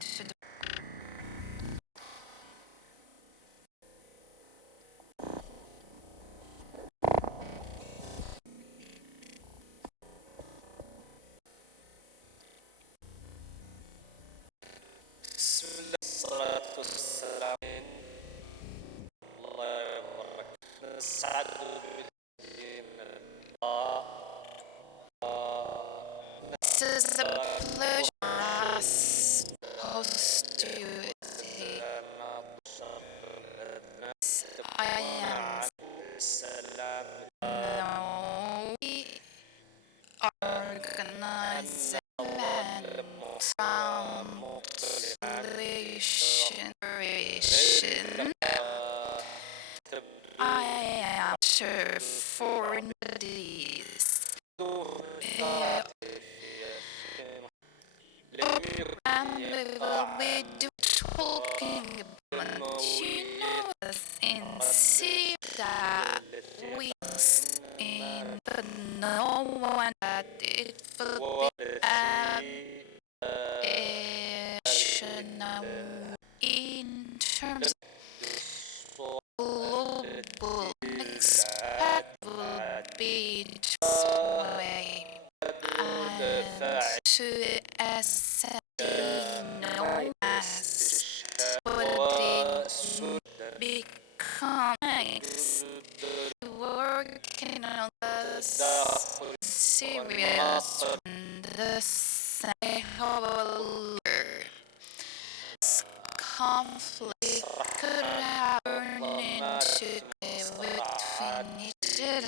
to the بسم الله والصلاة والسلام. الله يبارك. نسعد بهدينا الله. This is a pleasure us host you today. I am now we organize and translation. I am sure for this. And we will be talking about the things that we in but no one that it will be additional in terms of global expect will be displayed and to assess no as but it becomes working on the serious and the stakeholder conflict could have turned into a definition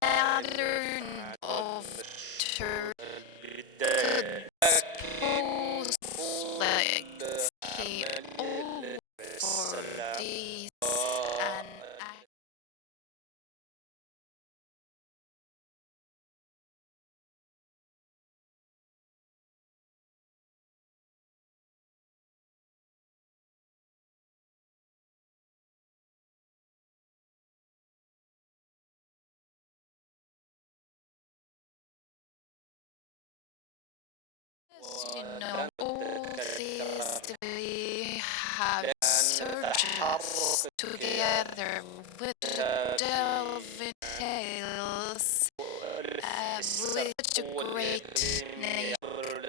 pattern of post flags here over these and as you know, all these we have surges together with delve tales with such a great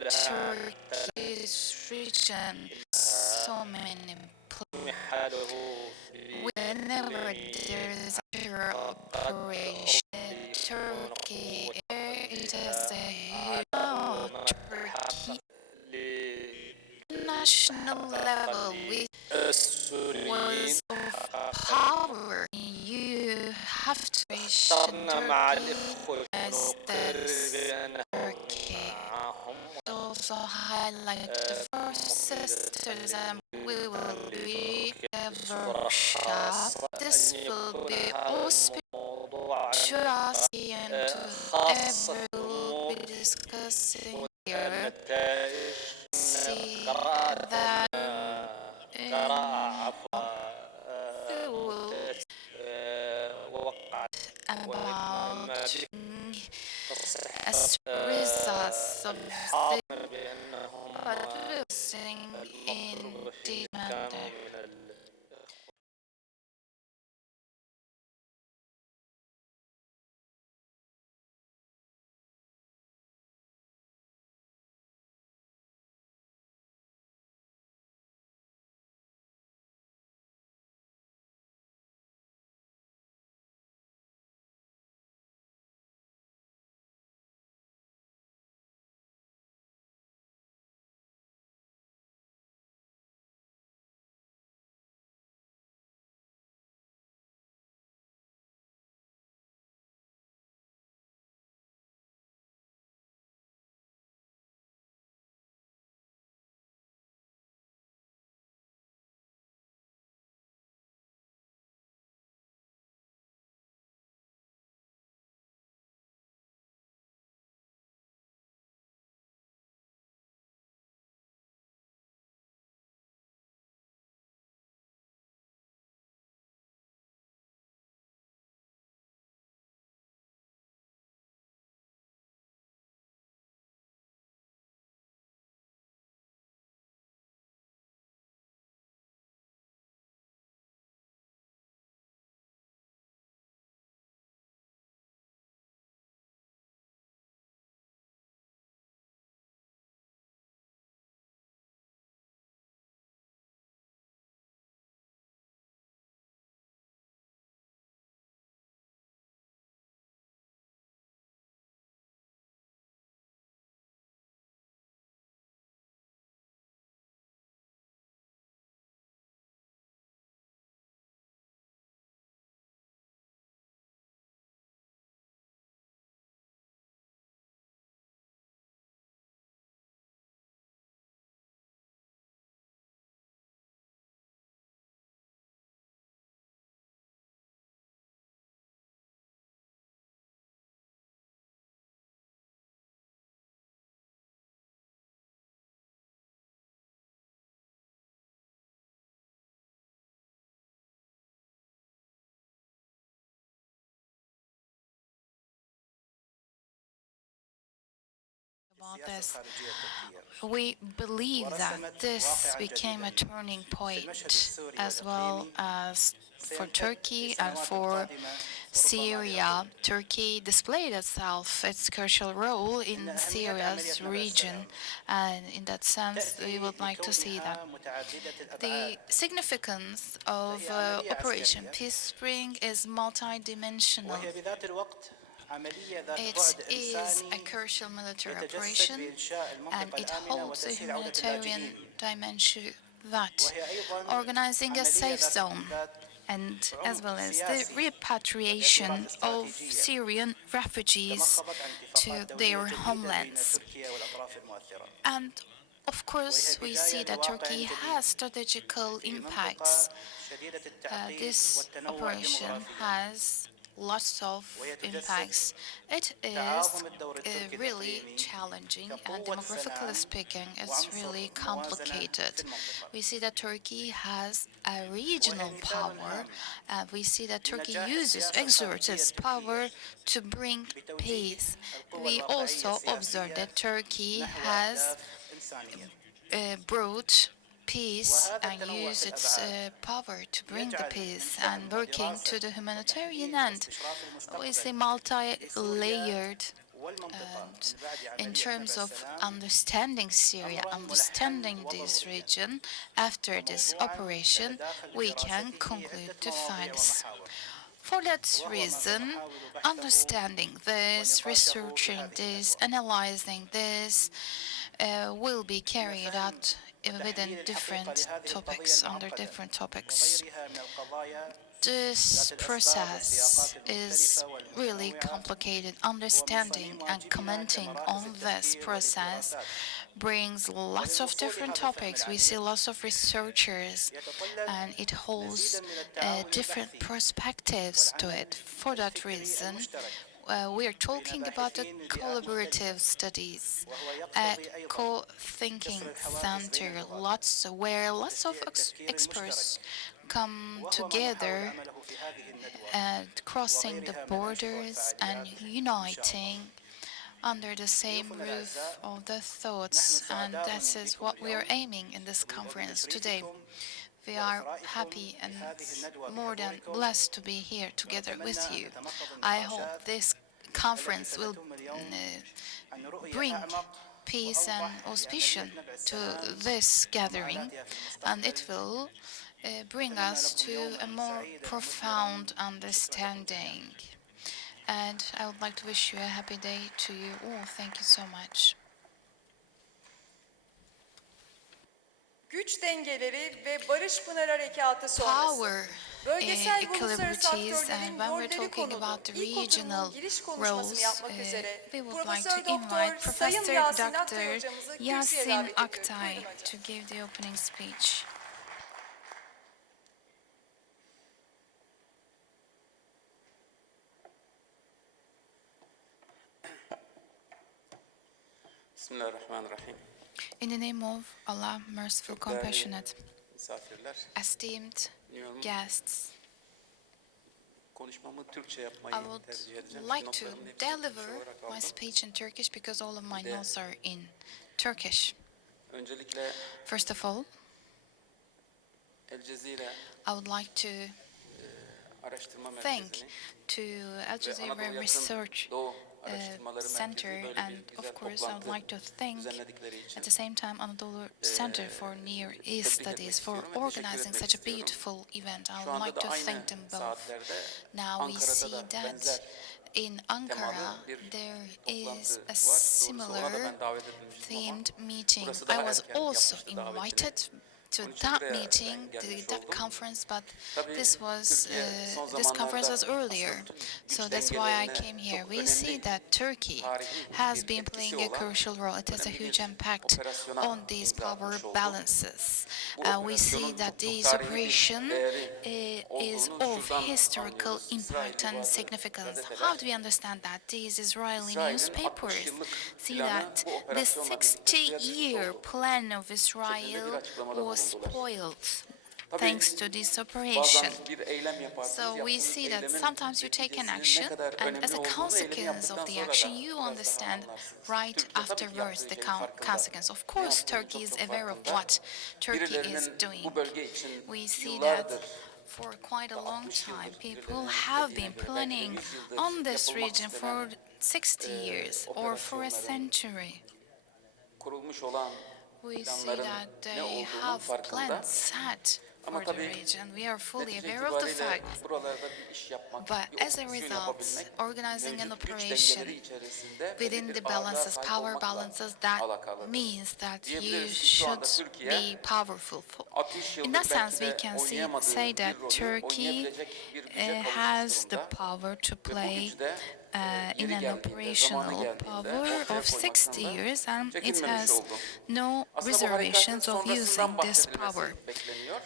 Turkish region, so many whenever there's a operation, Turkey it is a huge Turkey national level with was of power. You have to mention Turkey as that Turkey. Also highlight the first sisters and we will be a workshop. This will be auspicious and ever will be discussing here. See that about as results of the in demand. about this. We believe that this became a turning point as well as for Turkey and for Syria. Turkey displayed itself, its crucial role in Syria's region, and in that sense, we would like to see that. The significance of Operation Peace Spring is multidimensional. وهي بذات الوقت عملية ذات It بعد is a إنساني crucial military يتجسد operation, بإنشاء and المنطقة it الآمنة holds a وتسهيل عودة humanitarian اللاجئين dimension that وهي أيضا organizing a عملية safe ذات zone and as well as the repatriation of Syrian refugees to their homelands. And of course, we see that Turkey has strategical impacts. This operation has lots of impacts. It is really challenging, and demographically speaking, it's really complicated. We see that Turkey has a regional power, and we see that Turkey exerts its power to bring peace. We also observe that Turkey has brought peace and used its power to bring the peace and working to the humanitarian end. We see multi-layered, and in terms of understanding Syria, understanding this region, after this operation, we can conclude the facts. For that reason, understanding this, researching this, analyzing this, will be carried out within different topics, under different topics. This process is really complicated. Understanding and commenting on this process brings lots of different topics. We see lots of researchers, and it holds different perspectives to it. For that reason, we are talking about the collaborative studies, a co-thinking center, where lots of experts come together, crossing the borders and uniting under the same roof of the thoughts, and that is what we are aiming in this conference today. We are happy and more than blessed to be here together with you. I hope this conference will bring peace and auspicion to this gathering, and it will bring us to a more profound understanding. And I would like to wish you a happy day to you all. Thank you so much. Güç dengeleri ve Barış Pınar Harekatı sonrası. Power Bölgesel ve uluslararası equilibrities, and aktörlerin when we're rolleri talking konulu about the ilk regional oturumun giriş konuşmasını roles, yapmak üzere we would like Profesör to invite Doktor Sayın Professor Yasin Aktay Dr. hocamızı kürsüye Yasin davet ediyorum. Aktay Buyurun hocam. to give the opening speech. Bismillahirrahmanirrahim. In the name of Allah, merciful, compassionate, Misafirler, esteemed dinliyorum. guests, Konuşmamı Türkçe yapmayı I would tercih edeceğim. like to Notlarımın hepsini deliver Türkçe olarak my aldım. speech in Turkish because all of my notes are in Turkish. Öncelikle First of all, El Cezire I would like to Araştırma thank Merkezi'ni to Al ve Jazeera Anadolu Research Yakın Doğu Araştırmaları Center, Merkezi böyle and bir of güzel course I would toplantı like to thank düzenledikleri için at the same time Anadolu Center for Near East tebrik etmek Studies for istiyorum ve teşekkür organizing etmek such a istiyorum. beautiful event. I Şu would anda like da to aynı thank them both. saatlerde Now we see Ankara'da da that benzer in Ankara temalı bir there is toplantı a var. Doğrusu ona da similar ben davet edilmiştim ama themed meeting. burası I daha was erken also yapmıştı davetini. invited to Onun için that buraya meeting, gelmiş that oldum. conference, but Tabii this Türkiye son conference was zamanlarda earlier, aslında bütün so güç that's why I dengelerine came here. çok We see önemli that Turkey tarihi has bir been etkisi playing a olan crucial role. It has a önemli huge bir impact operasyona on these imza power atmış oldu. balances. Bu We see operasyonun that çok this tarihi bir operation değeri is olduğunu of şuradan historical anlıyoruz. impact İsrailli and bazı significance. gazeteler How do we understand that? These Israeli İsrail'in 60 newspapers yıllık see planı that bu the operasyonla birlikte suya düşmüş 60-year oldu. plan of şekilde bir Israel açıklamada was bulundular. spoiled thanks to this Bazen operation. bir eylem yaparsınız. So we Yaptığınız see that eylemin sometimes you take an neticesinin ne action, kadar and önemli as a olduğunu eylemi consequence of yaptıktan the sonra action, da you biraz daha understand anlarsınız. right Türkiye tabii ki afterwards the yaptığı şeyin farkında. consequence. Of course, yaptığının Turkey is çok aware of farkında. what Turkey is Birilerinin doing. bu bölge için We see yıllardır, that for quite a long 60 time, yıldır people birilerinin have dediğine been göre belki de planning 100 yıldır on this yapılmak region istenen, for 60 years or for a operasyonların century. kurulmuş olan We see planların that ne they olduğunun have farkında. plans set Ama for the tabii region. We are fully netice aware of the itibariyle fact. buralarda bir iş yapmak, But bir as a operasyon result, yapabilmek, organizing an mevcut güç operation dengeleri içerisinde within belli the bir ağırlığa balances, sahip power olmakla balances, that alakalıdır. means that you Diyebiliriz ki şu anda should Türkiye be powerful. 60 In yıldır that sense, belki we de can oynayamadığı say that bir rolü Turkey oynayabilecek bir güce kavuşmuş has the durumda. power to Ve bu play güç de in yeri an geldiğinde, zamanı operational geldiğinde power ortaya of koymaktan 60 da years, and it çekinmemiş has oldu. no Aslında bu harekatın reservations of using sonrasından this power. bahsedilmesi bekleniyor.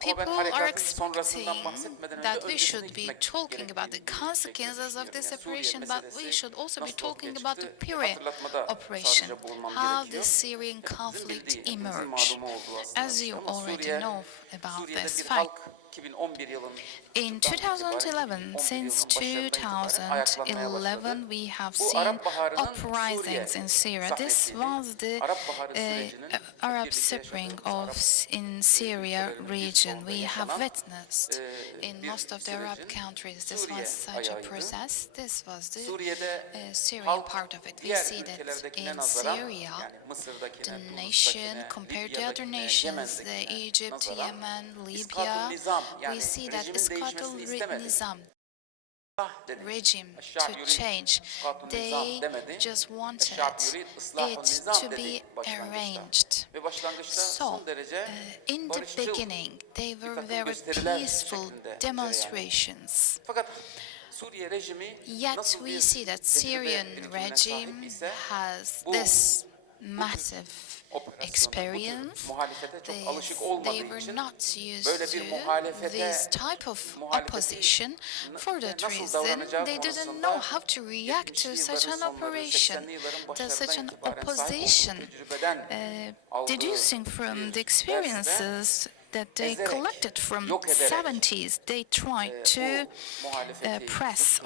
People Ama ben are harekatın sonrasından expecting bahsetmeden önce that we öncesine should be gitmek talking about the gerektiğini consequences of düşünüyorum. this Yani Suriye operation, but we meselesi should also be nasıl talking ortaya about the çıktı? Pire Hatırlatmada operation, sadece bulunmam how the gerekiyor. Syrian Hepimizin conflict bildiği, hepimizin emerged. malumu olduğu aslında As bir şey. you Ama already Suriye, know about Suriye'de this bir fact, halk 2011 yılın in başlarından itibaren, 2011, since 2011 başlarından itibaren ayaklanmaya başladı. 2011, we have Bu seen Arap Baharı'nın uprisings in Syria. This sahnesiydi. was the Arap Baharı sürecinin Arab birlikte Spring yaşadığımız of in Syria ülkelerin bir region. çoğunda We have yaşanan, witnessed in bir most of the Arab sürecin countries. This Suriye was such a ayağıydı. process. This was the Suriye'de Syrian halk part of it. We diğer see that ülkelerdekine in nazaran, Syria, yani Mısır'dakine, the Tunus'takine, nation, compared to other Libya'dakine, nations, the Yemen'dekine Egypt, nazaran Yemen, İskat-ı Libya, Nizam, we yani see that rejimin Iskatul değişmesini istemedi. Nizam Dedi. regime Eşşa'b to yurid change. İskat-ı They Nizam demedi. just wanted Eşşa'b yurid İslahı it Nizam to be dedi başlangıçta. arranged. Ve başlangıçta So, son derece in the barışçıl beginning, they bir were takım very gösteriler peaceful şeklinde cereyan etti. demonstrations. Fakat Suriye rejimi Yet nasıl we bir see that tecrübe Syrian birikimine regime sahip ise has bu this massive operasyonda, experience. bu tür muhalefete çok They alışık olmadığı were için not used böyle bir to muhalefete, this type of opposition. For that nasıl reason, davranacağı they didn't konusunda know how to react to 70'li such yılların an sonları, operation, 80'li yılların to başlarından such an itibaren sahip opposition, olduğu tecrübeden aldığı deducing from bir the experiences that they ezerek, collected from yok ederek, 70s, they tried to bu muhalefeti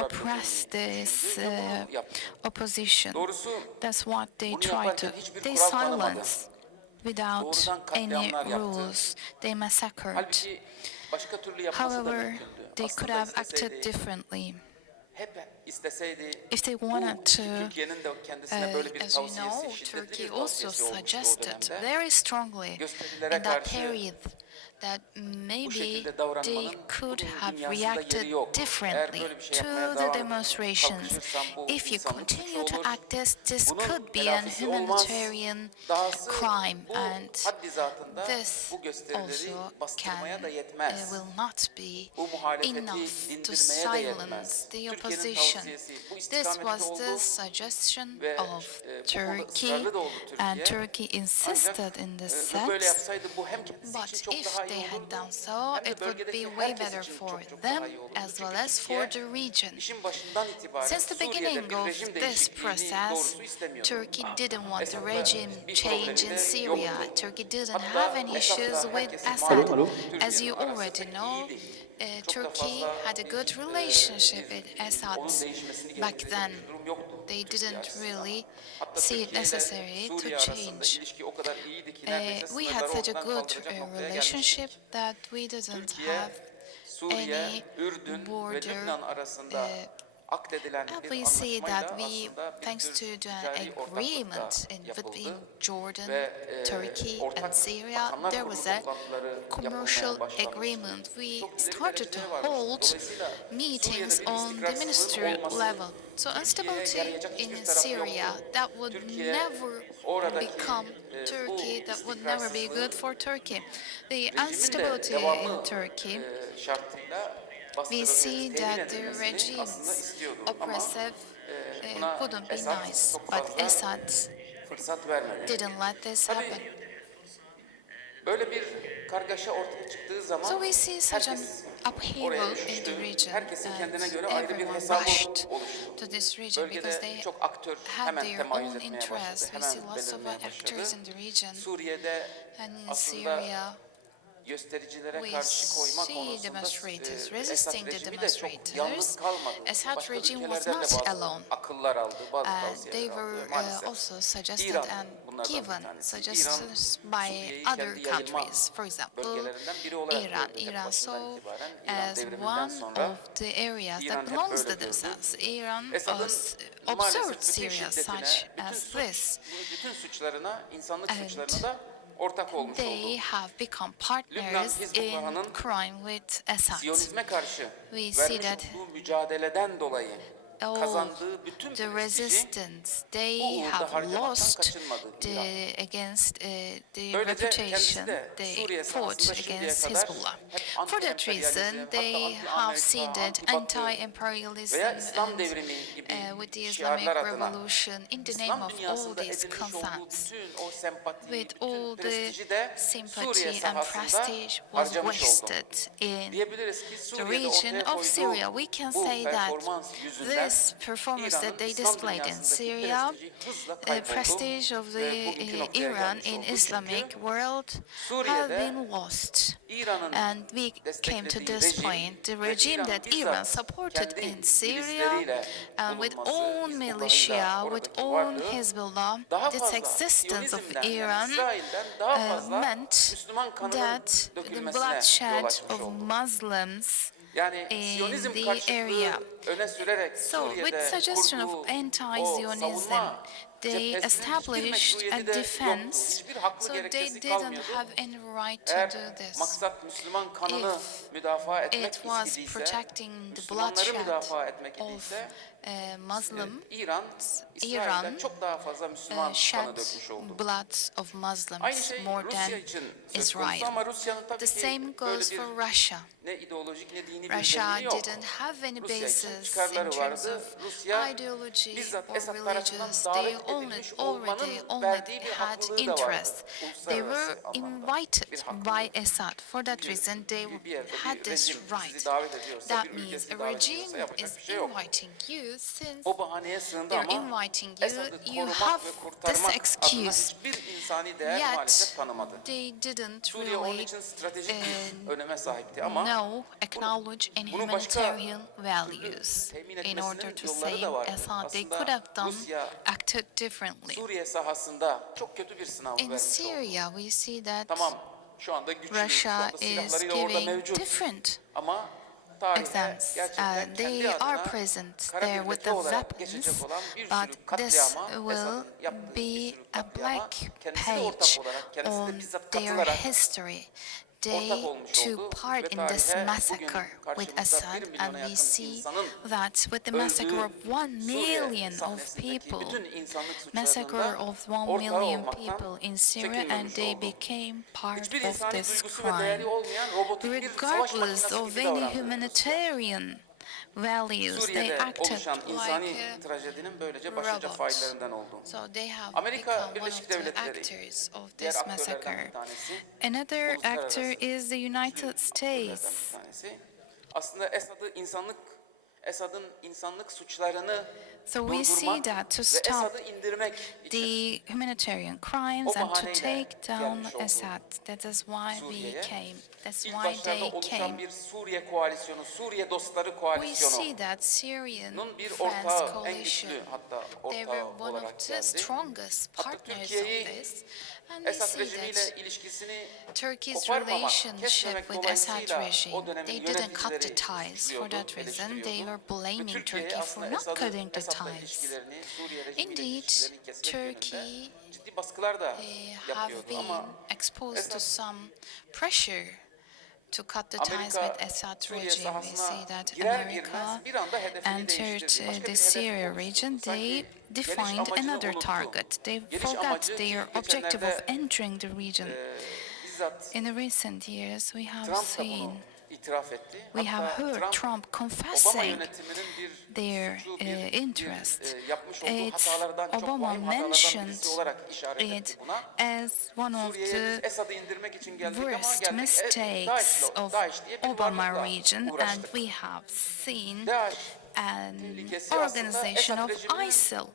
oppress this düşündü ve bunu yaptı. opposition. Doğrusu That's what they bunu tried yaparken to. hiçbir They kural tanımadı. silenced without Doğrudan any katliamlar yaptı. rules. They massacred. Halbuki başka türlü yapması da However, mümkündü. they could Aslında have acted isteseydi, differently. hep isteseydi, If they bu wanted to, Türkiye'nin de kendisine böyle bir as you tavsiyesi, know, şiddetli Turkey bir also tavsiyesi olmuştu o suggested dönemde. very strongly Gösterilere in that karşı period that bu maybe şekilde they davranmanın could bugün have dünyasında yeri reacted yok. Eğer differently böyle bir şey to yapmaya the devam demonstrations. kalkışırsan bu If you insanlık suçu continue to olur. act this Bunun could be an telafisi olmaz. humanitarian Dahası crime, bu and haddi zatında this bu gösterileri also bastırmaya can da yetmez. will not be Bu muhalefeti enough to dindirmeye de yetmez. silence the Türkiye'nin opposition. tavsiyesi bu This istikamette was oldu the suggestion ve of bu konuda Turkey, ısrarlı da oldu and Türkiye. Turkey insisted in this Ancak böyle fact. yapsaydı bu hem kendisi için But çok if daha they iyi had olurdu done so, hem de it would bölgedeki be way herkes better için for çok them daha iyi olurdu. as well Çünkü as for the Türkiye region. işin başından itibaren Since the Suriye'de beginning bir of rejim this değişikliğini process, doğrusu istemiyordu. Turkey didn't want the Esad'la regime bir change problemi in de Syria. yoktu. Turkey didn't Hatta have any issues Esad'la with herkesin Assad. malumu As Türkiye'nin you arası already pek know, iyiydi. Çok da Turkey fazla had a bir, good relationship with onun Assad değişmesini back gerektirecek then. bir durum yoktu They Türkiye didn't açısından. really Hatta see it Türkiye ile necessary to Suriye arasında change. ilişki o kadar iyiydi ki neredeyse We had sınırları such a ortadan good kaldıracak noktaya relationship gelmiştik. that we didn't Türkiye, have Suriye, any Ürdün ve border, Lübnan arasında akdedilen and bir we see anlaşmayla that we, aslında bir thanks to tür the ticari agreement ortaklık da between yapıldı Jordan, ve Turkey, and ortak Syria, bakanlar there kurulu was a toplantıları commercial yapılmaya başlanmıştı. agreement. We Çok ileri started to dereceleri varmış. hold Dolayısıyla meetings Suriye'de bir on the istikrarsızlığın ministerial olması level. So Türkiye'ye instability yarayacak in hiçbir tarafı Syria, yoktu. that would Türkiye never oradaki become bu Turkey, that would never be good for Turkey. The rejimin de instability devamı in Turkey, şartıyla we see temin that the edilmesini aslında regime's istiyordu. Ama oppressive buna wouldn't be Esad nice, çok but fazla Assad fırsat vermedi. didn't let this Tabii happen. böyle bir kargaşa ortaya çıktığı zaman So we see such an herkes oraya upheaval in düştü. the region, Herkesin kendine and göre ayrı bir everyone hesabı rushed oluştu. to this region because Bölgede they çok aktör had hemen their temayüz own etmeye başladı. interests. We see Hemen lots of belirmeye actors başladı. in the region, Suriye'de and in aslında Syria, göstericilere we karşı koyma see konusunda demonstrators Esad resisting the rejimi de çok demonstrators. yalnız kalmadı. Assad Başka regime was ülkelerden de not bazı alone. akıllar aldı, bazı They tavsiyeler were aldı maalesef. also suggested İran and bunlardan bir given tanesi. İran, suggestions by Suriye'yi other kendi yayılma countries. For example, bölgelerinden biri olarak Iran. gördü. Hep Iran başından saw itibaren İran as devriminden one sonra of the areas İran that hep belongs böyle to gördü. themselves. Iran Esad'ın observed maalesef bütün Syria şiddetine, such bütün as suç, this. bütün suçlarına, insanlık And suçlarına da ortak olmuş They oldu. have become partners in Hizbullah'ın crime with Assad. Siyonizme karşı We see vermiş that olduğu mücadeleden dolayı all kazandığı bütün the prestiji resistance bu they uğurda have harcamaktan lost kaçınmadı İran. against the Böylece kendisi reputation de they Suriye fought sahasında şimdiye against kadar Hezbollah. hep For that reason, anti-emperyalizm, they hatta have seen anti-Amerika, that anti-Batı anti-imperialism veya İslam and devrimi gibi with the Islamic şiarlar adına revolution in the name İslam of all dünyasında these edinmiş olduğu concepts, bütün o sempati, with bütün all the prestiji de sympathy Suriye and sahasında prestige was harcamış oldu. wasted in Diyebiliriz ki the Suriye'de region ortaya of Syria. koyduğu We can bu say that performans yüzünden this performance İran'ın that they İslam displayed in dünyasındaki Syria, prestiji hızla the kayboldu prestige of ve the bugünkü noktaya Iran gelmiş in oldu. Islamic Çünkü world have Suriye'de been lost. İran'ın And we came to desteklediği this rejim point, the ve regime İran'ın that Iran bizzat supported kendi in Syria milisleriyle and with bulunması, own Hizbullah'ıyla militia, with oradaki own varlığı Hezbollah, daha this fazla existence of Siyonizm'den, yani Iran İsrail'den daha fazla meant Müslüman kanının that the dökülmesine yol bloodshed açmış of oldu. Muslims Yani in Siyonizm the karşıtlığı area. öne sürerek So, with Suriye'de suggestion kurduğu of o anti-Zionism, savunma they cephesinin hiçbir established a meşruiyeti de yoktu. defense, Hiçbir haklı so they gerekçesi didn't kalmıyordu. have any right to Eğer do this. maksat Müslüman kanını If müdafaa etmek It was idiyse, protecting the Müslümanları bloodshed müdafaa etmek of idiyse, Muslim İran, İsrail'den çok daha fazla Müslüman kanı shed dökmüş oldu. blood of Aynı Muslims şey more Rusya than için söz konusu Israel. ama Rusya'nın tabii The ki same böyle goes bir for Russia. ne ideolojik ne dini bir Russia zemini yok. didn't have any Rusya için basis in çıkarları terms vardı. of Rusya ideology bizzat or Esad tarafından religions. davet They edilmiş already olmanın verdiği bir had haklılığı da vardı. interest. They were Uluslararası anlamda invited bir haklılığı. by Assad. For that Çünkü reason, they bir yerde had bir this rejim sizi right. davet ediyorsa, That bir means ülkesi a davet regime ediyorsa yapacak is bir şey yok. inviting you since O bahaneye sığındı they're ama inviting you, Esad'ı you korumak have ve this kurtarmak adına excuse. hiçbir insani değer Yet, maalesef tanımadı. they didn't Suriye onun really için stratejik bir öneme sahipti ama acknowledge any bunu başka humanitarian values temin in order etmesinin to yolları save da vardı. Assad. They Aslında could have done Rusya acted differently. Suriye sahasında çok kötü bir sınav In vermiş oldu. Syria, we see that Tamam şu anda güçlü, şu Russia anda is silahlarıyla orada giving mevcut different ama tarihe exams. gerçekten They kendi are adına present kara there with birlikte the olarak geçecek weapons, olan bir sürü but this katliama, will Esad'ın yaptığı bir be sürü a katliama black kendisi de ortak page olarak, kendisi de on bizzat their katılarak history. ortak They olmuş took oldu part ve in this tarihe massacre bugün with karşımızda Assad, 1 milyona and we yakın see insanın that with the massacre of 1 Suriye million of sahnesindeki people, bütün insanlık massacre suçlarının of da 1 ortağı million olmaktan people in Syria, and çekinmemiş they oldu. became part Hiçbir of insani this duygusu ve değeri crime. olmayan robotik bir savaş Regardless makinesi of gibi any davrandı. humanitarian values, they Suriye'de acted oluşan insani like trajedinin böylece başlıca robot. faillerinden oldu. So they have Amerika become one Birleşik of the Devletleri actors of diğer this aktörlerden massacre. bir tanesi. Another actor Uluslararası is the United aktörlerden States. bir tanesi. Aslında Esad'ın insanlık suçlarını So we see durdurmak that to ve stop Esad'ı indirmek için the humanitarian crimes and to bahaneyle take down gelmiş oldu Assad. That is why we Suriye'ye. came. That's İlk why başlarda they oluşan came. bir Suriye koalisyonu, Suriye dostları We koalisyonu see that Syrian bir Friends ortağı, en Coalition, güçlü hatta they were ortağı one olarak of the geldi. strongest Hatta partners of Türkiye'yi this. And we Esad see rejimiyle that ilişkisini Turkey's koparmamak, relationship kesmemek with Assad dolayısıyla regime, o dönemin they didn't cut the yöneticileri ties. For that suçluyordu, reason, they were eleştiriyordu. Ve blaming Türkiye Turkey for aslında not cutting the Esad'la ties. ilişkilerini, Suriye rejimiyle Indeed, ilişkilerini kesmek yönünde Turkey ciddi baskılar da have yapıyordu ama been exposed to Esad some pressure to cut the ties Amerika with Assad Suriye regime. We sahasına see that girer America girmez bir anda hedefini entered değiştirdi. Başka the bir Syria hedef region. oluşturdu. They Sanki defined geliş amacını another unuttu. target. They Geliş forgot amacı their ki objective of geçenlerde entering the region. bizzat In the recent years, we have Trump da seen, bunu itiraf etti. we have Hatta heard Trump Obama confessing yönetiminin bir their suçu, bir interest. yapmış olduğu It's hatalardan çok Obama vahim hatalardan mentioned birisi olarak işaret etti it buna. as one of Suriye'ye biz the Esad'ı indirmek için geldik ama worst geldik mistakes of DAEŞ diye bir Obama varlıkla region, and uğraştık. we have seen DAEŞ an tehlikesi aslında organization Esad of rejiminin ISIL.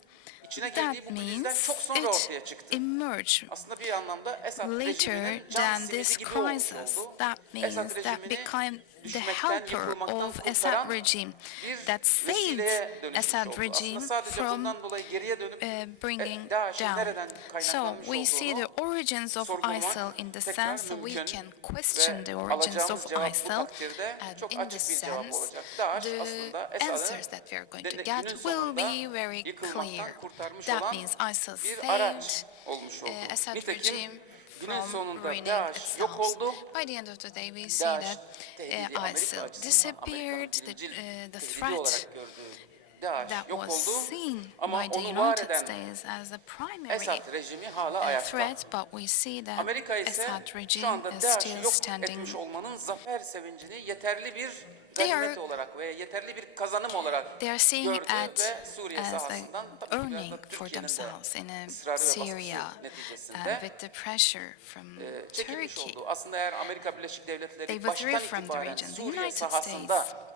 içine girdiği That bu krizden means çok sonra it ortaya çıktı. emerged Aslında bir anlamda Esad later rejiminin can than simidi this gibi olmuş crisis. oldu. That means Esad that rejimini became the düşmekten, helper yıkılmaktan of Assad kurtaran regime bir that saved vesileye dönüşmüş Assad oldu. Aslında regime sadece from bundan dolayı geriye dönüp bringing DAEŞ'in down. nereden So kaynaklanmış we see the olduğunu origins of sorgulamak ISIL in the tekrar sense that we mümkün can question ve the origins alacağımız of cevap bu ISIL, takdirde and çok in the açık bir cevap sense olacak. DAEŞ the aslında Esad'ı answers that we are going to günün get will sonunda be very yıkılmaktan clear. kurtarmış That olan means ISIL bir araç saved olmuş oldu. Assad Nitekim regime günün from sonunda ruining DAEŞ yok itself. oldu. By the end of the day, we see DAEŞ that tehdidi Amerika ISIL açısından disappeared. Amerika'nın birincil The tehdidi threat olarak gördüğü DAEŞ that yok was oldu. seen Ama by the onu var United eden States as a primary Esad rejimi hala ayakta. threat, but we see that Amerika ise Assad şu regime anda is DAEŞ'i still yok standing. etmiş olmanın zafer sevincini yeterli bir They ganimet are- olarak ve yeterli bir kazanım olarak They are seeing gördü at ve Suriye as sahasından the tabii ki biraz earning da for Türkiye'nin de themselves in ısrarı ve Syria, baskısı and neticesinde with the pressure from çekilmiş Turkey. oldu. Aslında eğer Amerika Birleşik They Devletleri withdrew baştan from the itibaren region. The Suriye United sahasında States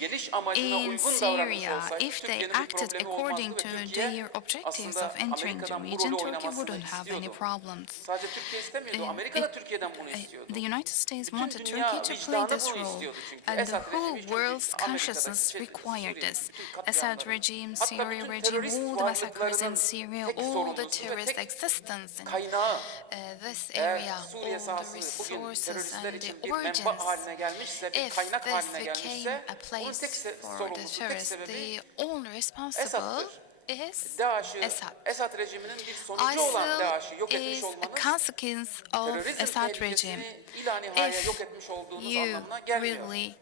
geliş amacına in uygun davranmış Syria, olsaydı if they Türkiye'nin bir acted problemi according olmazdı to ve Türkiye their objectives aslında of entering the Amerika'dan bu region, rolü Turkey oynamasını wouldn't have any istiyordu. problems. Sadece Türkiye istemiyordu, Amerika da Türkiye'den bunu istiyordu. The United States Bütün wanted dünya Turkey to play vicdanı this bunu role, istiyordu çünkü. and the Esad whole rejimi çünkü world's Amerika'daki consciousness required Suriye'deki this. bütün Assad katliamları, regime, hatta Syria bütün regime, terörist all the massacres in varlıklarının Syria, tek all the sorumlusu ve terrorist tek existence in kaynağı this eğer area, Suriye all the sahası bugün resources teröristler and the için bir menba origins. haline gelmişse, bir If kaynak this haline became gelmişse, a bunun place tek for the sorumlusu, tek terrorists, sebebi the only responsible Esad'dır. is DAEŞ'i, Assad. Esad rejiminin bir sonucu olan DAEŞ'i yok ISIL etmiş is a olmanız consequence of terörizm Assad regime. tehlikesini ilanihaye If yok etmiş olduğunuz you anlamına gelmiyor. really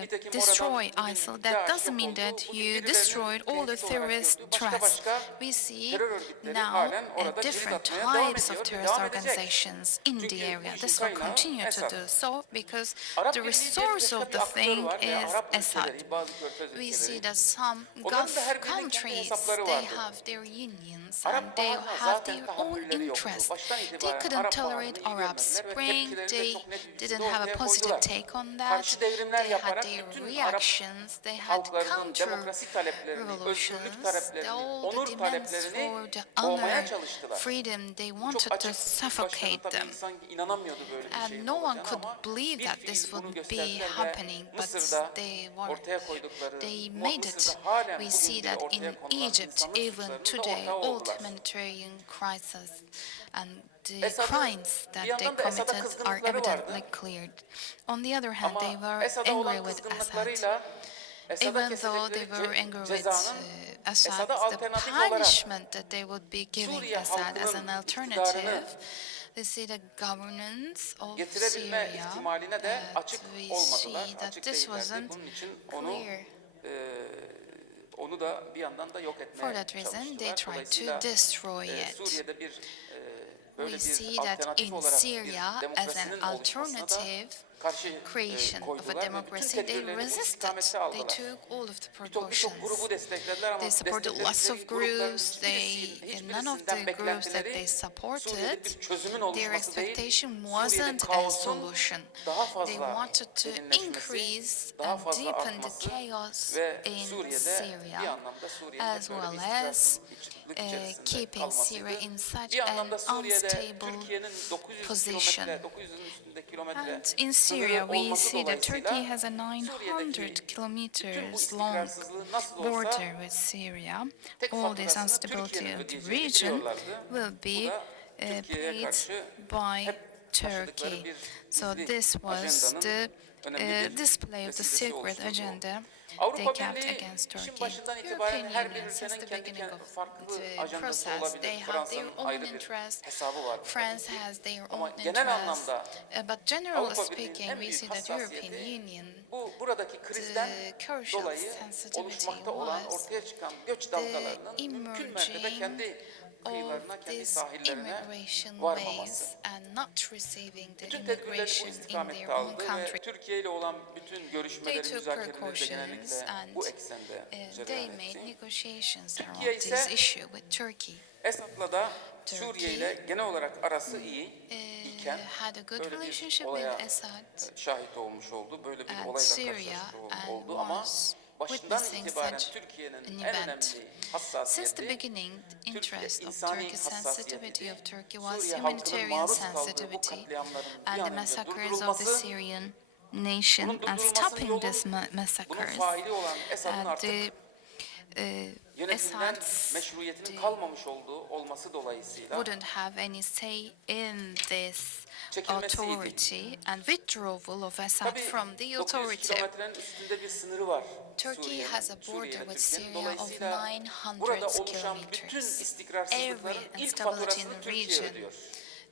Nitekim destroy oradan bugün ISIL, that DAEŞ doesn't yok mean oldu. that Bugün you birilerinin destroyed all the tehdit olarak terrorist gördüğü başka threats. başka We see terör örgütleri now halen orada cirit different atmaya devam types ediyor of ve terrorist devam edecek. organizations in Çünkü the bu area. işin This will kaynağı continue to Esad. do so because Arap the Birliği diye bir resource başka of bir the aktörü thing var ve is Arap Assad. ülkeleri, bazı körfez We see ülkeleri. that some Onların Gulf da her birinin kendi countries, hesapları they vardı. have their unions Arap and they Baharı'na have zaten their own tahammülleri yoktu. interests. Baştan They itibaren couldn't Arap tolerate Baharı'nı iyi Arab görmediler ve Spring. tepkilerini de They çok net bir didn't biçimde have a ortaya positive koydular. take on that. Karşı devrimler They had yaparak their bütün Arap reactions. They had halklarının counter demokrasi taleplerini, revolutions. özgürlük taleplerini, All onur the demands taleplerini for the boğmaya honor, çalıştılar. freedom, they Çok wanted to açık, ilk başta suffocate tabii them. insan inanamıyordu böyle bir şeyin And no one olacağına could ama believe bir that fiil this bunu would be gösterdiler happening, ve but Mısır'da they were. ortaya koydukları, They made it. Mısır'da halen We bugün see bile that ortaya in konulan Egypt, insanlık even suçlarının da today, ortağı all oldular. humanitarian crisis and the Esad'ın crimes bir that they yandan da Esad'a committed are kızgınlıkları evidently vardı. cleared. On the other hand, they Ama were Esad'a angry olan with Assad. kızgınlıklarıyla Esad'a Even though they were kesinlikleri angry with cezanın Assad, Esad'a the alternatif olarak punishment that they would be giving Suriye Assad as an halkının alternative, iktidarını they see the governance of getirebilme Syria, ihtimaline de açık we olmadılar. see that Açık this değillerdi. wasn't Bunun için onu clear. onu da bir yandan da yok For etmeye that reason, they çalıştılar. tried to Dolayısıyla destroy it. Suriye'de bir böyle We see bir that alternatif in olarak Syria, bir as demokrasinin an oluşmasına da alternative karşı creation of a koydular ve bütün democracy, they tedbirlerini bu resisted. istikamette They aldılar. took all of the Birçok precautions. grubu desteklediler ama They supported lots of destekledikleri grupların groups. None of the hiçbirisinden groups that beklentileri they supported, Suriye'de bir çözümün their oluşması değil, expectation Suriye'de wasn't a kaosun solution. daha They fazla wanted to derinleşmesi, increase daha and fazla deepen the artması chaos ve in Suriye'de bir Syria, anlamda Suriye'nin as böyle bir well as istikrarsızlık içerisinde keeping Syria kalmasıydı. in such Bir an anlamda Suriye'de unstable Türkiye'nin 900 position. kilometre, 900'ün üstünde kilometre And in Syria, sınırı we olması see that Turkey dolayısıyla has a 900 Suriye'deki bütün bu kilometers long istikrarsızlığı nasıl olsa border with Syria. tek All this faturasını instability Türkiye'nin of the ödeyeceğini region biliyorlardı. will Bu be da Türkiye'ye paid karşı by hep taşıdıkları Turkey. bir So gizli this was the ajandanın önemli bir display of the vesilesi secret oluşturdu. agenda they Avrupa kept Birliği against işin Turkey. başından European itibaren her bir Union, since ülkenin the kendi beginning of farklı the ajandası process, olabilir. they have their Fransa'nın own ayrı bir interest. hesabı var. France has their Ama own genel interest. anlamda But generally Avrupa Birliği'nin speaking, en we büyük see that European hassasiyeti Union, buradaki krizden crucial dolayı sensitivity oluşmakta olan, was ortaya çıkan göç dalgalarının mümkün mertebe emerging kendi kıyılarına, of kendi these sahillerine immigration varmaması. waves and not receiving the Bütün tedbirleri bu immigration in istikamette their own aldı ve country. Türkiye ile olan bütün görüşmeleri, They took müzakereleri de precautions genellikle and bu eksende they cereyan made etti. negotiations around Türkiye this ise issue with Turkey. Esad'la da Suriye ile genel olarak arası iyi iken Had a good böyle bir relationship olaya with Assad şahit olmuş oldu. Böyle bir and olayla Syria karşılaşmış and oldu ama was başından witnessing itibaren such Türkiye'nin an en event. önemli Since the hassasiyeti beginning, interest of insani Turkey's sensitivity hassasiyetiydi. of Turkey was Suriye halkının humanitarian maruz kaldığı bu sensitivity katliamların bir and the an önce massacres of the durdurulması, Syrian nation bunun and durdurulmasının stopping yolun these bunun massacres. faili olan Esad'ın artık The yönetimden Assad's meşruiyetinin kalmamış olduğu olması dolayısıyla wouldn't have any say in this çekilmesiydi. authority and withdrawal of Assad Tabii from the 900 authority. kilometrenin üstünde bir sınırı var Turkey Suriye'nin, has a Suriye border ile with Türkiye'nin. Syria of Dolayısıyla 900 burada oluşan bütün kilometers. istikrarsızlıkların Every ilk instability in faturasını the Türkiye region ödüyor.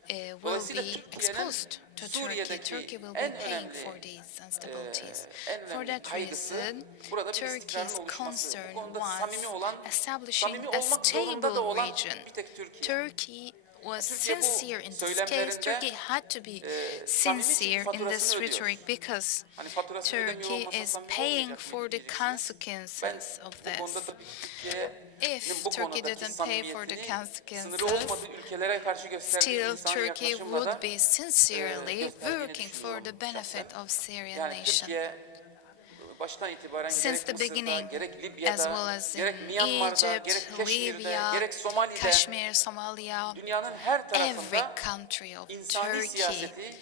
will Dolayısıyla be Türkiye'nin exposed to Turkey. Suriye'deki Turkey will en be paying önemli, for these instabilities. en For önemli that kaygısı reason, burada bir istikrarın Turkey's oluşması. Bu concern konuda was samimi olan, establishing samimi a olmak zorunda da stable olan region. bir tek Türkiye. Turkey was Türkiye bu sincere in this case. söylemlerinde, Turkey had to be samimi sincere in faturasını this ödüyor. rhetoric because Hani faturasını ödemiyor Turkey olmasa is samimi paying olmayacak for mıydı the diyeceksiniz. Ben consequences of bu konuda this. tabii Türkiye'nin If bu Turkey konudaki didn't pay for the samimiyetini sınırı consequences, olmadığı ülkelere karşı gösterdiği still insani Turkey yaklaşımla da would be sincerely gösterdiğini working for düşünüyorum the benefit şahsen. of Syrian Yani nation. Türkiye baştan itibaren Since gerek the Mısır'da, beginning, gerek as Libya'da, well as gerek in Myanmar'da, Egypt, gerek Keşmir'de, Libya, gerek Somali'de, Kashmir, Somalia, dünyanın her every tarafında country of insani Turkey, siyaseti,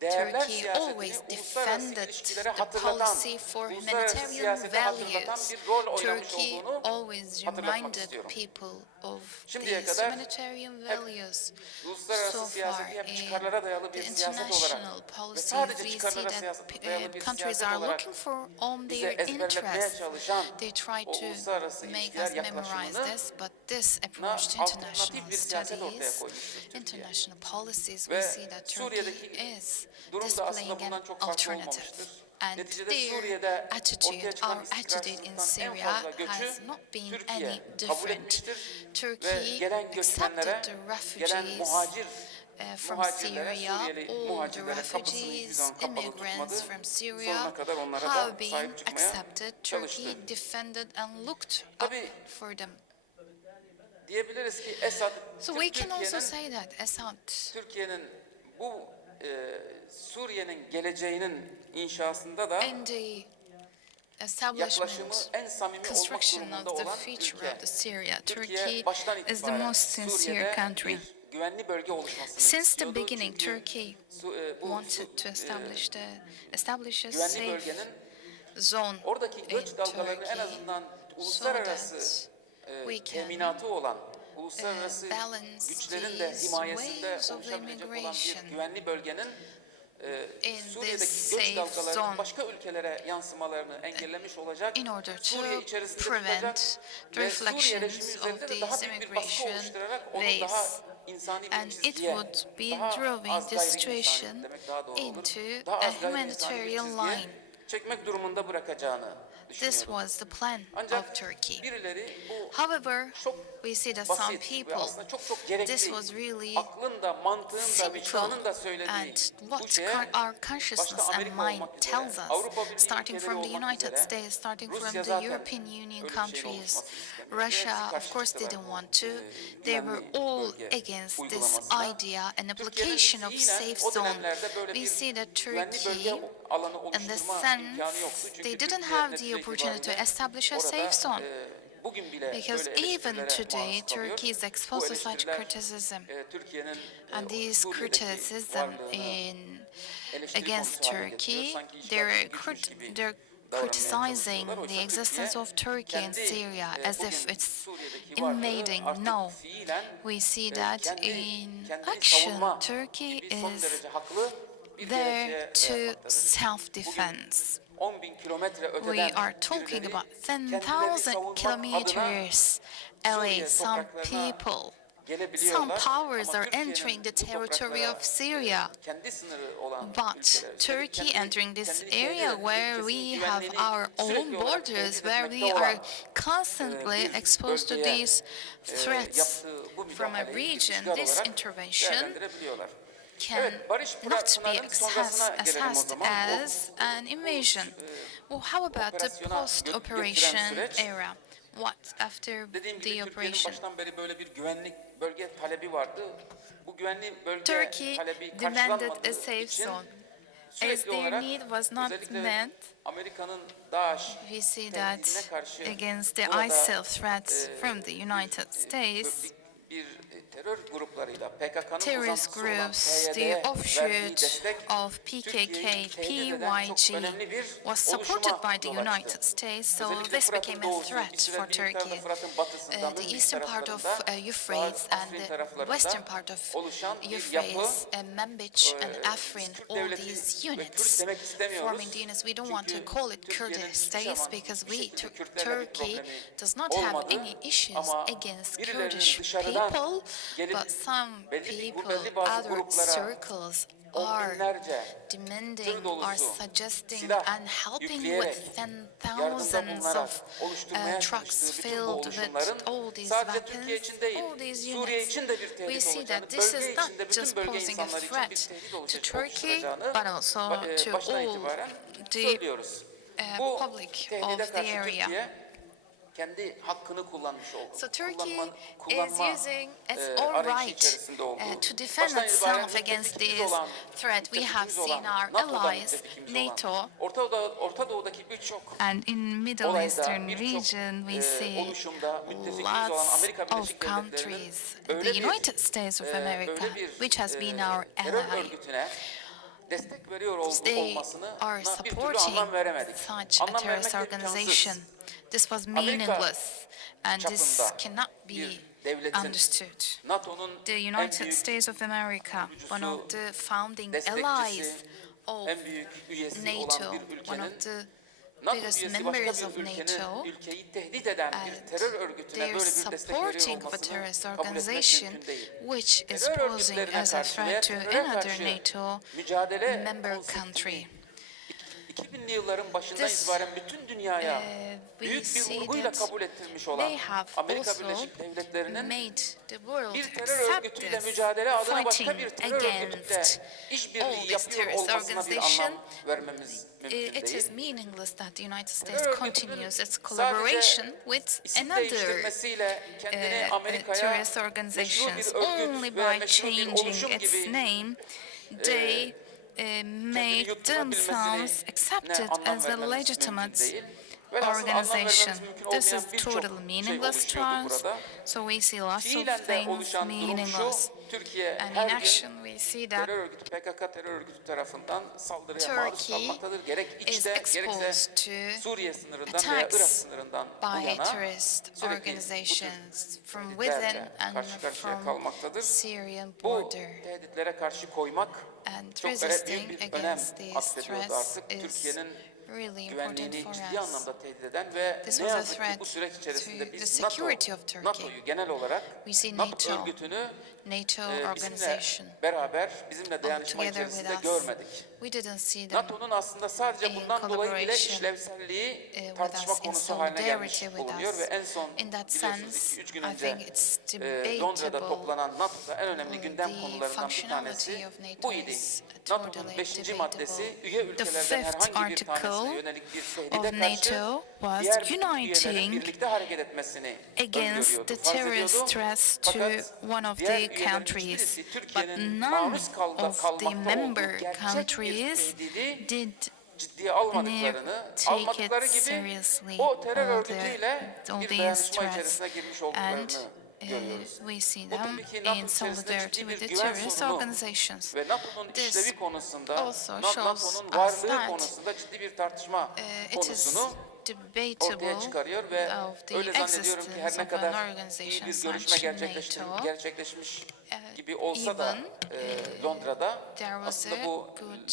değerler Turkey siyasetini always uluslararası defended ilişkileri the hatırlatan, policy for uluslararası humanitarian siyaseti hatırlatan values. bir rol oynamış Turkey olduğunu always hatırlatmak reminded istiyorum. people of Şimdiye these kadar humanitarian hep values. uluslararası So siyaseti far hep in çıkarlara dayalı the bir siyaset olarak international ve policies, sadece we see çıkarlara that dayalı bir countries siyaset are olarak looking for on bize their ezberletmeye interests. çalışan They try o to uluslararası make ilişkiler us memorize yaklaşımını this, but this approach to international alternatif bir siyaset ortaya studies, koymuştur Türkiye. international policies, we Ve see that Turkey Suriye'deki is durum da displaying aslında bundan an çok farklı alternative. olmamıştır. And Neticede their Suriye'de ortaya attitude, çıkan our attitude in istikrarsızlıktan en Syria fazla göçü has not been Türkiye any kabul different. etmiştir ve Turkey gelen göçmenlere, accepted the gelen refugees from muhacirlere, Syria, Suriyeli all the muhacirlere kapısını hiçbir refugees, zaman kapalı tutmadı. immigrants from Syria Sonuna kadar onlara have da been sahip çıkmaya accepted. çalıştı. Turkey defended and looked up Tabii for them. diyebiliriz ki Esad, So we can also Türkiye'nin say that Assad Türkiye'nin bu Suriye'nin geleceğinin inşasında da in the yaklaşımı establishment, en samimi olmak construction durumunda of the olan future ülke. of the Syria, Türkiye Turkey baştan is the itibaren most sincere Suriye'de country. bir güvenli bölge oluşmasını Since the istiyordu. beginning, Çünkü Turkey bu wanted to establish a güvenli safe bölgenin zone oradaki in göç dalgalarını en Turkey azından so uluslararası that we can teminatı olan, uluslararası balance güçlerin de these himayesinde waves of oluşabilecek olan bir immigration güvenli bölgenin in Suriye'deki this göç safe dalgalarının zone başka ülkelere yansımalarını engellemiş olacak. in order Suriye to içerisinde prevent tutacak the ve Suriye rejimi reflections üzerinde of de daha these büyük bir baskı immigration oluşturarak onu daha waves. insani And it bilinçsizliğe, would be daha drawing az the gayri insani situation demek daha doğru olur, into daha a az gayri insani humanitarian bilinçsizliğe line. çekmek durumunda bırakacağını This düşünüyorum. was the plan Ancak of Turkey. birileri bu However, çok we see that some basit ve people, aslında çok gerekli, this was really aklın da mantığın da simple, vicdanın da söylediği and bu what şeye our consciousness başta and Amerika mind olmak üzere, tells us, Avrupa Birliği starting ülkeleri from the olmak United üzere, States, starting from Rusya the zaten European Union öyle bir şeyin countries, oluşmasını istemiyor. Russia, Hepsi of course, karşı çıktılar didn't bu, want to. They were güvenli all bölge against this uygulamasına. idea and Türkiye'nin application of fiilen safe o zone. dönemlerde böyle We bir see that güvenli Turkey, bölge alanı in the oluşturma sense, imkanı yoktu. Çünkü they didn't Türkiye have netice the opportunity to itibariyle establish a orada, safe zone. bugün bile Because böyle even eleştirilere today, maruz kalıyor. Turkey is Bu exposed to such eleştiriler, criticism. Türkiye'nin And these Suriye'deki criticism varlığını against eleştiri konusu haline Turkey, getiriyor. Sanki işler they're, güçmüş gibi they're davranmaya criticizing çalışıyorlar. Oysa the existence of Turkey in kendi, Syria as if bugün it's Suriye'deki varlığı invading. artık No, fiilen, we see that in kendini action, savunma Turkey gibi son is derece haklı bir there gerekçe to dayatmaktadır. self-defense. 10.000 kilometre öteden We are talking birileri about kendilerini 10,000 savunmak adına kilometers away. Suriye Some topraklarına people, some gelebiliyorlar. powers Ama are entering Türkiye'nin the bu territory topraklara of Syria. kendi sınırı olan But ülkeler, Turkey kendi- entering this kendi ülkeleri, area where ülkesinin we have güvenliğini our sürekli own olarak borders, tehdit where etmekte we are olan, constantly bir exposed to bölgeye, these threats yaptığı bu from a müdahaleyi bir region, rüzgar this olarak intervention değerlendirebiliyorlar. can Evet, Barış not be Pınarı'nın sonrasına gelelim o assessed zaman. as an invasion. Well, how about the operasyona post-operation götüren süreç, era? What after Dediğim gibi the Türkiye'nin operation? baştan beri böyle bir güvenlik bölge talebi vardı. Bu güvenli bölge Turkey talebi demanded a karşılanmadığı safe için zone. sürekli their olarak need was not özellikle met, Amerika'nın DAEŞ we see tehdidine that karşı against the burada ISIL threats from the United States, bir terör gruplarıyla PKK'nın terrorist uzantısı olan groups, the PYD'ye verdiği offshoot destek of PKK, Türkiye'yi tehdit eden çok PYG önemli bir was supported oluşuma by the yol açtı. United States, so Özellikle this Fırat'ın became a doğusu, threat bir for süre bir miktarda Turkey. Fırat'ın batısında, The Münbit eastern part of taraflarında, Euphrates daha and Afrin the taraflarında western part of oluşan bir Euphrates, yapı. Manbij and Afrin, Kürt all devleti these ve Kürt units demek istemiyoruz. forming the units. We don't want to Çünkü call it Türkiye'nin Kurdish hiçbir states zaman because hiçbir şekilde Kürtlerle bir Turkey problemi does not have olmadı. any issues Ama against birilerinin Kurdish dışarıdan people, gelip but some belli people, bazı other gruplara circles on are binlerce demanding tır dolusu or suggesting silah and helping yükleyerek with yardımda thousands bulunarak of oluşturmaya trucks çalıştığı bütün bu filled with oluşumların all these sadece Türkiye weapons, için değil, all these Suriye units. için de bir We tehdit see olacağını, that this bölge is not içinde bütün just bölge posing a insanları için bir threat tehdit to oluşturacağını Turkey, but also to baştan all itibaren the söylüyoruz. Bu public tehdide of the karşı area. Türkiye kendi hakkını kullanmış oldu. So Turkey is Kullanma using its own arayışı right içerisinde oldu. to defend Baştan itibaren itself against müttefikimiz this olan, threat. We have müttefikimiz seen olan, our NATO'da allies, müttefikimiz NATO, olan, Orta Doğu'daki birçok and in Middle olayda, Eastern birçok region we see oluşumda müttefikimiz olan lots Amerika of Birleşik Devletleri'nin countries, öyle the bir, United States of America, öyle bir which has been our terör ally. örgütüne destek veriyor They olmasını are bir türlü supporting anlam veremedik. such a Anlam terrorist vermek de organization. imkansız. This was Amerika meaningless, and this çapında cannot be bir devletin understood. NATO'nun The en United büyük States of America, one kurucusu, of the founding destekçisi, allies of en büyük üyesi NATO, olan bir one ülkenin of the NATO biggest üyesi members başka of bir ülkenin NATO, ülkeyi tehdit eden bir and terör örgütüne they're böyle bir destek veriyor supporting a olmasını terrorist kabul etmek organization mümkün değil. which is Terör posing örgütlerine as a karşı veya threat to teröre another karşı NATO mücadele member konseptini country. 2000'li yılların başından This, itibaren bütün dünyaya we büyük bir see vurguyla that kabul ettirmiş olan they have Amerika also Birleşik Devletleri'nin made the world bir terör accept örgütüyle this, mücadele adına başka fighting bir terör örgütüyle against all işbirliği these yapıyor terrorist olmasına bir organization. anlam vermemiz mümkün It değil. is meaningless that the United Terör States örgütünün continues its sadece collaboration with isim another değiştirmesiyle kendini Amerika'ya terrorist meşru organizations. bir Only örgüt veya by meşru bir changing oluşum its gibi name, they made themselves accepted anlam as a vermemiz mümkün legitimate değil. Velhasıl anlam organization. vermemiz mümkün This olmayan is birçok totally meaningless to oluşuyordu us. burada. So we see lots of Fiilen de things oluşan durum şu, meaningless. Türkiye And in her action gün we see that terör örgütü, PKK terör örgütü tarafından saldırıya maruz Turkey kalmaktadır. Gerek is içte gerekse exposed to Suriye sınırından veya Irak attacks sınırından bu by yana terrorist sürekli bu tür organizations from tehditlerle within and karşı karşıya from kalmaktadır. Syrian Bu border. tehditlere karşı koymak And çok büyük resisting bir önem against these atfediyordu threats artık. is Türkiye'nin really important güvenliğini for ciddi us. anlamda tehdit eden ve This ne was a yazık ki threat bu süreç içerisinde to the biz security of Turkey. NATO'yu genel olarak We see NATO NATO, örgütünü NATO bizimle organization beraber, bizimle dayanışma together with içerisinde us. görmedik. We didn't see them NATO'nun aslında sadece in bundan dolayı bile collaboration, işlevselliği with tartışma us, in konusu haline gelmiş solidarity with bulunuyor us. ve en son In that biliyorsunuz sense, 2-3 gün I önce think it's Londra'da debatable. toplanan NATO'da en önemli gündem The konularından bir functionality tanesi of NATO bu idi. is NATO'nun totally 5. debatable. maddesi üye The ülkelerden fifth herhangi bir tanesine article yönelik bir of tehdide karşı NATO was diğer bütün üyelerin uniting birlikte hareket etmesini against öngörüyordu, the farz terrorist ediyordu. threats to Fakat one of diğer the üyelerin countries, hiçbirisi but Türkiye'nin none maruz of the kalmakta member olduğu gerçek bir countries tehdidi did ciddiye almadıklarını, take it almadıkları gibi seriously, o terör all örgütüyle these bir dayanışma threats. içerisine girmiş And olduklarını görüyoruz. we see Bu them tabii ki NATO in içerisinde solidarity ciddi with bir the güven terrorist sorunu organizations. ve NATO'nun This işlevi konusunda, also shows NATO'nun us varlığı that konusunda ciddi bir tartışma it is konusunu debatable ortaya çıkarıyor ve of the öyle zannediyorum ki her existence ne of an kadar iyi organization bir görüşme such NATO. gerçekleşmiş gibi olsa da Londra'da There was aslında a bu good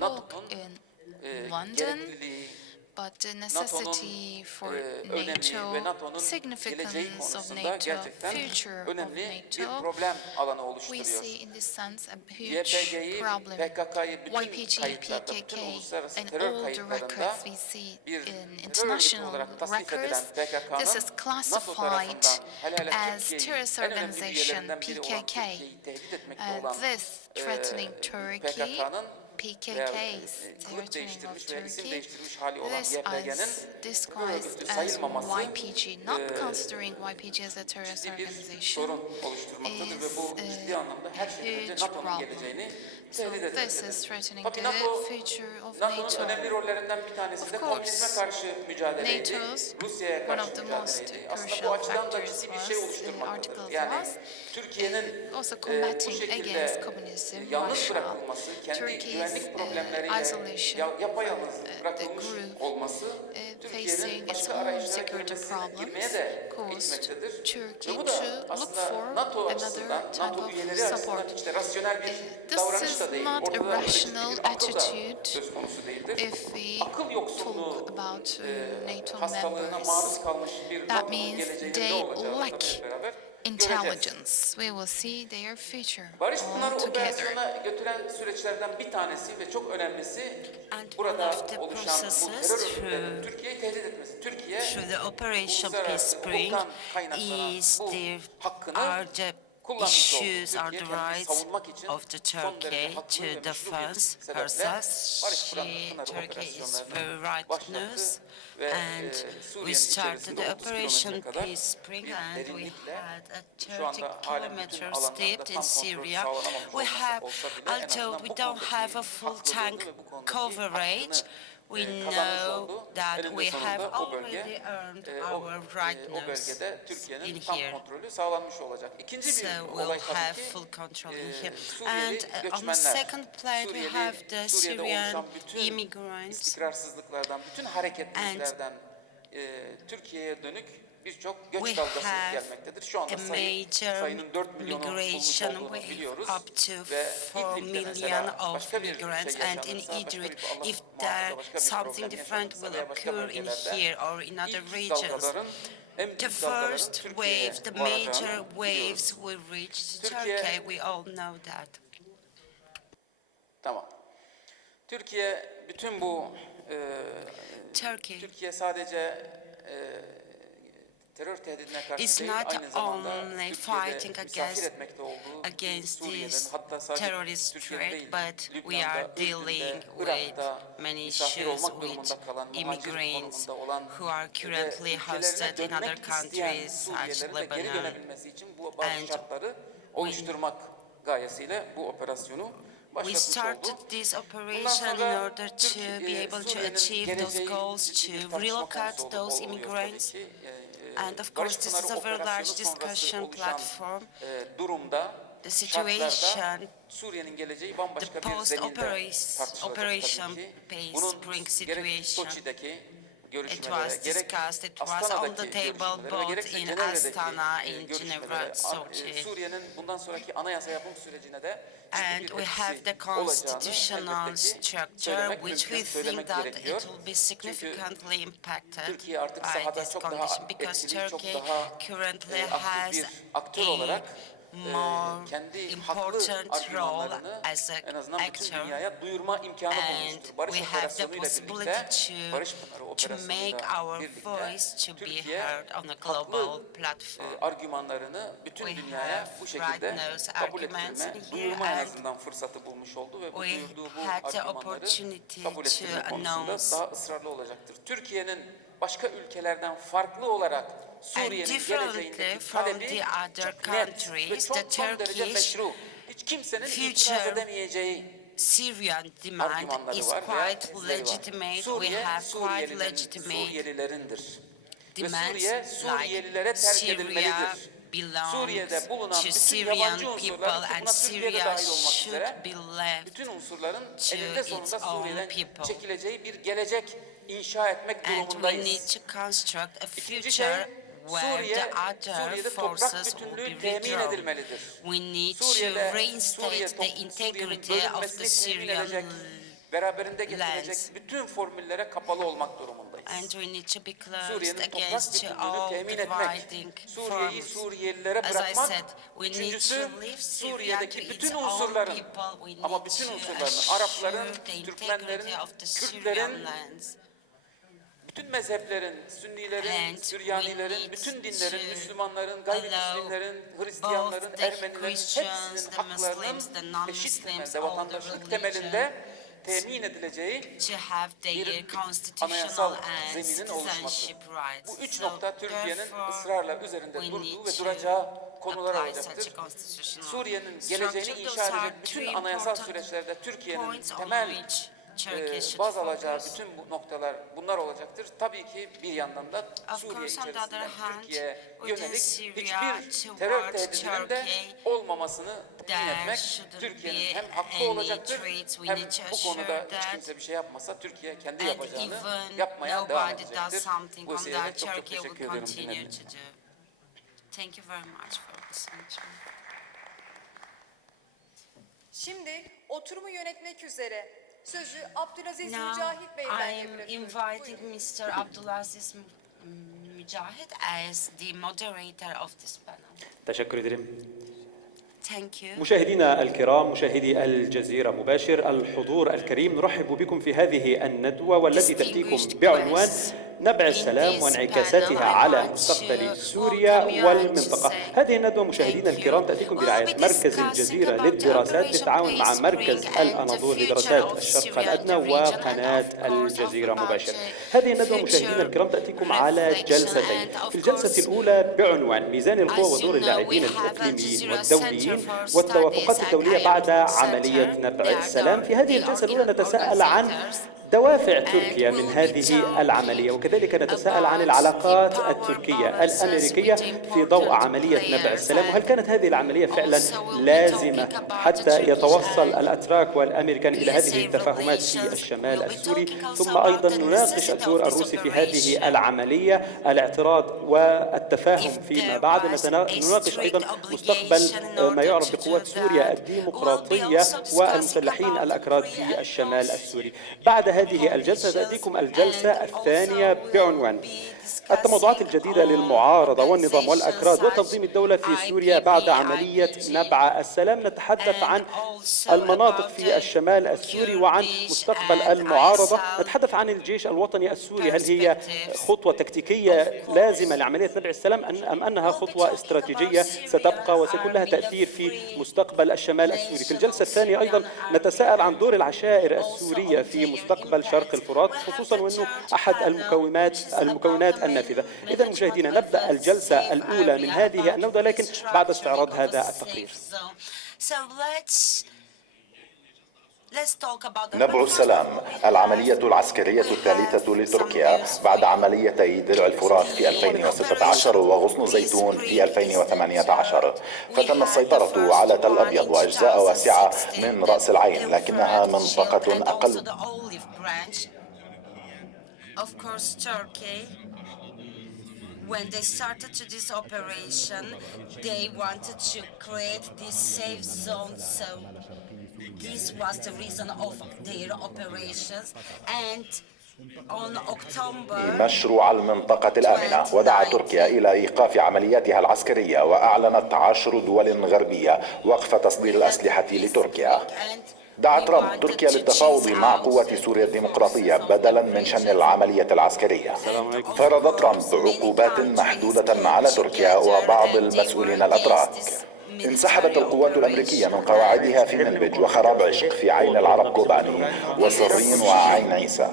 talk NATO'nun in London, gerekliliği, but the NATO'nun necessity for önemi NATO, ve NATO'nun geleceği significance of konusunda NATO, gerçekten future of önemli bir NATO, problem alanı we oluşturuyor. see in this sense a huge YPG'yi, problem. PKK'yı bütün YPG, kayıtlarda, PKK, bütün uluslararası and terör all the kayıtlarında records we see bir in terör örgütü international olarak tasnif edilen records, this is PKK'nın NATO classified tarafından hele hele as Türkiye'yi terrorist en önemli organization üyelerinden biri olan PKK. Türkiye'yi tehdit etmekte olan This threatening Turkey PKK'nın veya PKK's kılık returning of değiştirmiş ve isim Turkey. değiştirmiş hali olan This YPG'nin is terör disguised örgütü as sayılmaması YPG, not considering YPG as a terrorist ciddi bir organization, sorun oluşturmaktadır ve bu is ciddi anlamda her şeyden önce huge NATO'nun problem. geleceğini So tehdit this is etmektedir. threatening Tabii the NATO, future of NATO'nun NATO. önemli rollerinden bir tanesi de Of komünizme course, karşı mücadeleydi. NATO's Rusya'ya one karşı of the most mücadeleydi. Aslında bu crucial açıdan da factors ciddi bir şey was oluşturmaktadır. Article Yani was Türkiye'nin also bu combating against şekilde communism, yalnız Russia, bırakılması, kendi Turkey's güvenlik problemleriyle isolation yapayalnız from bırakılmış the group olması Türkiye'nin facing its başka own arayışlara security girmeye problems de caused itmektedir. Turkey Ve bu to da look aslında for NATO another açısından, type NATO of üyeleri açısından support. hiç de rasyonel bir This davranış is da değil. not a Ortada öyle ciddi rational bir akıl da attitude söz konusu değildir. if we Akıl yoksunluğu talk about NATO hastalığına members. maruz kalmış bir That NATO'nun means geleceğinin they ne olacağını lack tabii hep beraber göreceğiz. intelligence. We will see their future Barış Pınarı all together. operasyonuna götüren süreçlerden bir tanesi ve çok önemlisi And one burada of the oluşan bu processes terör örgütlerinin Türkiye'yi tehdit etmesi. Türkiye through the Operation Peace uluslararası Spring hukuktan kaynaklanan is bu there hakkını are the kullanmış oldu. issues are Türkiye the kendini rights savunmak için of the son derece Turkey haklı to ve meşru bir defense sebeple herself. Barış Pınarı Turkey is very operasyonlarını right başlattı news. ve And we Suriye'nin started içerisinde the 30 Operation kilometre kadar Peace Spring bir and we derinlikle had a şu 30 anda halen bütün kilometers alanlarda deep tam in kontrol Syria. sağlanamamış We olsa have, bile en although azından we bu don't have a konudaki full tank haklılığını ve bu konudaki coverage, hakkını we kazanmış know oldu. that Eninde we have sonunda o bölge, already earned o our o rightness bölgede in Türkiye'nin tam here. kontrolü sağlanmış olacak. İkinci So bir we'll olay have tabii ki full control in here. Suriyeli And on the göçmenler. second plate, we have the Suriye'de Syrian oluşan bütün immigrants. istikrarsızlıklardan, bütün hareketliliklerden Türkiye'ye dönük birçok göç We dalgası have gelmektedir. Şu anda a major sayının 4 milyonu bulmuş migration olduğunu with biliyoruz. up to Ve 4 İdlib'de million mesela of başka bir migrants, şey and in yaşanırsa, başka Idlib, bir Allah if muhafaza there başka bir something problem different yaşanırsa will veya başka occur in bölgelerde here or in other ilk regions, dalgaların, en the büyük dalgaların first Türkiye'ye wave, the varacağını major waves biliyoruz. will reach Türkiye- Turkey. We all know that. Tamam. Türkiye bütün bu Turkey Türkiye sadece terör tehdidine karşı is değil, not aynı zamanda only Türkiye'de fighting misafir etmekte olduğu against Suriyelilerin, this hatta sadece terrorist Türkiye'de threat, değil, but we Lübnan'da, are dealing Ürdün'de, with Irak'ta many misafir issues olmak with durumunda kalan, muhacir immigrants konumunda olan who are ve currently ülkelerine hosted in dönmek other isteyen countries such Suriyelilerin de geri Lebanon. dönebilmesi için bu bazı And şartları oluşturmak gayesiyle bu operasyonu We başlatmış started oldu. this Bundan operation in sonra order to be able to Suriye'nin achieve those geleceği goals, ciddi bir to tartışma relocate konusu those oluyor immigrants. tabii ki. And of Barış course, this is Pınarı a very large operasyonu sonrası discussion oluşan platform. Durumda, The şartlarda situation, Suriye'nin geleceği bambaşka the bir zeminde tartışılacak Operation tabii ki. Peace Bunun Spring gerek situation, Soçi'deki it görüşmelere, was gerek discussed, it was on Astana'daki the table görüşmelere ve both gerekse in Cenevre'deki Astana, in görüşmelere, Geneva, Sochi. Suriye'nin bundan sonraki anayasa yapım sürecine de And ciddi we bir have etkisi the olacağını constitutional elbette ki structure, söylemek which mümkün, we söylemek think that gerekiyor. it will be significantly impacted Türkiye artık by sahada this çok daha condition, because etkili, çok Turkey daha currently aktif has bir aktör a olarak more kendi haklı important role argümanlarını as en an azından bütün actor, dünyaya duyurma imkanı and bulmuştur. Barış we have the operasyonuyla possibility birlikte, Barış Pınarı to make operasyonuyla our birlikte voice to be Türkiye heard on a global haklı platform. argümanlarını bütün We dünyaya have bu şekilde right-nosed kabul arguments ettirme, in here, duyurma en and azından fırsatı bulmuş oldu ve bu we duyurduğu bu had the argümanları opportunity kabul to ettirme konusunda announce. daha ısrarlı olacaktır. Türkiye'nin başka ülkelerden farklı olarak And Suriye'nin differently geleceğindeki from talebi the other çok net ve countries, çok the son derece Turkish meşru. Hiç kimsenin itiraz future edemeyeceği Syrian demand argümanları is var veya quite tezleri var. legitimate. We Suriye, have quite legitimate Suriyelilerindir. Ve demands Suriye, Suriyelilere like terk Syria edilmelidir. belongs Suriye'de bulunan to bütün Syrian yabancı people, unsurların ki and buna Türkiye'de Syria dahil olmak should üzere be left bütün unsurların to eninde sonunda its own Suriye'den people. çekileceği bir gelecek inşa etmek And we need durumundayız. to construct a İkinci şey, future where Suriye, the other Suriye'de forces toprak will bütünlüğü be temin withdrawn. edilmelidir. We need to Suriye reinstate the Suriye'nin integrity of the bölünmesini temin Syrian edecek, beraberinde getirecek lands. bütün formüllere kapalı olmak durumundayız. And we need to be closed Suriye'nin toprak against to bütünlüğünü all temin etmek, dividing Suriye'yi forms. Suriyelilere As I bırakmak, said, we need üçüncüsü to leave Syria to Suriye'deki its bütün own unsurların people. We ama need bütün to unsurların, assure Arapların, the Türkmenlerin, integrity of the Kürtlerin, Syrian lands. bütün mezheplerin, Sünnilerin, And Süryanilerin, we bütün need dinlerin, to Müslümanların, gayrimüslimlerin, Hristiyanların, both the Ermenilerin Christians, hepsinin the haklarının Muslims, the eşit non-Muslims, temelde, all the vatandaşlık religion, temelinde temin edileceği to have their bir constitutional anayasal and zeminin oluşması. citizenship rights. Bu üç So nokta Türkiye'nin therefore, ısrarla üzerinde we durduğu need ve to duracağı konular apply olacaktır. such a constitutional Suriye'nin structure. geleceğini Those inşa are edecek bütün three anayasal important süreçlerde Türkiye'nin points on temel which Turkey should baz alacağı focus. bütün bu noktalar bunlar olacaktır. Tabii ki bir yandan da Of Suriye course, on the other içerisinde hand, Türkiye'ye within yönelik Syria, hiçbir terör towards tehdidinin de Turkey, olmamasını temin there etmek shouldn't Türkiye'nin be hem hakkı any olacaktır threats. We hem need to bu konuda assure hiç that, kimse bir şey yapmasa Türkiye kendi and yapacağını even yapmaya devam nobody does edecektir. something Bu on vesileyle that, çok Turkey will teşekkür ederim continue dinlediğiniz to için. do. Thank you very much for listening to me. Şimdi oturumu yönetmek üzere sözü Abdülaziz Now, Mücahit Bey'den I'm bırakıyorum. inviting Buyurun. Mr. Abdulaziz Mücahit as the moderator of this panel. تشكر ederim. Thank you. مشاهدينا الكرام مشاهدي الجزيرة مباشر الحضور الكريم نرحب بكم في هذه الندوة والتي تأتيكم بعنوان نبع السلام وانعكاساتها على مستقبل سوريا والمنطقة. هذه الندوة مشاهدينا الكرام تأتيكم برعاية مركز الجزيرة للدراسات بالتعاون مع مركز الأناضول لدراسات الشرق الأدنى وقناة الجزيرة مباشر. هذه الندوة مشاهدينا الكرام تأتيكم على جلستين. في الجلسة الأولى بعنوان ميزان القوى ودور اللاعبين الإقليميين والدوليين والتوافقات الدولية بعد عملية نبع السلام. في هذه الجلسة الأولى نتساءل عن دوافع تركيا من هذه العملية وكذلك نتساءل عن العلاقات التركية الأمريكية في ضوء عملية نبع السلام وهل كانت هذه العملية فعلا لازمة حتى يتوصل الأتراك والأمريكان إلى هذه التفاهمات في الشمال السوري. ثم أيضا نناقش الدور الروسي في هذه العملية الاعتراض والتفاهم فيما بعد. نناقش أيضا مستقبل ما يعرف بقوات سوريا الديمقراطية والمسلحين الأكراد في الشمال السوري. بعد هذه الجلسة تأتيكم الجلسة الثانية بعنوان التموضعات الجديدة للمعارضة والنظام والأكراد وتنظيم الدولة في سوريا بعد عملية نبع السلام. نتحدث عن المناطق في الشمال السوري وعن مستقبل المعارضة. نتحدث عن الجيش الوطني السوري، هل هي خطوة تكتيكية لازمة لعملية نبع السلام أم أنها خطوة استراتيجية ستبقى وسيكون لها تأثير في مستقبل الشمال السوري. في الجلسة الثانية أيضا نتساءل عن دور العشائر السورية في مستقبل شرق الفرات، خصوصا وأنه أحد المكونات النافذة. إذا مشاهدينا نبدأ الجلسة الأولى من هذه النودة لكن بعد استعراض هذا التقرير. نبع السلام، العملية العسكرية الثالثة لتركيا بعد عمليتي درع الفرات في 2016 وغصن زيتون في 2018. فتم السيطرة على تل أبيض وأجزاء واسعة من رأس العين، لكنها منطقة أقل. When they started to this operation, they wanted to create this safe zone, so this was the reason of their operations. And on October مشروع المنطقة الآمنة، ودعا تركيا إلى إيقاف عملياتها العسكرية وأعلنت 10 دول غربية وقف تصدير الأسلحة لتركيا. دعا ترامب تركيا للتفاوض مع قوات سوريا الديمقراطية بدلا من شن العملية العسكرية. فرض ترامب عقوبات محدودة على تركيا وبعض المسؤولين الأتراك. انسحبت القوات الأمريكية من قواعدها في منبج وخراب عشق في عين العرب كوباني وصرين وعين عيسى.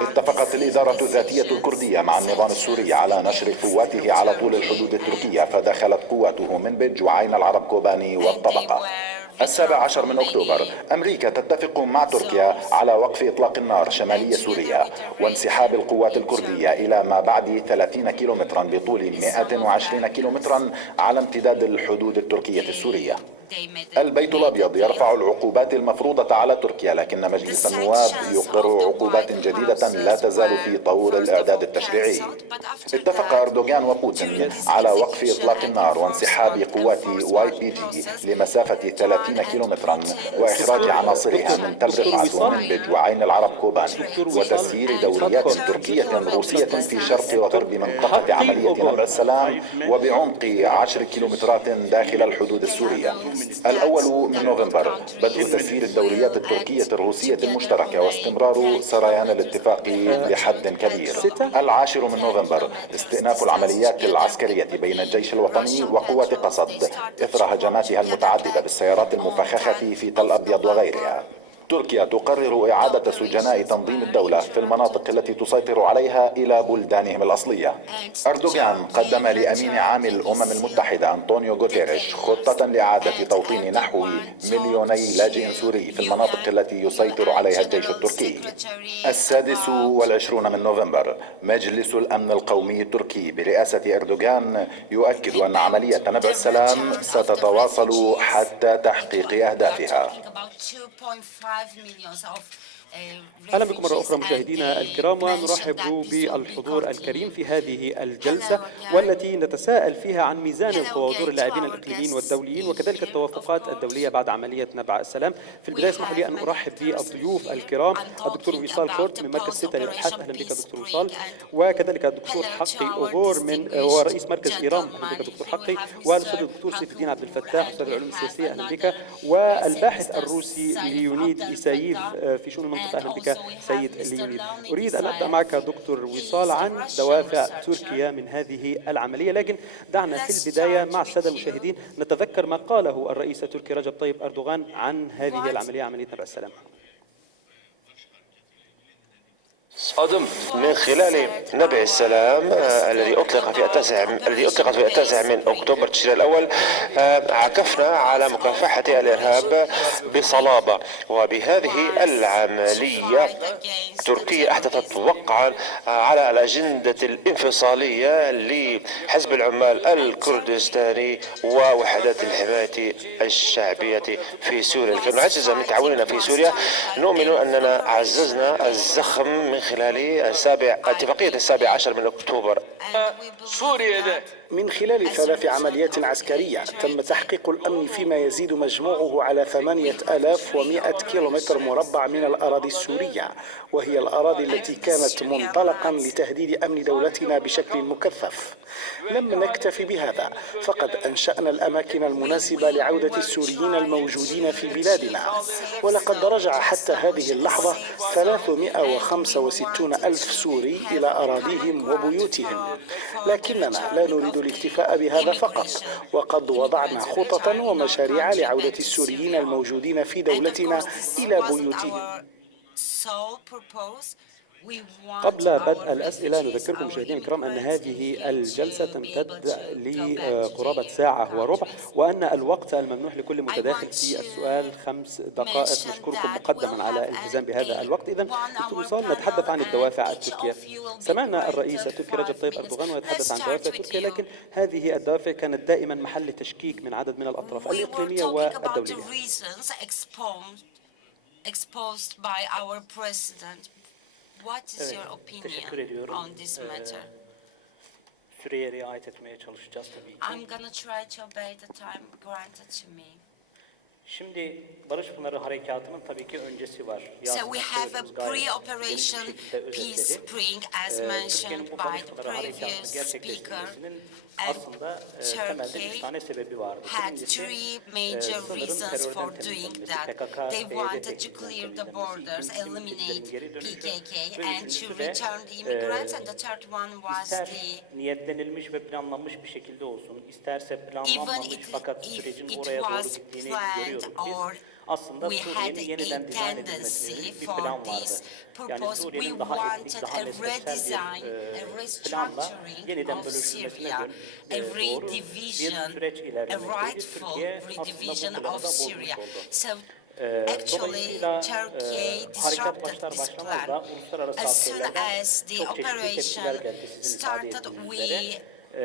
اتفقت الإدارة الذاتية الكردية مع النظام السوري على نشر قواته على طول الحدود التركية، فدخلت قواته منبج وعين العرب كوباني والطبقة. 17 من أكتوبر أمريكا تتفق مع تركيا على وقف إطلاق النار شمالي سوريا وانسحاب القوات الكردية إلى ما بعد 30 كيلومترا بطول 120 كيلومترا على امتداد الحدود التركية السورية. البيت الأبيض يرفع العقوبات المفروضة على تركيا، لكن مجلس النواب يقر عقوبات جديدة لا تزال في طور الإعداد التشريعي. اتفق أردوغان وبوتين على وقف إطلاق النار وانسحاب قوات YPG لمسافة 30 كيلومترا وإخراج عناصرها من تل رفعت ومنبج وعين العرب كوباني وتسيير دوريات تركية روسية في شرق وغرب منطقة عملية نبع السلام وبعمق 10 كيلومترات داخل الحدود السورية. الأول من نوفمبر بدء تسيير الدوريات التركية الروسية المشتركة واستمرار سريان الاتفاق لحد كبير. 10 من نوفمبر استئناف العمليات العسكرية بين الجيش الوطني وقوات قسد إثر هجماتها المتعددة بالسيارات المفخخة في تل أبيض وغيرها. تركيا تقرر إعادة سجناء تنظيم الدولة في المناطق التي تسيطر عليها إلى بلدانهم الأصلية. أردوغان قدم لأمين عام الأمم المتحدة أنطونيو غوتيريش خطة لإعادة توطين نحو 2,000,000 لاجئ سوري في المناطق التي يسيطر عليها الجيش التركي. 26 من نوفمبر مجلس الأمن القومي التركي برئاسة أردوغان يؤكد أن عملية نبع السلام ستتواصل حتى تحقيق أهدافها. أهلا بكم مرة أخرى مشاهدينا الكرام، ونرحب بالحضور الكريم في هذه الجلسة والتي نتساءل فيها عن ميزان القوى ودور اللاعبين الإقليميين والدوليين وكذلك التوافقات الدولية بعد عملية نبع السلام. في البداية اسمحوا لي أن أرحب بالضيوف الكرام الدكتور وصال فورت من مركز سيتا للأبحاث. أهلا بك دكتور وصال. وكذلك الدكتور حقي أوغور هو رئيس مركز إيرام. أهلا بك دكتور حقي. والأستاذ الدكتور سيف الدين عبد الفتاح أستاذ العلوم السياسية. أهلا بك. والباحث الروسي ليونيد إيساييف في شؤون المنطقة. أهلا بك سيد ليونيد. أريد أن أبدأ معك دكتور وصال عن دوافع تركيا من هذه العملية، لكن دعنا في البداية مع السادة المشاهدين نتذكر ما قاله الرئيس التركي رجب طيب أردوغان عن هذه العملية، عملية نبع السلام. من خلال نبع السلام الذي أطلقت في 9 من أكتوبر تشرين الأول عكفنا على مكافحة الإرهاب بصلابة، وبهذه العملية تركيا أحدثت وقعا على الأجندة الانفصالية لحزب العمال الكردستاني ووحدات الحماية الشعبية في سوريا. لكي نعزز من تعاوننا في سوريا نؤمن أننا عززنا الزخم من خلال اتفاقية 17 من أكتوبر. من خلال 3 عمليات عسكرية تم تحقيق الأمن فيما يزيد مجموعه على 8,100 كيلومتر مربع من الأراضي السورية، وهي الأراضي التي كانت منطلقا لتهديد أمن دولتنا بشكل مكثف. لم نكتف بهذا، فقد أنشأنا الأماكن المناسبة لعودة السوريين الموجودين في بلادنا، ولقد رجع حتى هذه اللحظة 365,000 سوري إلى أراضيهم وبيوتهم. لكننا لا نريد الاكتفاء بهذا فقط، وقد وضعنا خططا ومشاريع لعودة السوريين الموجودين في دولتنا إلى بيوتهم. قبل بدء الأسئلة نذكركم مشاهدينا الكرام أن هذه الجلسة تمتد لقرابة ساعة وربع، وأن الوقت الممنوح لكل متداخل في السؤال 5 دقائق. نشكركم مقدما على الالتزام بهذا الوقت. إذن دكتور وصال، نتحدث عن الدوافع التركية. سمعنا الرئيس التركي رجب طيب أردوغان ويتحدث عن دوافع تركيا، لكن هذه الدوافع كانت دائما محل تشكيك من عدد من الأطراف الإقليمية والدولية. What is your opinion on this matter? Süreye riayet etmeye çalışacağız tabii ki. I'm gonna try to obey the time granted to me. Şimdi Barış Pınarı Harekatı'nın tabii ki öncesi var. So we have a pre-operation Peace Spring as mentioned by the previous speaker. Aslında temelde 3 tane sebebi vardı. Had 3 major reasons for doing that. They wanted to clear the borders, eliminate PKK, and to return the immigrants. And the third one was the niyetlenilmiş ve planlanmış bir şekilde olsun, isterse planlanmamış fakat sürecin oraya doğru gittiğini görüyoruz biz. Aslında Suriye'nin yeniden dizayn edilmesi bir plan vardı. Yani Suriye'nin daha etnik, daha nesnetsel bir planla yeniden bölüşülmesine doğru bir süreç ilerlemektedir. Türkiye aslında bu planda bozmuş oldu. Dolayısıyla harekat başlar başlamaz da uluslararası aktörlerden çok çeşitli tepkiler geldi sizin ifade ettiğiniz üzere. En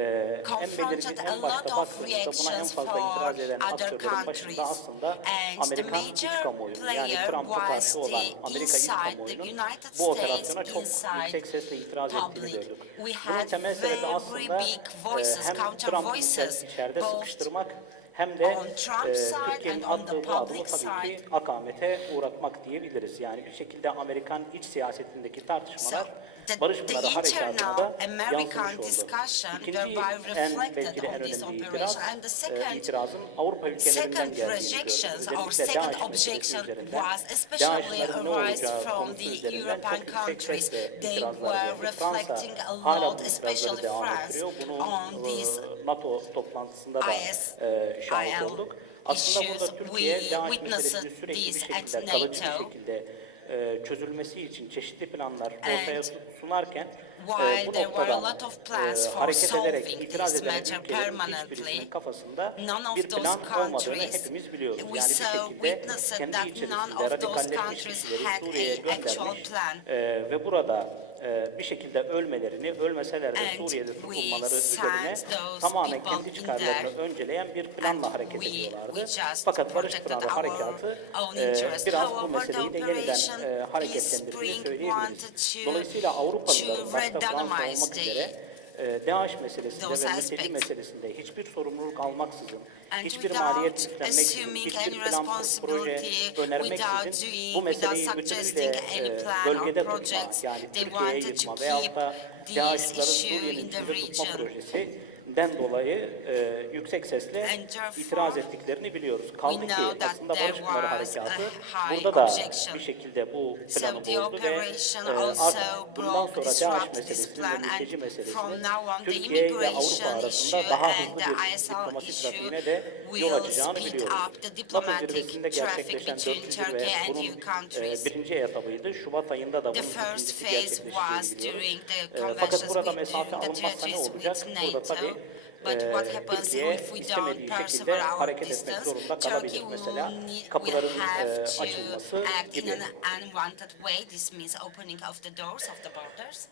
belirgin, en başta baktığımızda buna en fazla itiraz eden aktörlerin başında aslında Amerikan iç kamuoyu, yani Trump'a karşı olan Amerika iç kamuoyunun bu operasyona çok yüksek sesle itiraz ettiğini gördük. Bunun temel sebebi aslında hem Trump'ı içeride sıkıştırmak hem de Türkiye'nin attığı bu adımı tabii ki akamete uğratmak diyebiliriz. Yani bir şekilde Amerikan iç siyasetindeki tartışmalar Barış Pınarı Harekatı'na da yansımış oldu. İkinci belki de en önemli itirazın Avrupa ülkelerinden geldiğini görüyoruz. Özellikle DAEŞ meselesi üzerinden. DAEŞ'lerin ne olacağı konusu üzerinden çok yüksek sesle itirazlar geldi. Fransa hala bu itirazları devam ettiriyor. Bunu NATO toplantısında da şahit olduk. Aslında issues. burada Türkiye, We DAEŞ witnessed meselesini sürekli bir this şekilde, at kalıcı bir NATO. şekilde çözülmesi için çeşitli planlar ortaya sunarken While bu there were a noktadan lot of plans for hareket ederek solving itiraz this eden matter ülkelerin permanently, hiçbirisinin kafasında none of bir those plan olmadığını countries, hepimiz biliyoruz. we Yani bir saw, şekilde witnessed kendi that none içerisinde of those radikalleşmiş countries kişileri had Suriye'ye an actual göndermiş plan. ve burada bir şekilde ölmeseler de And Suriye'de we tutulmaları sent üzerine those tamamen people kendi in çıkarlarını there, önceleyen bir planla and hareket we ediyorlardı. just Fakat Barış protected Pınarı our Harekatı own interest. biraz bu However, the meseleyi de yeniden Operation Peace hareketlendirdiğini Spring söyleyebiliriz. wanted Dolayısıyla Avrupalıların to başta Fransa redynamize olmak üzere DAEŞ meselesinde those ve mülteci aspects. meselesinde hiçbir sorumluluk almaksızın, And hiçbir without maliyet üstlenmeksizin, assuming hiçbir any plan proje responsibility, önermeksizin without bu meseleyi without bütünüyle suggesting any plan or bölgede tutma, projects, yani they Türkiye'ye wanted to yıkma veyahut da keep DAEŞ'ların this issue Suriye'nin in the içinde tutma region. projesinden dolayı yüksek sesle And therefore, itiraz ettiklerini biliyoruz. Kaldı ki know that aslında there Barış Pınarı was a Harekatı high burada da objection. bir şekilde bu So planı the bozdu ve operation artık also bundan broke, sonra DAEŞ disrupted this meselesini plan, ve mülteci and meselesini from now on the Türkiye ile Avrupa immigration arasında issue daha and hızlı the bir ISL diplomasi issue trafiğine de yol will açacağını speed biliyoruz. up the NATO diplomatic zirvesinde traffic gerçekleşen between 4. zirve Turkey and bunun EU countries. birinci etapıydı. Şubat ayında da The bunun first ikincisi phase was gerçekleştiğini during biliyoruz. the Fakat conventions burada with mesafe the alınmazsa ne territories olacak? with Burada NATO. tabii But what happens Türkiye if we don't istemediği şekilde persevere our hareket etmek distance? zorunda Turkey kalabilir. Mesela will kapıların have to açılması act in gibi. an unwanted way. This means opening of the doors of the borders.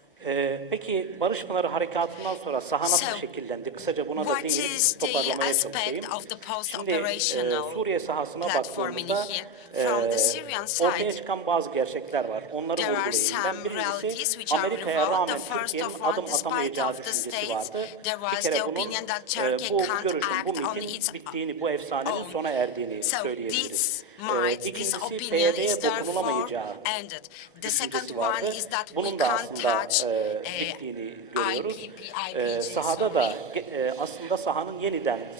Peki Barış Pınarı Harekatından sonra saha nasıl So, şekillendi? Kısaca buna da what değinip is the toparlamaya çalışayım. aspect of the Şimdi post-operational Suriye sahasına platform in baktığımızda here? From the Syrian ortaya side, çıkan bazı gerçekler var. Onları there are vurgulayayım. Ben some realities birincisi which are Amerika'ya revealed. rağmen The first Türkiye'nin of all, adım despite atamayacağı of the düşüncesi states, vardı. there Bir was kere the bunun opinion that Turkey bu can't görüşün, bu act on mitin its bittiğini, bu efsanenin own. sona erdiğini So söyleyebiliriz. this might, this İkincisi opinion PYD'ye is therefore dokunulamayacağı ended. The second düşüncesi one vardı. is that we Bunun da can't aslında touch bittiğini görüyoruz. IPG, Sahada da aslında sahanın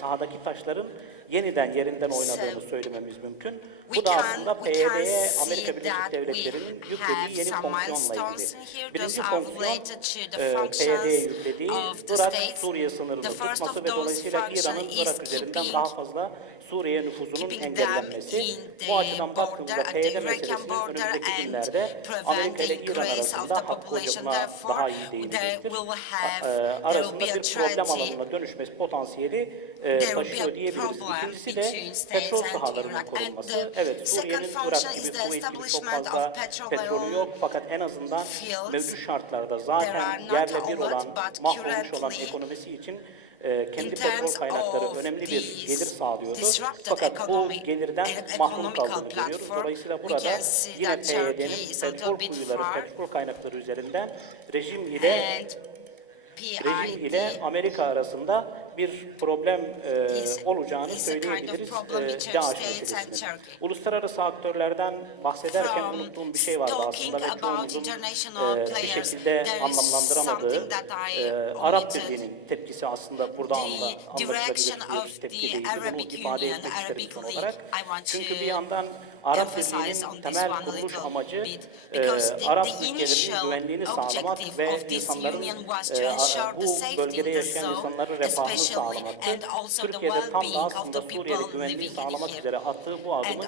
sahadaki taşların yeniden yerinden oynadığını söylememiz mümkün. Bu da aslında PYD'ye Amerika Birleşik Devletleri'nin yüklediği yeni fonksiyonla ilgili. Birinci fonksiyon PYD'ye yüklediği Irak-Suriye sınırını tutması ve dolayısıyla İran'ın Irak üzerinden daha fazla Suriye nüfuzunun engellenmesi. Bu açıdan baktığımızda PYD meselesinin önümüzdeki günlerde Amerika ile İran arasında, Hakkı Hoca buna daha iyi değinecektir, arasında bir problem alanına dönüşmesi potansiyeli taşıyor diyebiliriz. İkincisi de petrol sahalarının korunması. Evet, Suriye'nin Irak gibi Kuveyt'in çok fazla petrolü yok fakat en azından mevcut şartlarda zaten yerle bir olan, mahvolmuş olan ekonomisi için kendi petrol kaynakları önemli bir gelir sağlıyordu. Fakat bu gelirden mahrum kaldığını görüyoruz. Dolayısıyla burada yine PYD'nin petrol kuyuları, petrol kaynakları üzerinden rejim ile Amerika arasında bir problem olacağını söyleyebiliriz DAEŞ meselesinin. Uluslararası aktörlerden bahsederken unuttuğum bir şey vardı aslında ve çoğumuzun bir şekilde anlamlandıramadığı Arap Birliği'nin tepkisi aslında burada anlaşılabilir bir tepki değil. Bunu ifade etmek isterim son olarak. Çünkü bir yandan Arap Birliği'nin temel kuruluş amacı Arap ülkelerinin güvenliğini sağlamak ve insanların bu bölgede yaşayan insanların refahını sağlamaktı. Türkiye'de tam da aslında Suriye'de güvenliği sağlamak üzere attığı bu adımın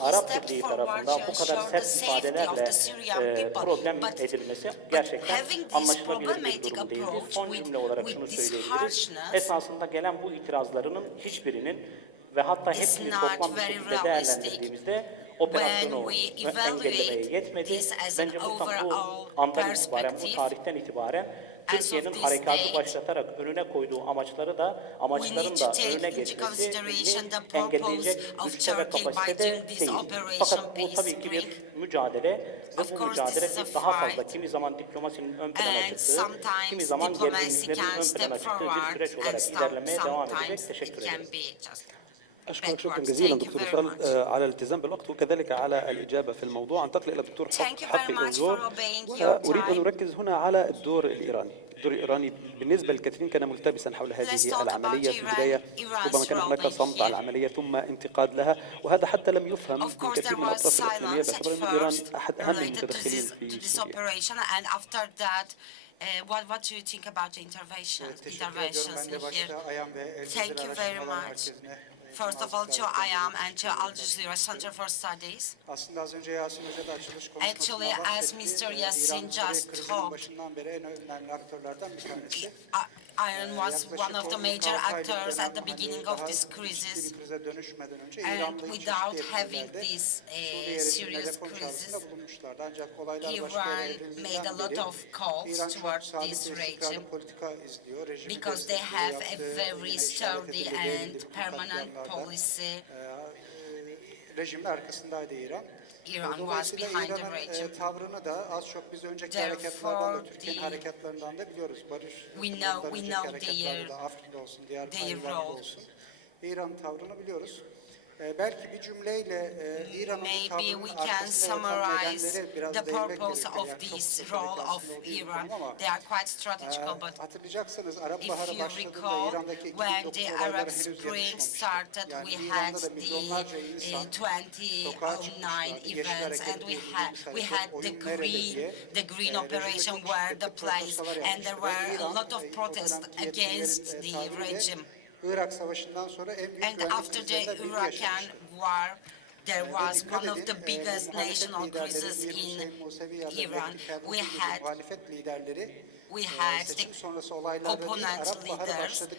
Arap Birliği tarafından bu kadar sert ifadelerle problem edilmesi gerçekten anlaşılabilir bir durum değildi. Son cümle olarak şunu söyleyebiliriz. Esasında gelen bu itirazlarının hiçbirinin ve hatta hepsini toplam bir şekilde değerlendirdiğimizde operasyonu engellemeye yetmedi. Bence bu andan itibaren, bu tarihten itibaren Türkiye'nin harekatı başlatarak önüne koyduğu amaçların da önüne geçmesi engelleyecek güçte ve kapasitede değil. Fakat bu tabii ki bir mücadele ve bu mücadele daha fazla kimi zaman diplomasinin ön plana çıktığı, kimi zaman gerginliklerin ön plana çıktığı bir süreç olarak ilerlemeye devam edecek. Teşekkür ederim. أشكرك شكرا جزيلا دكتور وصال على الالتزام بالوقت وكذلك على الإجابة في الموضوع. أنتقل إلى الدكتور حق الأنظور وأريد أن أركز هنا على الدور الإيراني. الدور الإيراني بالنسبة للكثيرين كان ملتبسا حول هذه العملية في البداية. ربما كان هناك صمت على العملية ثم انتقاد لها وهذا حتى لم يفهم من كثير من الأطراف الإقليمية باعتبار أن إيران أحد أهم المتدخلين في سوريا. What do you think about the interventions in here? Thank you very much. First of all, to IAM and to Al Jazeera Center for Studies. Aslında az önce Yasin Hoca da açılış Actually, konuşmasında as bahsetti. Mr. Yassin İran just krizinin talked, başından beri en önemli aktörlerden bir tanesi. Iran was one of the major actors at the beginning of this crisis, and without having this serious crisis, Iran made a lot of calls towards this regime because they have a very sturdy and permanent policy. Rejimin arkasındaydı İran. Iran was behind the regime. Tavrını da az çok biz önceki harekatlardan da Türkiye'nin harekatlarından da biliyoruz. Barış harekatlarda Afrin'de olsun, diğer paylarda olsun. İran'ın tavrını biliyoruz. Belki bir cümleyle İran'ın tavrının arkasında yatan nedenleri biraz değinmek gerekiyor. Of this role of Iran, they are quite strategical, but hatırlayacaksınız Arap Baharı if you başladığında İran'daki when 2009 the olaylar Arab henüz Spring yatışmamıştı. started, Yani we had İran'da da the milyonlarca insan 2009 events, and we had the green operation where the place, and there were a lot of protests against the regime. Irak Savaşı'ndan sonra en büyük And after the Iraqi war, there was one of the biggest national crises in Iran. We had the opponent leaders, and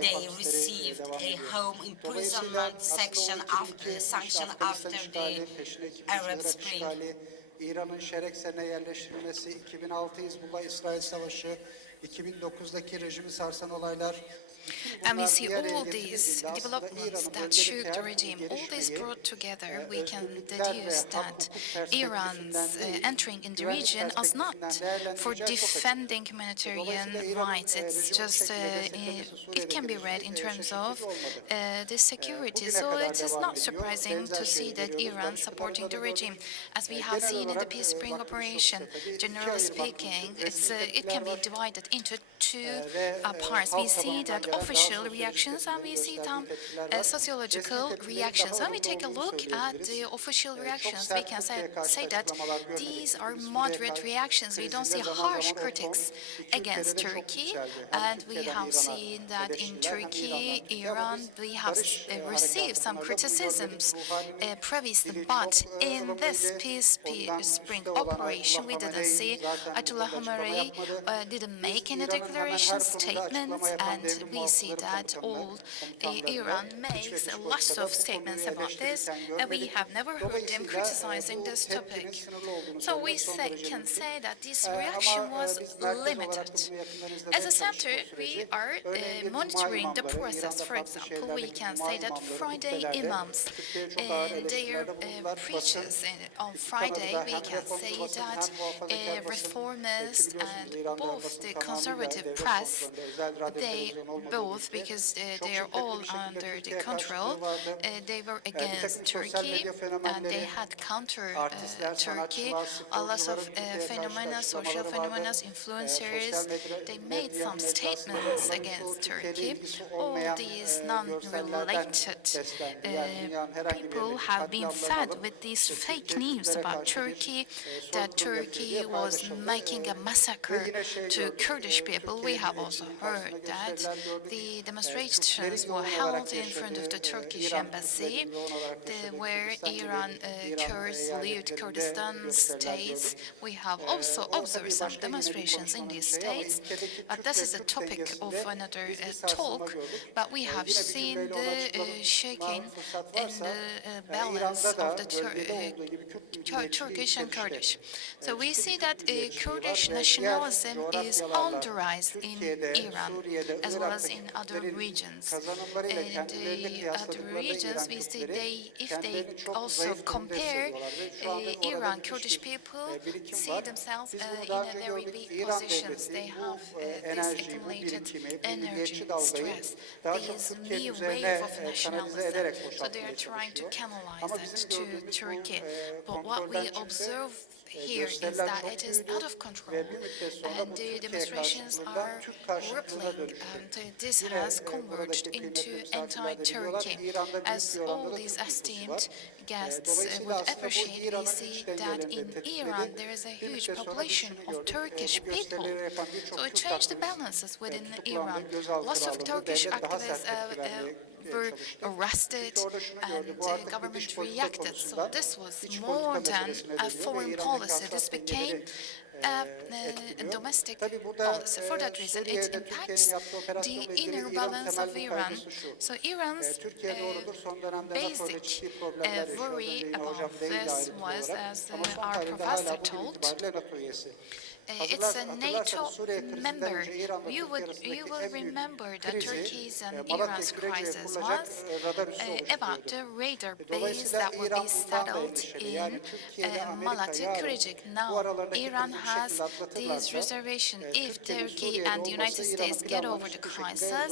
they received a home imprisonment sanction after the Arab Spring. İran'ın Şereksen'e yerleştirilmesi, 2006 Hizbullah-İsrail Savaşı, 2009'daki rejimi sarsan olaylar. And we see all these developments that shook the regime. All this brought together, we can deduce that Iran's entering in the region is not for defending humanitarian rights. It's just, it can be read in terms of the security. So it is not surprising to see that Iran supporting the regime. As we have seen in the Peace Spring operation, generally speaking, it can be divided into two parts. We see that official reactions and we see some sociological reactions. When we take a look at the official reactions, we can say that these are moderate reactions. We don't see harsh critics against Turkey, and we have seen that in Turkey, Iran, we have received some criticisms previously, but in this Peace Spring operation, we didn't see Ayatollah Khamenei didn't make any declaration statements, and we see that all Iran makes a lot of statements about this, and we have never heard them criticizing this topic. So we can say that this reaction was limited. As a center, we are monitoring the process. For example, we can say that Friday imams in their preaches on Friday, we can say that reformists and both the conservative press, they both, because they are all under the control, they were against Turkey and they had counter Turkey. A lot of phenomena, social phenomena, influencers, they made some statements against Turkey. All these non-related people have been fed with these fake news about Turkey, that Turkey was making a massacre to Kurdish people. We have also heard that the demonstrations were held in front of the Turkish embassy, where Iran Kurds lived Kurdistan states. We have also observed some demonstrations in these states, but this is a topic of another talk, but we have seen the shaking in the balance of the Turkish and Kurdish. So we see that Kurdish nationalism is on the rise in Iran, as well as in other regions. In the other regions, we see if they also compare Iran, Kurdish people see themselves in a very weak positions. They have this accumulated energy, stress, this new wave of nationalism. So they are trying to canalize it to Turkey. But what we observe here is that it is out of control, and the demonstrations are rippling, and this has converged into anti-Turkey. As all these esteemed guests would appreciate, we see that in Iran there is a huge population of Turkish people. So it changed the balances within Iran. Lots of Turkish activists were arrested, and the government reacted. So this was more than a foreign policy. This became a domestic policy. For that reason, it impacts the inner balance of Iran. So Iran's basic worry about this was, as our professor told, it's a NATO member. You will remember that Turkey's and Iran's crisis was about the radar base that would be settled in Malatya Kırıcık. Now Iran has these reservations. If Turkey and the United States get over the crisis,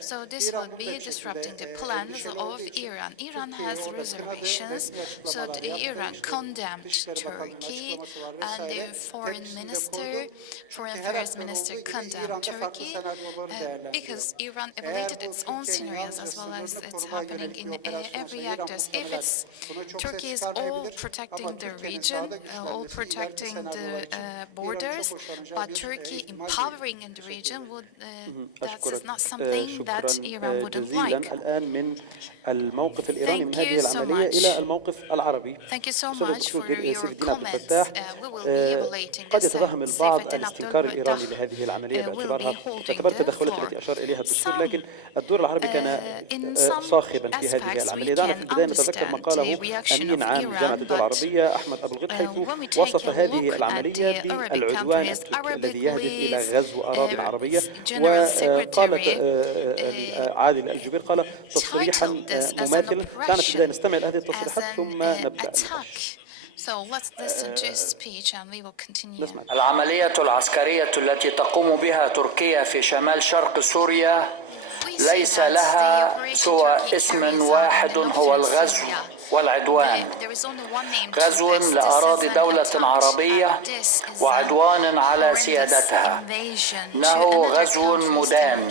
so this would be disrupting the plans of Iran. Iran has reservations, so Iran condemned Turkey, and their foreign affairs minister condemned Turkey because Iran evaluated its own scenarios as well as it's happening in every actor. If it's Turkey is all protecting the region, all protecting the borders, but Turkey empowering in the region would that is not something that Iran wouldn't like. الآن من الموقف الإيراني من هذه Thank you so العملية much. إلى الموقف العربي. Thank you so أستاذ much الدكتور for your سيف الدين عبد comments. الفتاح، We will be evaluating قد this. يتوهم Saif البعض Eddin الاستنكار Abdul الإيراني Fattah لهذه العملية will be باعتبارها holding التدخلات the التي أشار إليها الدستور، floor. لكن الدور العربي كان In some صاخبا في هذه aspects العملية. we دعنا في can البداية نتذكر ما understand قاله the reaction أمين of عام جامعة Iran, الدول but العربية أحمد أبو الغيط، حيث when we take وصف a هذه look at العملية the Arabic بالعدوان countries, التركي Arab الذي يهدف إلى League's غزو أراضٍ عربية. General وقالت Secretary عادل الجبير قال تصريحا titled this as an مماثلا. دعنا في البداية oppression, نستمع لهذه as التصريحات an ثم نبدأ النقاش. attack. So let's listen to his speech and we will continue. العملية العسكرية التي تقوم بها تركيا في شمال شرق سوريا ليس لها سوى اسم واحد، هو الغزو والعدوان. غزو لأراضي دولة عربية وعدوان على سيادتها. إنه غزو مدان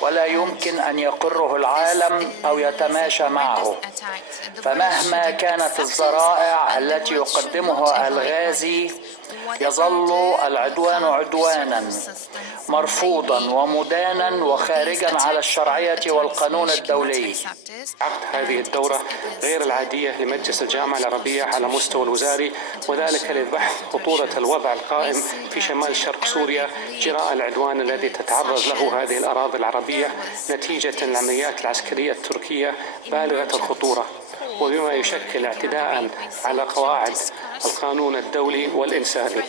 ولا يمكن أن يقره العالم أو يتماشى معه، فمهما كانت الذرائع التي يقدمها الغازي يظل العدوان عدوانا مرفوضا ومدانا وخارجا على الشرعية والقانون الدولي. عقد هذه الدورة غير العادية لمجلس الجامعة العربية على مستوى الوزاري، وذلك لبحث خطورة الوضع القائم في شمال شرق سوريا جراء العدوان الذي تتعرض له هذه الأراضي العربية نتيجة العمليات العسكرية التركية بالغة الخطورة، وبما يشكل اعتداء على قواعد القانون الدولي والإنساني.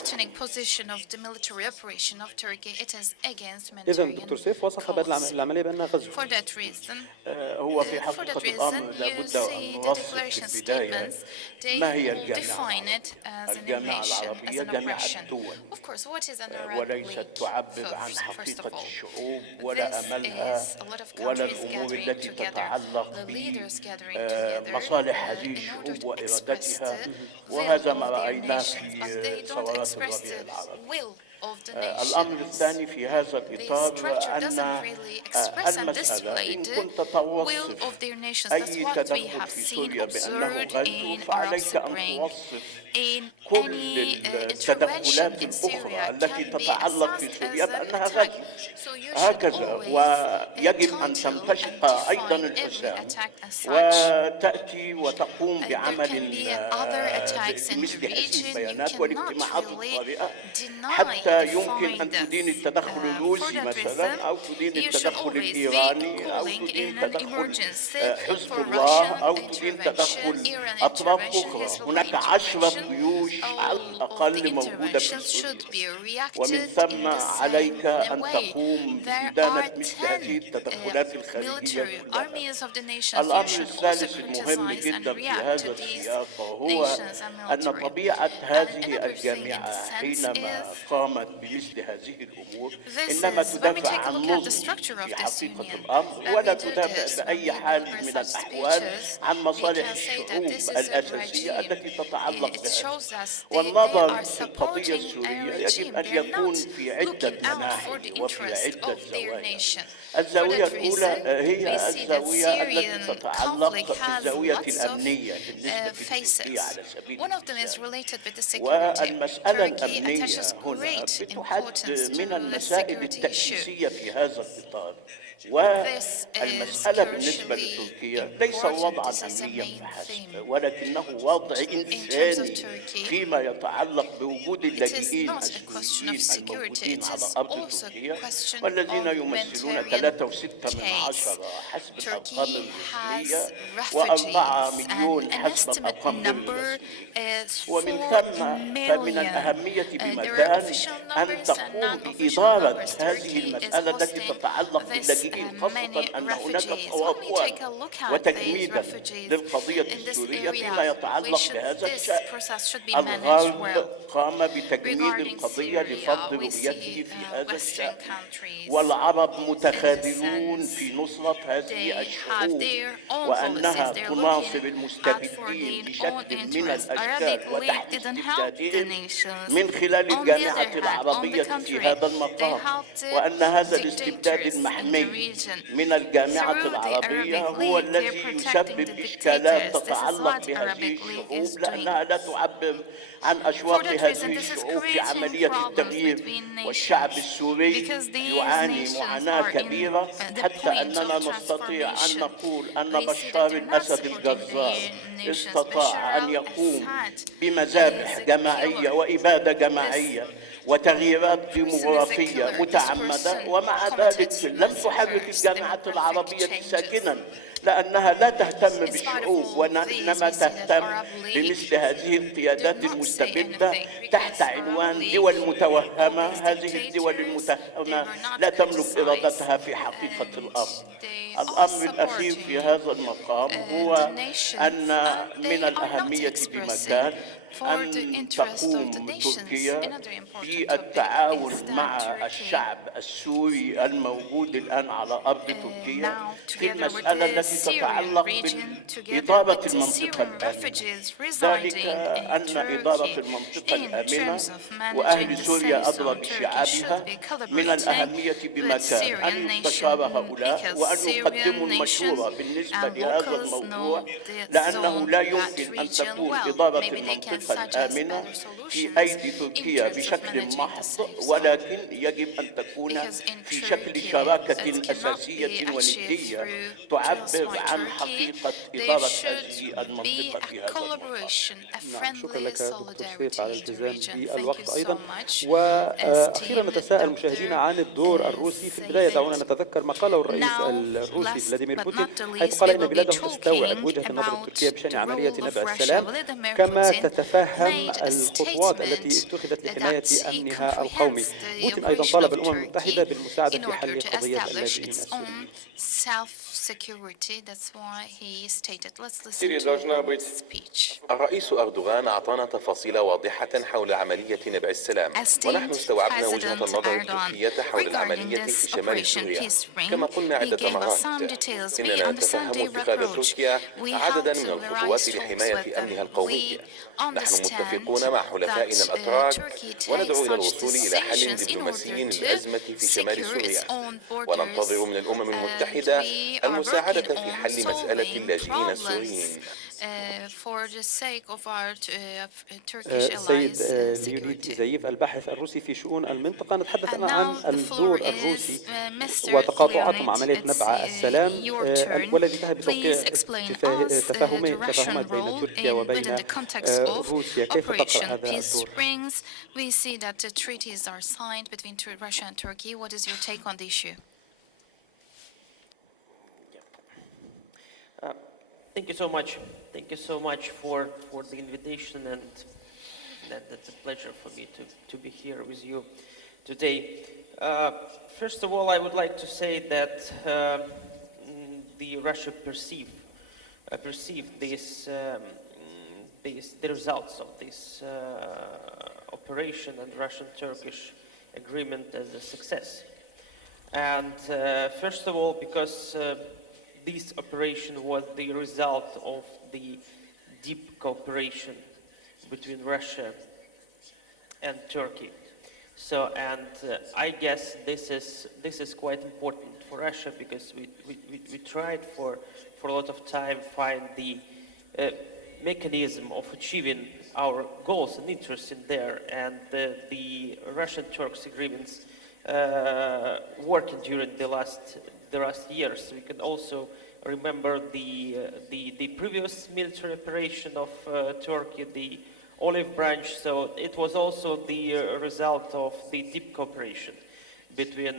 إذا دكتور سيف وصف هذه العملية بأنها غزو. هو في حقيقة الأمر لابد أن نوصف في البداية ما هي الجامعة. الجامعة العربية جامعة الدول، وليست تعبر عن حقيقة الشعوب ولا أملها ولا الأمور التي تتعلق بمصالح هذه الشعوب وإرادتها، وهذا ما رأيناه في ثورات الربيع العربي. الأمر الثاني في هذا الإطار أن المسألة إن كنت توصف أي تدخل في سوريا بأنه غزو، فعليك أن توصف كل التدخلات الأخرى التي تتعلق في سوريا بأنها غزو، هكذا. ويجب أن تمتشق أيضا الحسام وتأتي وتقوم بعمل مثل حزب البيانات والاجتماعات الطارئة حتى يمكن أن تدين التدخل الروسي مثلا، أو تدين التدخل الإيراني، أو تدين تدخل حزب الله، أو تدين تدخل أطراف أخرى. هناك 10 جيوش على الأقل موجودة في سوريا، ومن ثم عليك أن تقوم بإدانة مثل هذه التدخلات الخارجية كلها. الأمر الثالث المهم جدا في هذا السياق هو أن طبيعة هذه الجامعة حينما قامت بمثل هذه الأمور إنما تدافع عن نظم في حقيقة الأمر، ولا تدافع بأي حال من الأحوال عن مصالح الشعوب الأساسية التي تتعلق بها. والنظر في القضية السورية يجب أن يكون في عدة مناحي وفي عدة زوايا. الزاوية الأولى هي الزاوية التي تتعلق بالزاوية الأمنية بالنسبة لتركيا على سبيل المثال. والمسألة الأمنية هنا بتحد من المسائل التأسيسية في هذا الإطار. والمسألة بالنسبة لتركيا ليس وضعا أمنيا فحسب، ولكنه وضع إنساني فيما يتعلق بوجود اللاجئين السوريين الموجودين على أرض تركيا، والذين يمثلون 3.6 حسب الأرقام الرسمية و4 مليون حسب الأرقام الرسمية. ومن ثم فمن الأهمية بمكان أن تقوم بإدارة هذه المسألة التي تتعلق باللاجئين، خاصة أن هناك توافقا وتجميدا للقضية السورية فيما يتعلق بهذا الشأن. الغرب قام بتجميد القضية لفرض رؤيته في هذا الشأن، والعرب متخاذلون في نصرة هذه الشعوب وأنها تناصر المستبدين بشكل من الأشكال وتحت استبدادهم من خلال الجامعة العربية في هذا المقام، وأن هذا الاستبداد المحمي من الجامعة العربية هو الذي يسبب إشكالات تتعلق بهذه الشعوب، لأنها لا تعبر عن أشواق هذه الشعوب في عملية التغيير. والشعب السوري يعاني معاناة كبيرة، حتى أننا نستطيع أن نقول أن بشار الأسد الجزار استطاع أن يقوم بمذابح جماعية وإبادة جماعية وتغييرات ديموغرافية متعمدة، ومع ذلك لم تحرك الجامعة العربية ساكنا، لأنها لا تهتم بالشعوب وإنما تهتم بمثل هذه القيادات المستبدة تحت عنوان دول متوهمة. هذه الدول المتوهمة لا تملك إرادتها في حقيقة الأمر. الأمر الأخير في هذا المقام هو أن من الأهمية بمكان أن تقوم تركيا في التعاون مع الشعب السوري الموجود الآن على أرض تركيا في المسألة التي تتعلق بإدارة المنطقة الآمنة. ذلك أن إدارة المنطقة الآمنة وأهل سوريا أدرى بشعابها من الأهمية بمكان أن يستشار هؤلاء وأن يقدموا المشورة بالنسبة لهذا الموضوع، لأنه لا يمكن أن تكون إدارة المنطقة الآمنة في أيدي تركيا بشكل محض، ولكن يجب أن تكون في شكل شراكة أساسية وندية تعبر عن حقيقة إدارة هذه المنطقة في هذا المقام. شكرا لك دكتور سيف على الالتزام بالوقت أيضا. وأخيرا نتساءل مشاهدينا عن الدور الروسي. في البداية دعونا نتذكر ما قاله الرئيس الروسي فلاديمير بوتين، حيث قال إن بلاده تستوعب وجهة النظر التركية بشأن عملية نبع السلام، كما تتفهم الخطوات التي اتخذت لحماية أمنها القومي. بوتين أيضا طالب الأمم المتحدة بالمساعدة في حل قضية اللاجئين السوريين. الرئيس أردوغان أعطانا تفاصيل واضحة حول عملية نبع السلام، ونحن استوعبنا وجهة النظر التركية حول العملية في شمال سوريا. كما قلنا عدة مرات، إننا نتفهم اتخاذ تركيا عددا من الخطوات لحماية أمنها القومي. نحن متفقون مع حلفائنا الأتراك وندعو إلى الوصول إلى حل دبلوماسي للأزمة في شمال سوريا، وننتظر من الأمم المتحدة المساعدة في حل مسألة اللاجئين السوريين. سيد ليونيد زايف الباحث الروسي في شؤون المنطقة، نتحدث الآن عن الدور الروسي وتقاطعاته مع عملية نبع السلام والذي انتهى بتوقيع تفاهمات بين تركيا وبين روسيا. كيف تقرأ هذا الدور؟ Thank you so much. Thank you so much for the invitation, and that's a pleasure for me to be here with you today. First of all, I would like to say that the Russia perceive the results of this operation and Russian-Turkish agreement as a success. And first of all, because this operation was the result of the deep cooperation between Russia and Turkey. So, and I guess this is quite important for Russia, because we tried for a lot of time find the mechanism of achieving our goals and interests in there, and the Russian-Turks agreements working during the last years. We can also remember the previous military operation of Turkey, the Olive Branch. So it was also the result of the deep cooperation between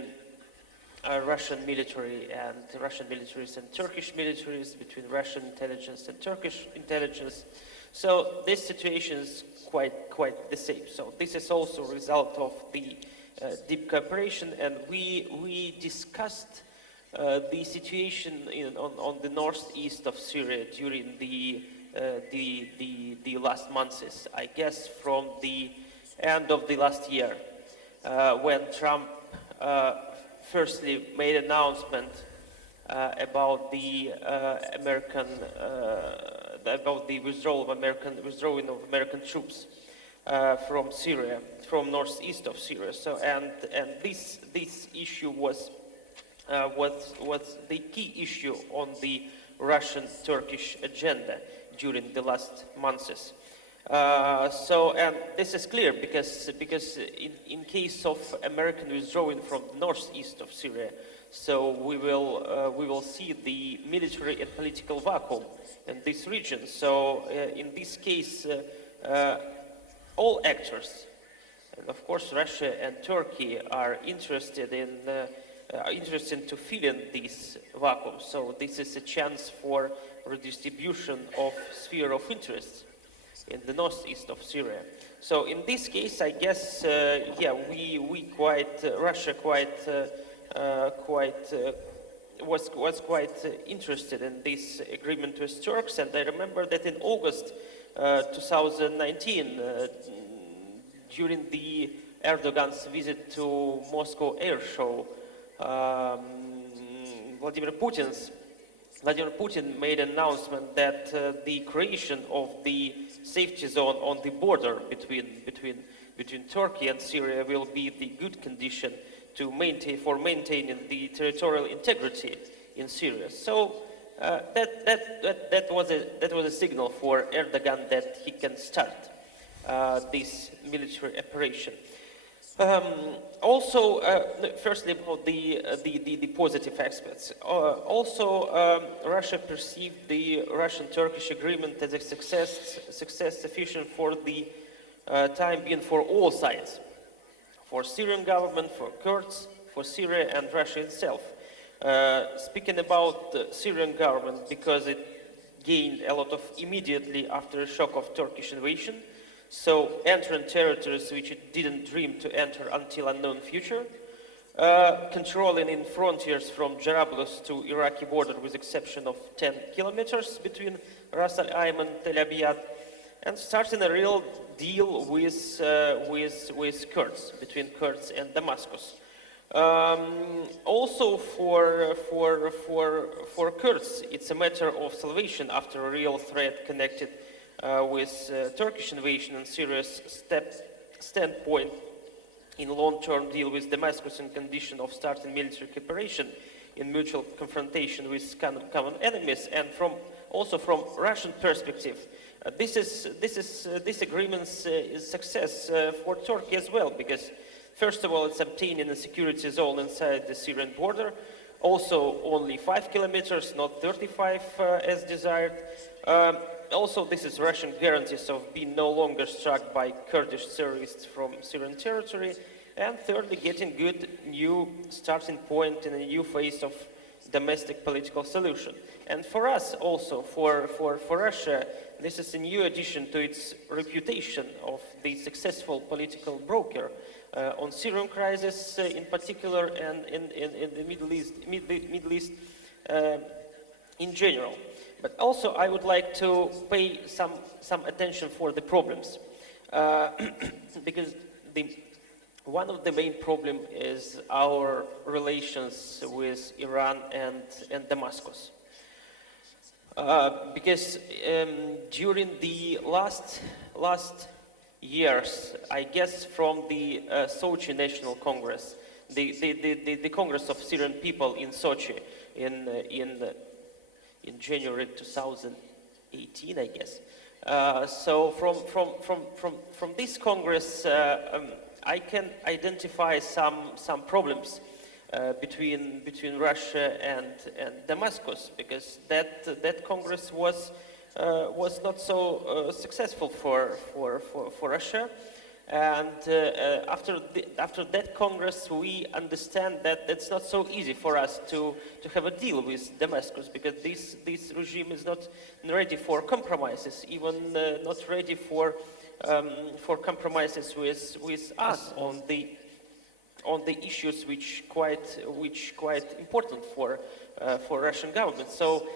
Russian military and Russian militaries and Turkish militaries, between Russian intelligence and Turkish intelligence. So this situation is quite the same. So this is also a result of the deep cooperation, and we discussed the situation on the northeast of Syria during the last months, I guess from the end of the last year, when Trump firstly made an announcement about the about the withdrawing of American troops from Syria, from northeast of Syria. So and this issue was the key issue on the Russian-Turkish agenda during the last months. So, and this is clear because in case of American withdrawing from the northeast of Syria, so we will see the military and political vacuum in this region. So in this case, all actors, and of course Russia and Turkey, are interested to fill in this vacuum. So this is a chance for redistribution of sphere of interest in the northeast of Syria. So in this case, I guess, Russia was quite interested in this agreement with Turks. And I remember that in August 2019, during the Erdogan's visit to Moscow Air Show, Vladimir Putin made an announcement that the creation of the safety zone on the border between Turkey and Syria will be the good condition to maintaining the territorial integrity in Syria. So that was a signal for Erdogan that he can start this military operation. Also, firstly, about the positive aspects. Russia perceived the Russian-Turkish agreement as a success sufficient for the time being for all sides, for Syrian government, for Kurds, for Syria and Russia itself. Speaking about the Syrian government, because it gained a lot of immediately after a shock of Turkish invasion, so entering territories which it didn't dream to enter until unknown future, controlling in frontiers from Jarablus to Iraqi border with exception of 10 kilometers between Ras Al Ain and Tel Abyad, and starting a real deal with Kurds, between Kurds and Damascus. Also for Kurds, it's a matter of salvation after a real threat connected with Turkish invasion and Syria's standpoint in long-term deal with Damascus in condition of starting military cooperation in mutual confrontation with common enemies, and also from Russian perspective, this agreement is success for Turkey as well, because first of all, it's obtaining a security zone inside the Syrian border, also only 5 kilometers, not 35 as desired. Also, this is Russian guarantees of being no longer struck by Kurdish terrorists from Syrian territory. And thirdly, getting good new starting point in a new phase of domestic political solution. And for us also, for Russia, this is a new addition to its reputation of the successful political broker on Syrian crisis in particular, and in the Middle East in general. But also I would like to pay some attention for the problems, because one of the main problem is our relations with Iran and Damascus. Because during the last last years, I guess from the Sochi National Congress, the Congress of Syrian People in Sochi in January 2018, I guess. So from this Congress, I can identify some problems between Russia and Damascus, because that Congress was not so successful for Russia. And after that Congress, we understand that it's not so easy for us to have a deal with Damascus, because this regime is not ready for compromises, even not ready for compromises with us on the issues which quite important for Russian government. So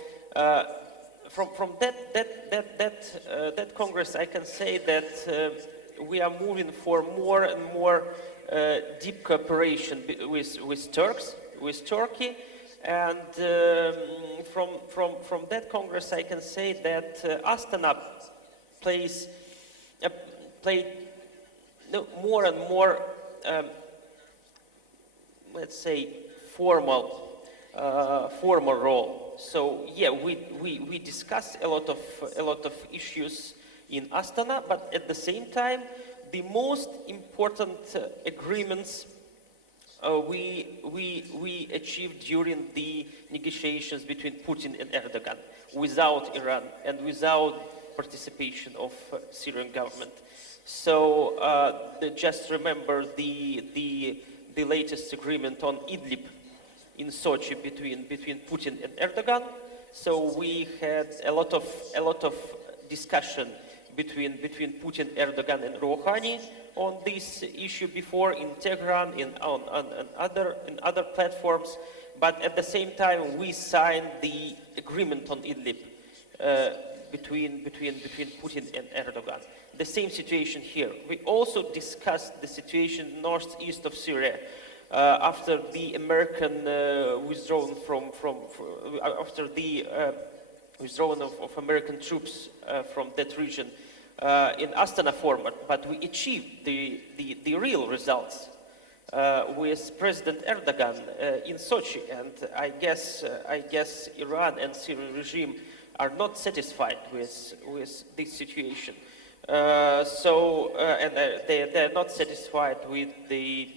from that Congress, I can say that we are moving for more and more deep cooperation with Turkey, and from that Congress, I can say that Astana played more and more, let's say, formal role. So yeah, we discuss a lot of issues in Astana, but at the same time, the most important agreements we achieved during the negotiations between Putin and Erdogan, without Iran and without participation of Syrian government. So just remember the latest agreement on Idlib in Sochi between Putin and Erdogan. So we had a lot of discussion between Putin, Erdogan, and Rouhani on this issue before in Tehran, on other platforms. But at the same time, we signed the agreement on Idlib between Putin and Erdogan. The same situation here. We also discussed the situation northeast of Syria after the American withdrawal after the withdrawal of American troops from that region in Astana format, but we achieved the real results with President Erdogan in Sochi, and I guess Iran and Syrian regime are not satisfied with this situation. And they're not satisfied with the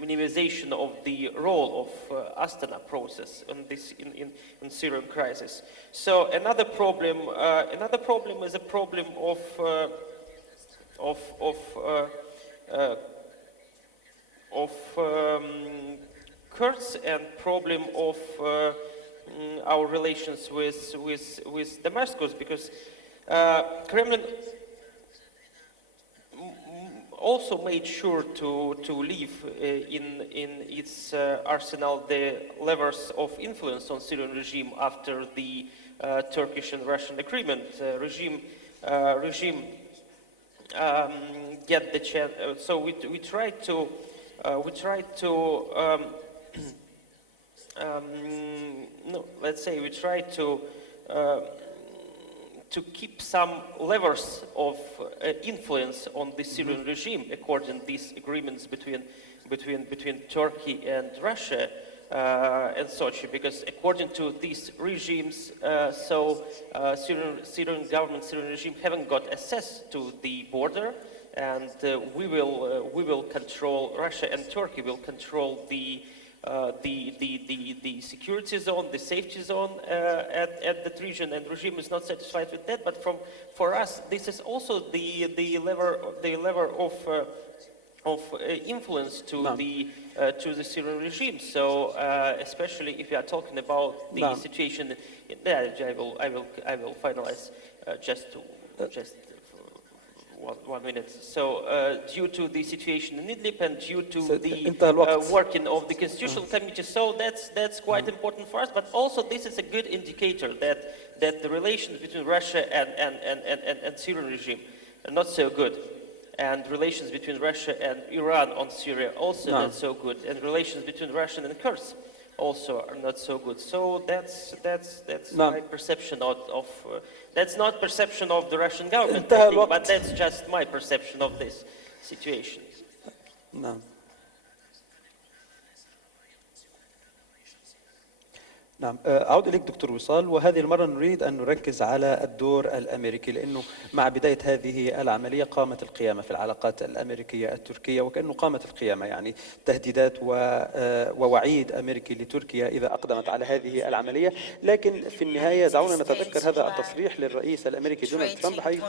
minimization of the role of Astana process in Syrian crisis. So another problem is a problem of Kurds, and problem of our relations with Damascus, because Kremlin also made sure to leave in its arsenal the levers of influence on Syrian regime after the Turkish and Russian agreement. Regime get the chance. So we tried to keep some levers of influence on the Syrian regime, according to these agreements between Turkey and Russia and Sochi, because according to these regimes, Syrian government, Syrian regime haven't got access to the border, and we will control, Russia and Turkey will control the security zone, the safety zone at that region, and regime is not satisfied with that. But for us, this is also the lever of influence to the Syrian regime. So especially if you are talking about the situation, I will finalize just 1 minute. So due to the situation in Idlib and due to the working of the Constitutional Committee, so that's quite important for us. But also this is a good indicator that the relations between Russia and Syrian regime are not so good, and relations between Russia and Iran on Syria also not so good, and relations between Russian and Kurds also are not so good. So that's نعم. my perception of that's not perception of the Russian government, انتهى I think, الوقت. but that's just my perception of this situation. نعم. نعم، أعود إليك دكتور وصال، وهذه المرة نريد أن نركز على الدور الأمريكي، لأنه مع بداية هذه العملية قامت القيامة في العلاقات الأمريكية التركية، وكأنه قامت القيامة، يعني تهديدات ووعيد أمريكي لتركيا إذا أقدمت على هذه العملية. لكن في النهاية دعونا نتذكر هذا التصريح للرئيس الأمريكي دونالد ترامب، حيث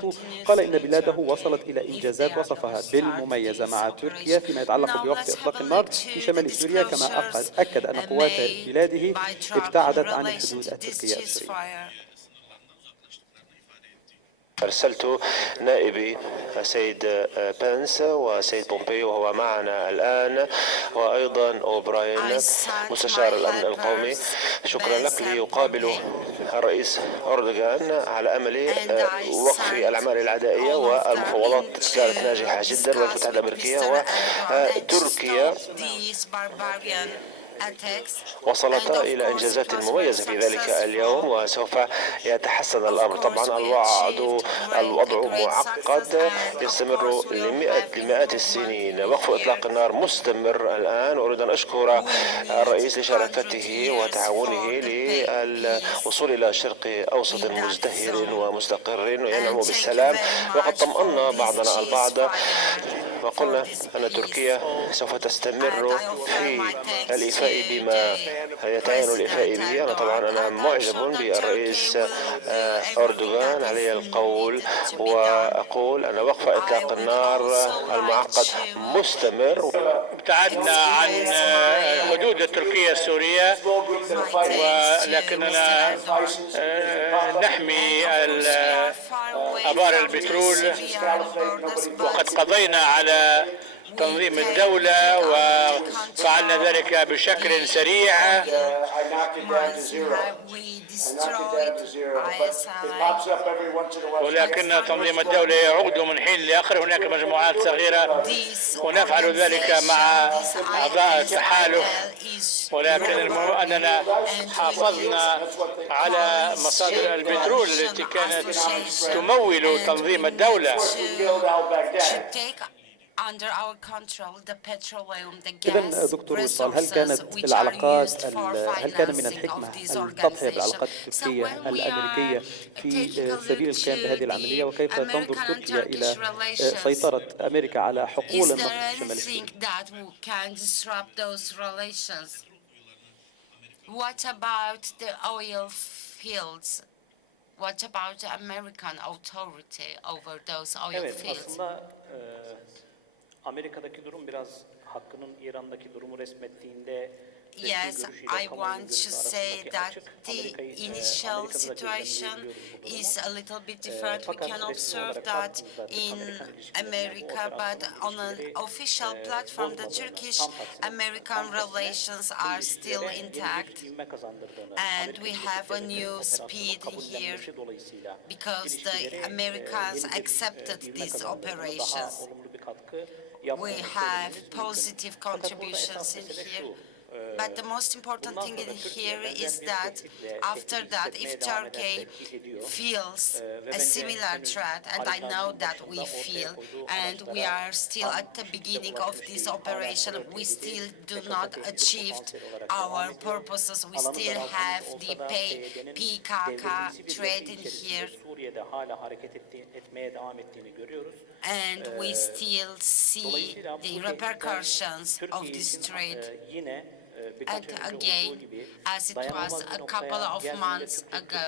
قال إن بلاده وصلت إلى إنجازات وصفها بالمميزة مع تركيا فيما يتعلق بوقف إطلاق النار في شمال سوريا، كما أكد أن قوات بلاده ابتعدت عن الحدود التركية السورية. أرسلت نائبي السيد بنس وسيد بومبيو وهو معنا الآن، وأيضا أوبراين مستشار الأمن القومي. شكرا لك. ليقابل الرئيس أردوغان على أمل وقف الأعمال العدائية، والمفاوضات كانت ناجحة جدا. والولايات المتحدة الأمريكية وتركيا وصلتا إلى إنجازات مميزة في ذلك اليوم، وسوف يتحسن الأمر. طبعا الوضع معقد يستمر لمئات السنين. وقف إطلاق النار مستمر الآن. أريد أن أشكر الرئيس لشراكته وتعاونه للوصول إلى شرق أوسط مزدهر ومستقر وينعم بالسلام. وقد طمأنا بعضنا البعض وقلنا أن تركيا سوف تستمر في الإيفاء بما يتعين الإيفاء به. أنا معجب بالرئيس أردوغان. علي القول وأقول أن وقف إطلاق النار المعقد مستمر. ابتعدنا عن الحدود التركية السورية، ولكننا نحمي آبار البترول، وقد قضينا على تنظيم الدولة وفعلنا ذلك بشكل سريع. ولكن تنظيم الدولة يعود من حين لآخر. هناك مجموعات صغيرة ونفعل ذلك مع أعضاء التحالف، ولكن أننا حافظنا على مصادر البترول التي كانت تمول تنظيم الدولة. إذن دكتور وصال، هل كان من الحكمة التضحية بالعلاقات التركية الأمريكية في سبيل القيام بهذه العملية؟ وكيف تنظر تركيا إلى سيطرة أمريكا على حقول النفط الشمالي السوري؟ What about the oil fields? What about the American authority over those oil fields? Amerika'daki durum biraz Hakkı'nın İran'daki durumu resmettiğinde Yes, I want to say that the initial situation is a little bit different. We can observe that in America, but on an official platform, the Turkish-American relations are still intact, and we have a new speed here because the Americans accepted these operations. We have positive contributions in here. But the most important thing in here is that after that, if Turkey feels a similar threat, and I know that we feel, and we are still at the beginning of this operation, we still do not achieve our purposes. We still have the PKK threat in here. And we still see the repercussions of this threat. And again, as it was a couple of months ago,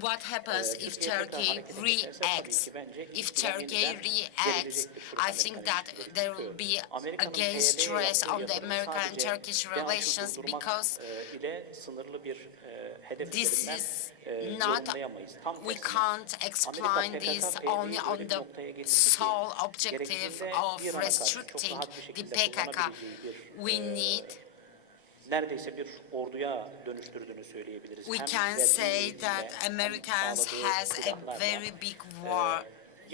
what happens if Turkey reacts? If Turkey reacts, I think that there will be again stress on the American and Turkish relations, because this is not, we can't explain this only on the sole objective of restricting the PKK. We need, we can say that Americans has a very big war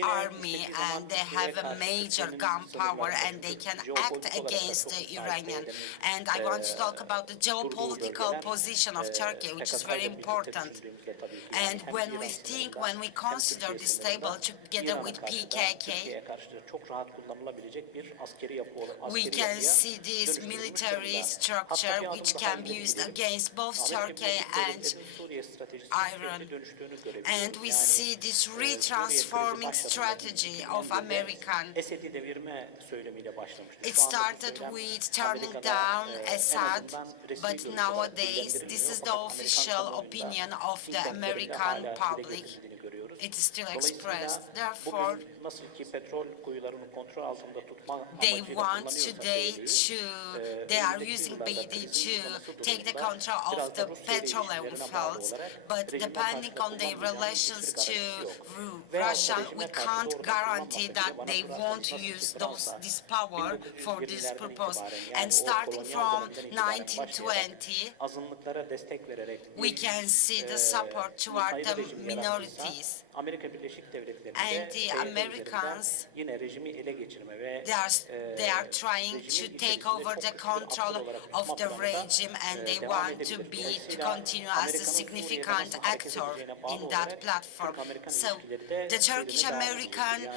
army and they have a major gun power and they can act against the Iranian. And I want to talk about the geopolitical position of Turkey, which is very important. And when we consider this table together with PKK, we can see this military structure which can be used against both Turkey and Iran. And we see this retransforming strategy of American. It started with turning down Assad, but nowadays this is the official opinion of the American public. It is still expressed. Therefore, they want today they are using BD to take the control of the petroleum fields, but depending on their relations to Russia, we can't guarantee that they won't use this power for this purpose. And starting from 1920, we can see the support toward the minorities. And the Americans, they are trying to take over the control of the regime, and they want to continue as a significant actor in that platform. So the Turkish-American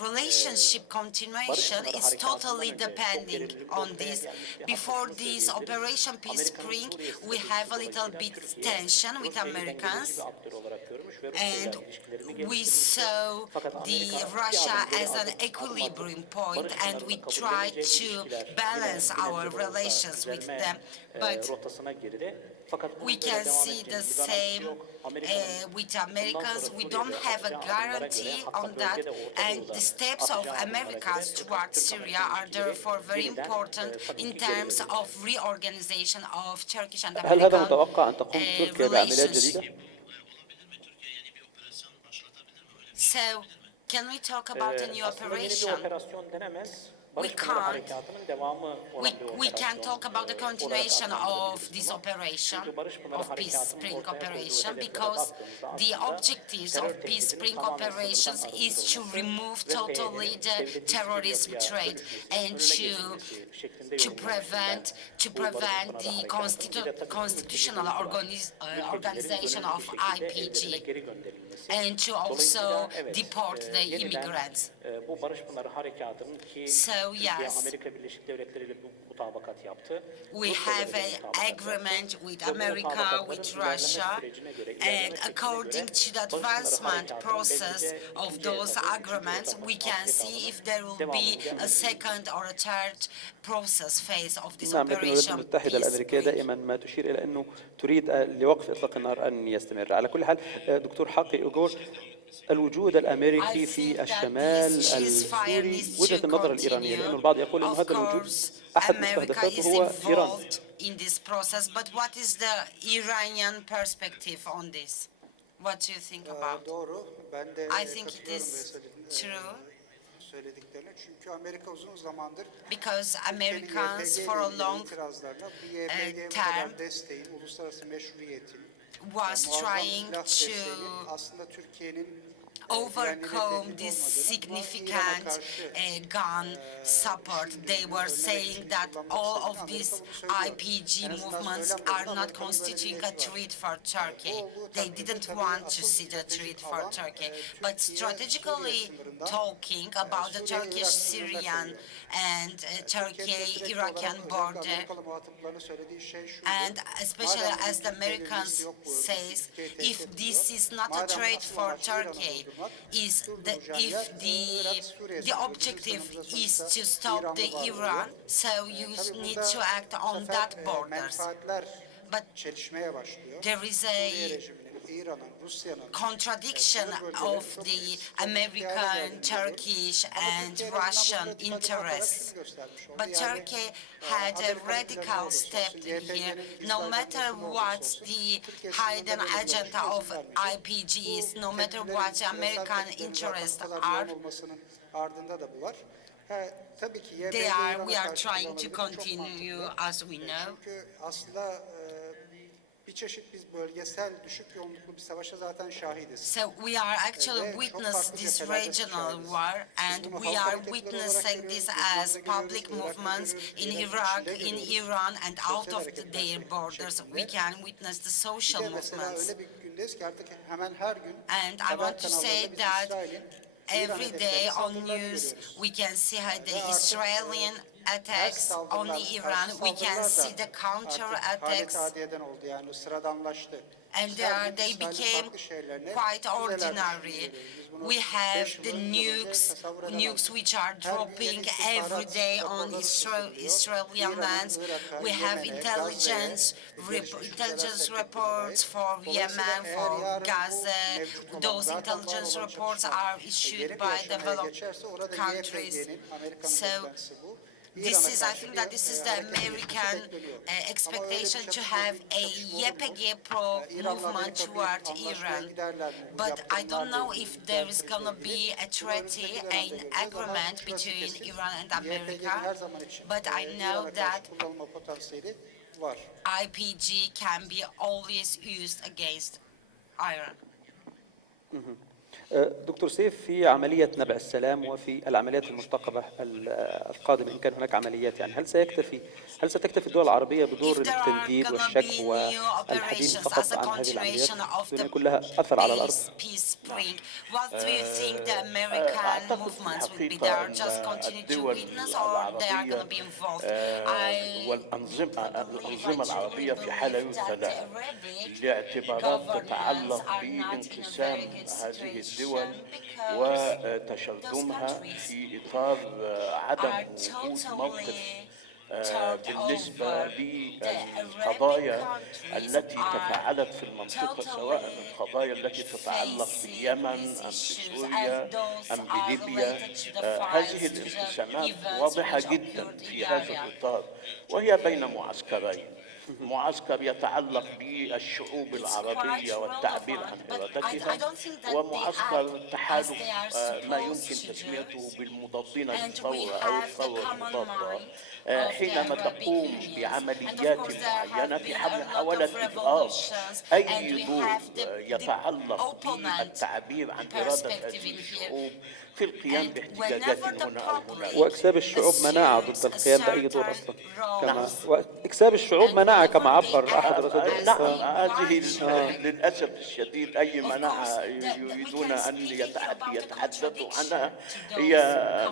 relationship continuation is totally depending on this. Before this Operation Peace Spring, we have a little bit tension with Americans, and we saw Russia as an equilibrium point, and we try to balance our relations with them. But we can see the same with Americans. We don't have a guarantee on that, and the steps of Americans towards Syria are therefore very important in terms of reorganization of Turkish and هل هذا American متوقع أن تقوم تركيا بعمليات جديدة؟ So, can we talk about a new operation? We can talk about the continuation of this operation, of Peace Spring operation, because the objectives of Peace Spring operations is to remove totally the terrorism trade and to prevent the constitutional organization of IPG, and to also deport the immigrants. So yes, we have an agreement with America, with Russia, and according to the advancement process of those agreements, we can see if there will be a second or a third process phase of this نعم، لكن الولايات operation. المتحدة الأمريكية دائما ما تشير إلى أنه تريد لوقف إطلاق النار أن يستمر. على كل حال دكتور حقي أوغور، الوجود الأمريكي في الشمال السوري وجهة النظر الإيرانية، لأن البعض يقول أن هذا الوجود أحد مستهدفاته هو إيران. In this process, but what is the Iranian perspective on this? What do you think about? I think it is true. Because Americans for a long term was trying to overcome this significant gun support. They were saying that all of these IPG movements are not constituting a threat for Turkey. They didn't want to see the threat for Turkey. But strategically talking about the Turkish-Syrian and Turkey-Iraqi border, and especially as the Americans say, if this is not a threat for Turkey, if the objective is to stop the Iran, so you need to act on that borders. But there is a contradiction of the American, Turkish, and Russian interests. But Turkey had a radical step in here. No matter what the hidden agenda of IPG is, no matter what American interests are, we are trying to continue as we know. bir çeşit biz bölgesel düşük yoğunluklu bir savaşa zaten şahidiz. So we are actually witness this regional war, and we are witnessing this as public movements in Iraq, in Iran, and out of their borders. We can witness the social movements. And I want to say that every day on news we can see how the Israeli attacks on Iran, we can see the counter attacks, and they became quite ordinary. We have the nukes which are dropping every day on Israeli lands. We have intelligence reports for Yemen, for Gaza. Those intelligence reports are issued by developed countries. So I think that this is the American expectation, to have a YPG pro movement toward Iran. But I don't know if there is going to be a treaty, an agreement between Iran and America, but I know that IPG can be always used against Iran. دكتور سيف، في عملية نبع السلام وفي العمليات المرتقبة القادمة، إن كان هناك عمليات، يعني هل ستكتفي الدول العربية بدور التنديد والشك والحديث فقط عن هذه العمليات دون أن يكون لها أثر على الأرض؟ والأنظمة العربية في حالة يرثى لها لاعتبارات تتعلق بانقسام هذه الدول وتشرذمها في إطار عدم وجود موقف بالنسبة للقضايا التي تفاعلت في المنطقة، سواء القضايا التي تتعلق باليمن أم بسوريا أم بليبيا. هذه الانقسامات واضحة جدا في هذا الإطار، وهي بين معسكرين: معسكر يتعلق بالشعوب العربية والتعبير عن إرادتها، ومعسكر تحالف ما يمكن تسميته بالمضادين للثورة أو الثورة المضادة، حينما تقوم بعمليات معينة في محاولة إبراز أي دور يتعلق بالتعبير عن إرادة هذه الشعوب في القيام باحتجاجات هنا أو هناك. واكساب الشعوب مناعة ضد القيام بأي دور أصلا، كما واكساب الشعوب مناعة كما عبر أحد رؤساء. نعم، هذه للأسف الشديد أي مناعة يريدون أن يتحدثوا عنها هي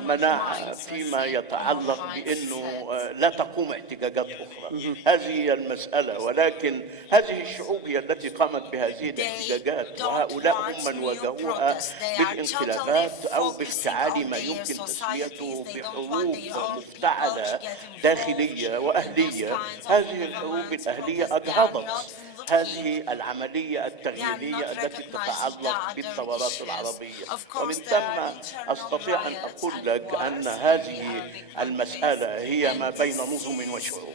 مناعة فيما يتعلق بأنه لا تقوم احتجاجات أخرى. هذه هي المسألة، ولكن هذه الشعوب هي التي قامت بهذه الاحتجاجات، وهؤلاء هم من واجهوها بالانقلابات أو بافتعال ما يمكن تسميته بحروب مفتعلة داخلية وأهلية. هذه الحروب الأهلية أجهضت هذه العملية التغييرية التي تتعلق بالثورات العربية، ومن ثم أستطيع أن أقول لك أن هذه المسألة هي ما بين نظم وشعوب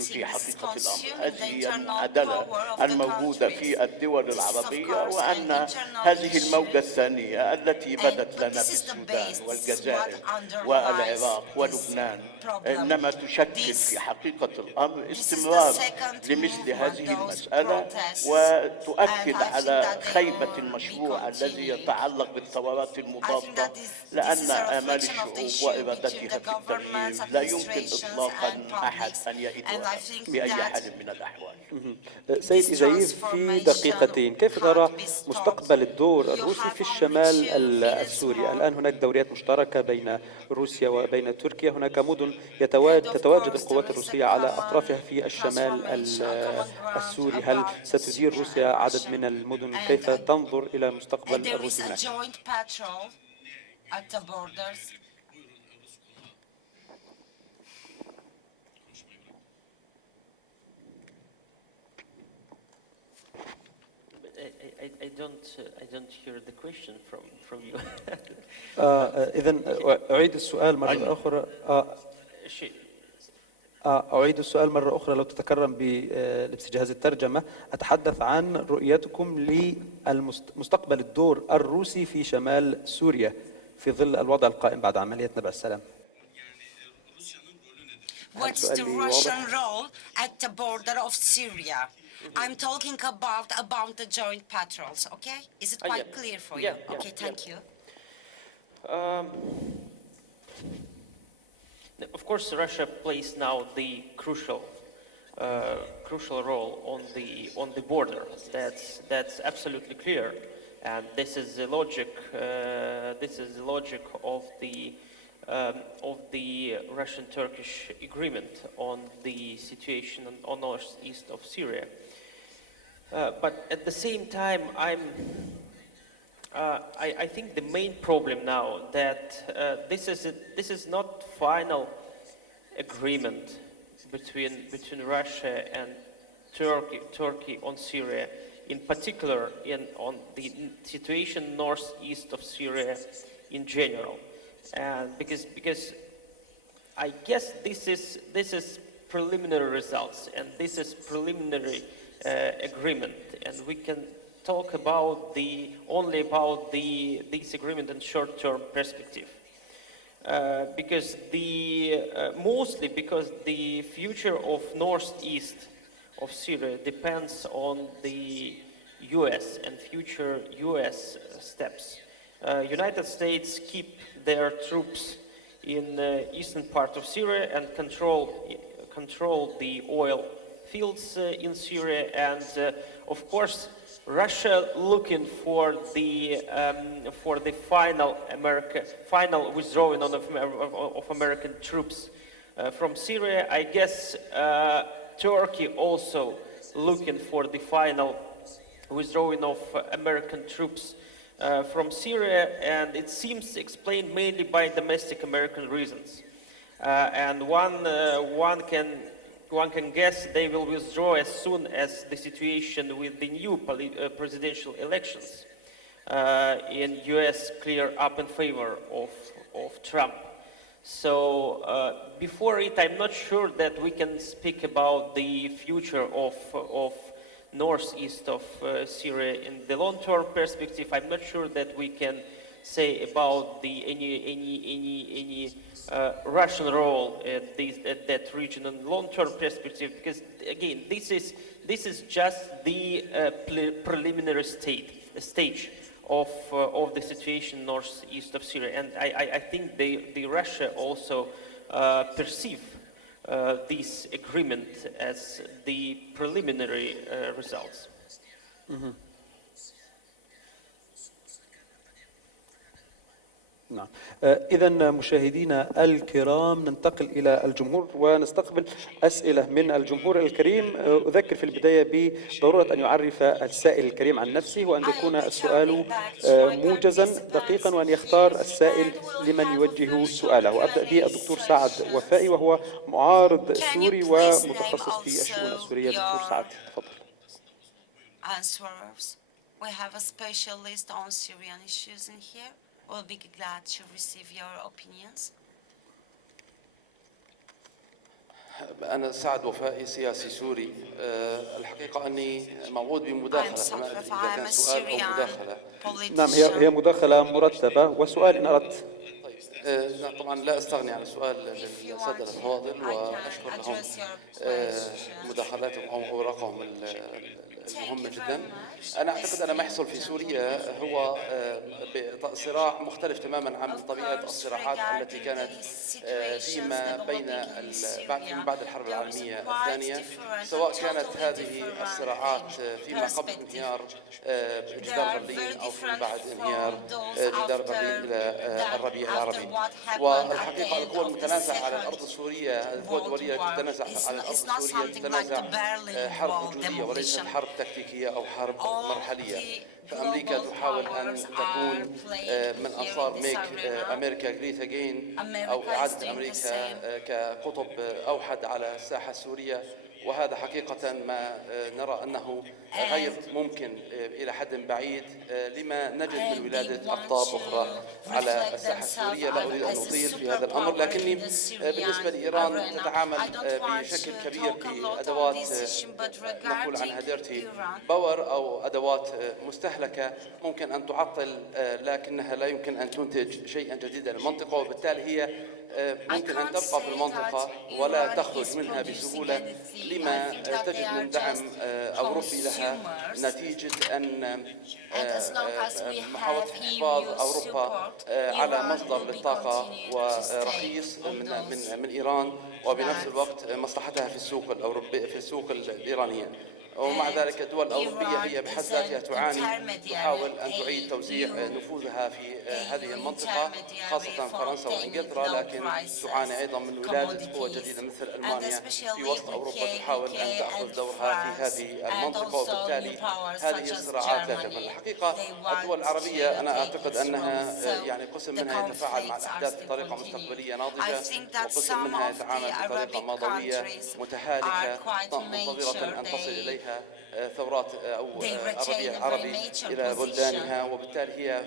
في حقيقة الأمر. هذه هي المعادلة الموجودة في الدول العربية، وأن هذه الموجة الثانية التي بدت لنا في السودان والجزائر والعراق ولبنان إنما تشكل في حقيقة الأمر استمرار لمثل هذه المسألة، وتؤكد على خيبة المشروع الذي يتعلق بالثورات المضادة، لأن آمال الشعوب وإرادتها في التغيير لا يمكن إطلاقا أحد أن يئدها بأي حال من الأحوال. سيد إزايف، في دقيقتين، كيف ترى مستقبل الدور الروسي في الشمال السوري؟ الآن هناك دوريات مشتركة بين روسيا وبين تركيا، هناك مدن تتواجد القوات الروسية على أطرافها في الشمال السوري. هل ستدير روسيا عدد من المدن؟ كيف تنظر إلى مستقبل الروسي هناك؟ I don't hear the question from you. إذن أعيد السؤال مرة أخرى. أعيد السؤال مرة أخرى لو تتكرم بجهاز الترجمة. أتحدث عن رؤيتكم لمستقبل الدور الروسي في شمال سوريا في ظل الوضع القائم بعد عملية نبع السلام. What's the Russian role at the border of Syria? I'm talking about the joint patrols, okay? Is it quite clear for you? Okay, thank you. Of course, Russia plays now the crucial role on the border. That's absolutely clear, and this is the logic. This is the logic of the Russian-Turkish agreement on the situation on northeast of Syria. But at the same time, I think the main problem now that this is not final agreement between Russia and Turkey on Syria, in particular on the situation northeast of Syria in general, and because I guess this is preliminary results, and this is preliminary agreement, and we can talk about only about this agreement in short-term perspective, because mostly because the future of northeast of Syria depends on the U.S. and future U.S. steps. United States keep their troops in eastern part of Syria and control the oil fields in Syria, and of course Russia looking for the final withdrawing of American troops from Syria. I guess Turkey also looking for the final withdrawing of American troops from Syria, and it seems explained mainly by domestic American reasons. And one can guess they will withdraw as soon as the situation with the new presidential elections in U.S. clear up in favor of Trump. So before it, I'm not sure that we can speak about the future of northeast of Syria in the long-term perspective. I'm not sure that we can say about any Russian role at that region in long-term perspective, because again, this is just the preliminary stage of the situation northeast of Syria, and I think the Russia also perceive this agreement as the preliminary results. Mm-hmm. نعم. إذا مشاهدينا الكرام ننتقل إلى الجمهور ونستقبل أسئلة من الجمهور الكريم. أذكر في البداية بضرورة أن يعرف السائل الكريم عن نفسه وأن يكون السؤال موجزا دقيقا وأن يختار السائل لمن يوجه سؤاله. أبدأ بالدكتور سعد وفائي وهو معارض سوري ومتخصص في الشؤون السورية. دكتور سعد تفضل. We have a specialist on Syrian issues in here. We'll be glad to receive your opinions. أنا سعد وفائي سياسي سوري. الحقيقة أني موعود بمداخلة، فما أدري إذا كان سؤال أو مداخلة. نعم، هي مداخلة مرتبة وسؤال إن أردت. طبعا لا أستغني عن السؤال للسادة الأفاضل وأشكر لهم مداخلاتهم أو أوراقهم مهمة جدا. أنا أعتقد أن ما يحصل في سوريا هو صراع مختلف تماما عن طبيعة الصراعات التي كانت فيما بين بعد الحرب العالمية الثانية، سواء كانت هذه الصراعات فيما قبل انهيار جدار برلين أو فيما بعد انهيار جدار برلين إلى الربيع العربي. والحقيقة القوى المتنازعة على الأرض السورية، القوى الدولية تتنازع على الأرض السورية تتنازع حرب وجودية وليست حرب تكتيكية أو حرب مرحلية. فأمريكا تحاول أن تكون من أنصار ميك أمريكا جريت أجين أو إعادة أمريكا كقطب أوحد على الساحة السورية، وهذا حقيقة ما نرى أنه غير ممكن إلى حد بعيد لما نجد من ولادة أقطاب أخرى على الساحة السورية. لا أريد أن أطيل في هذا الأمر، لكني بالنسبة لإيران تتعامل بشكل كبير بأدوات نقول عنها ديرتي باور أو أدوات مستهلكة ممكن أن تعطل، لكنها لا يمكن أن تنتج شيئا جديدا للمنطقة، وبالتالي هي ممكن أن تبقى في المنطقة ولا تخرج منها بسهولة لما تجد من دعم أوروبي لها نتيجة أن محاولة حفاظ أوروبا على مصدر للطاقة ورخيص من إيران، وبنفس الوقت مصلحتها في السوق الأوروبي في السوق الإيرانية. ومع ذلك الدول الأوروبية هي بحد ذاتها تعاني، تحاول أن تعيد توزيع نفوذها في هذه المنطقة خاصة فرنسا وإنجلترا، لكن تعاني أيضا من ولادة قوى جديدة مثل ألمانيا في وسط أوروبا تحاول أن تأخذ دورها في هذه المنطقة، وبالتالي هذه الصراعات لا تكمل. الحقيقة الدول العربية أنا أعتقد أنها يعني قسم منها يتفاعل مع الأحداث بطريقة مستقبلية ناضجة، وقسم منها يتعامل بطريقة ماضوية متهالكة منتظرة أن تصل إليها ثورات أو الربيع العربي إلى بلدانها، وبالتالي هي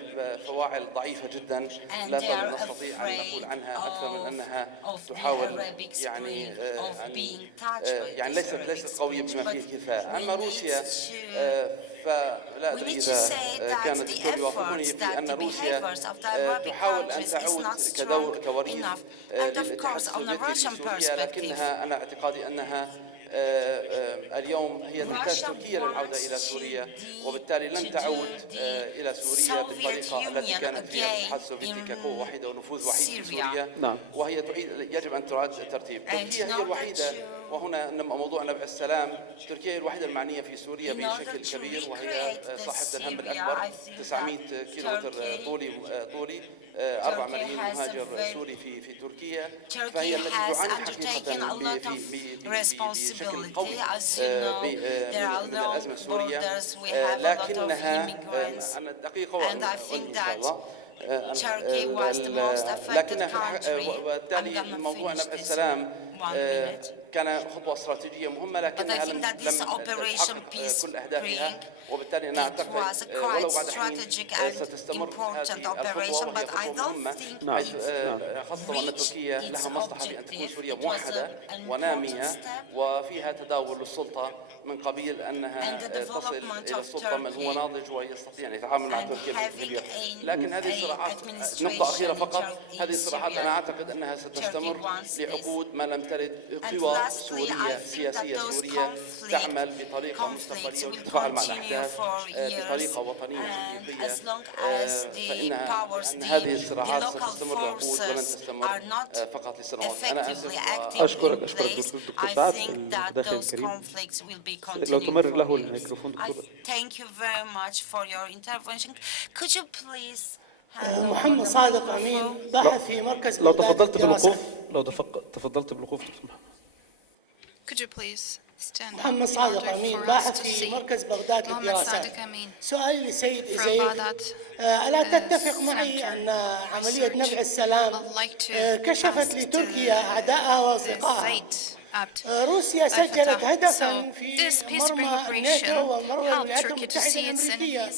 فواعل ضعيفة جدا لا نستطيع أن نقول عنها أكثر من أنها تحاول يعني ليست قوية بما فيه الكفاية. أما روسيا فلا أدري إذا كان الدكتور يوافقني في أن روسيا تحاول أن تعود كوريث للاتحاد السوفيتي في سوريا، لكنها أنا اعتقادي أنها اليوم هي تحتاج تركيا للعودة إلى سوريا، وبالتالي لن تعود إلى سوريا بالطريقة التي كانت فيها الاتحاد السوفيتي كقوة واحدة ونفوذ وحيد في سوريا. وهي يجب أن تعاد الترتيب. تركيا هي الوحيدة، وهنا موضوع نبع السلام، تركيا هي الوحيدة المعنية في سوريا بشكل كبير، وهي صاحبة الهم الأكبر، 900 كيلومتر طولي 4 ملايين مهاجر سوري في تركيا، فهي التي تعاني حقيقة بشكل قوي من الأزمة السورية، لكنها أنا دقيقة وأنهي إن شاء الله. لكنها وبالتالي موضوع نبع السلام كان خطوة استراتيجية مهمة، لكنها لم تحقق كل أهدافها، وبالتالي أنا أعتقد ولو بعد حين ستستمر هذه الخطوة، وهي خطوة مهمة حيث خاصة وأن تركيا لها مصلحة في أن تكون سوريا موحدة ونامية وفيها تداول للسلطة من قبيل أنها تصل إلى السلطة من هو ناضج ويستطيع أن يتعامل مع تركيا بشكل كبير. لكن هذه الصراعات، نقطة أخيرة فقط، هذه الصراعات أنا أعتقد أنها ستستمر لعقود ما لم ترد قوى سورية سياسية سورية تعمل بطريقة مستقبلية وتتفاعل مع الأحداث بطريقة وطنية حقيقية، فإن هذه الصراعات ستستمر لعقود ولن تستمر فقط لسنوات. أنا آسف. أشكرك دكتور سعد المتداخل الكريم. لو تمرر له الميكروفون دكتور. Thank you very much for your intervention. Could you please محمد صادق أمين باحث في مركز لو تفضلت بالوقوف تفضلت بالوقوف دكتور محمد. Could you please stand up محمد صادق أمين باحث في مركز بغداد للدراسات. سؤالي للسيد إزيد، ألا تتفق معي أن عملية نبع السلام كشفت لتركيا أعدائها وأصدقائها؟ روسيا سجلت هدفا في مرمى ناتو ومرمى الولايات المتحدة الأمريكية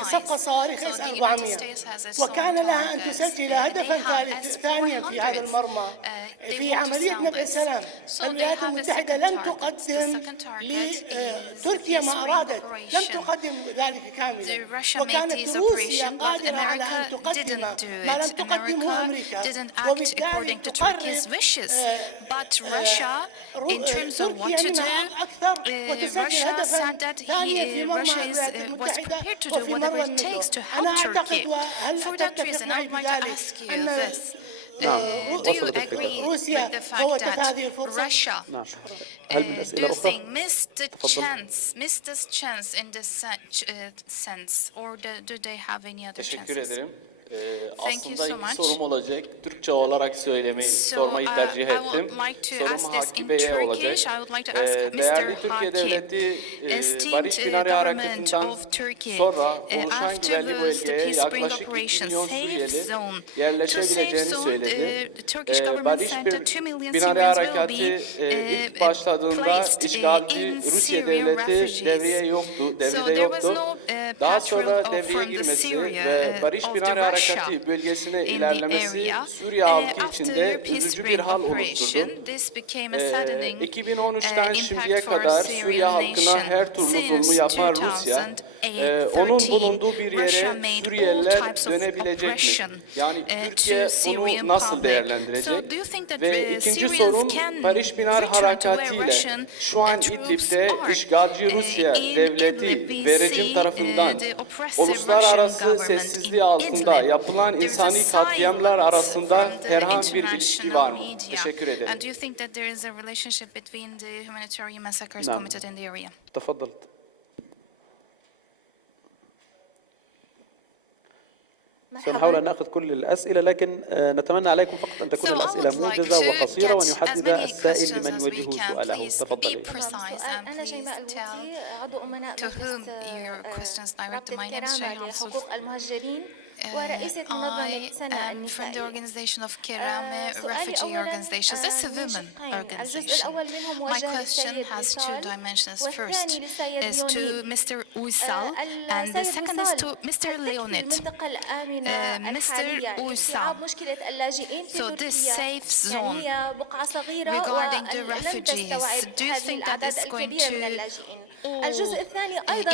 بصفقة صواريخ اس 400، وكان لها أن تسجل هدفا ثانيا في هذا المرمى في عملية نبع السلام. الولايات المتحدة لم تقدم لتركيا ما أرادت، لم تقدم ذلك كاملا، وكانت روسيا قادرة على أن تقدم ما لم تقدمه أمريكا، وبالتالي تقرر in terms of what to do, Russia said that Russia was prepared to do whatever it takes to help Turkey. For that reason, I would like to ask you this. Do you agree with the fact that Russia, do you think missed this chance in this sense, or do they have any other chances? Aslında iki sorum olacak. Türkçe olarak sormayı tercih ettim. Sorum Hakkı Bey'e olacak. Değerli Türkiye Devleti, Barış Pınarı Harekatı'ndan sonra oluşan güvenli bölgeye yaklaşık 2 milyon Suriyeli yerleşebileceğini söyledi. Barış Pınarı Harekatı ilk başladığında işgalci Rusya Devleti devrede yoktu. Daha sonra devreye girmesi ve Barış Pınarı Harekatı harekatı bölgesine ilerlemesi Suriye halkı için de üzücü bir hal oluşturdu. 2013'ten şimdiye kadar Suriye halkına her türlü zulmü yapan Rusya, onun bulunduğu bir yere Suriyeliler dönebilecek mi? Yani Türkiye bunu nasıl değerlendirecek? Ve ikinci sorun, Barış Pınar Harekatı ile şu an İdlib'de işgalci Rusya devleti ve rejim tarafından uluslararası sessizliği altında yapılan insani katliamlar arasında herhangi bir ilişki var mı? Teşekkür ederim. And do you think that there is a relationship between the humanitarian massacres نعم. committed in the area? تفضل. سنحاول أن نأخذ كل الأسئلة لكن نتمنى عليكم فقط أن تكون الأسئلة موجزة وقصيرة وأن يحدد السائل لمن يوجه سؤاله. تفضلي. أنا جيماء البوطي عضو أمناء مجلس رابطة كرامة لحقوق المهجرين ورئيسة منظمة سنة النسائية. From the organization of Kerame refugee organizations. This is a women organization. My question has two dimensions. First is to Mr. Uysal and the second is to Mr. Leonid. Mr. Uysal, so this safe zone regarding the refugees, do you think that is going to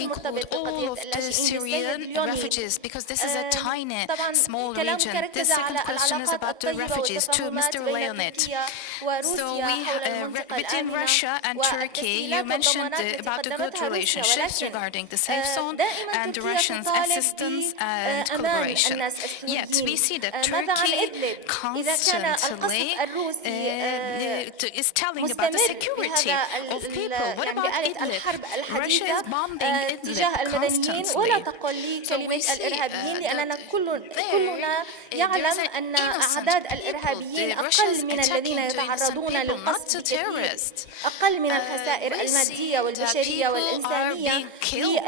include all of the Syrian refugees, because this is a tiny, small region. The second question is about the refugees to Mr. Leonid. So between Russia and Turkey, you mentioned about the good relationships regarding the safe zone and the Russians' assistance and collaboration. Yet we see that Turkey constantly is telling about the security of people. What about Idlib? Russia is bombing Idlib constantly. So we see كلنا يعلم أن أعداد الإرهابيين أقل من الذين يتعرضون للقصف أقل من الخسائر المادية والبشرية والإنسانية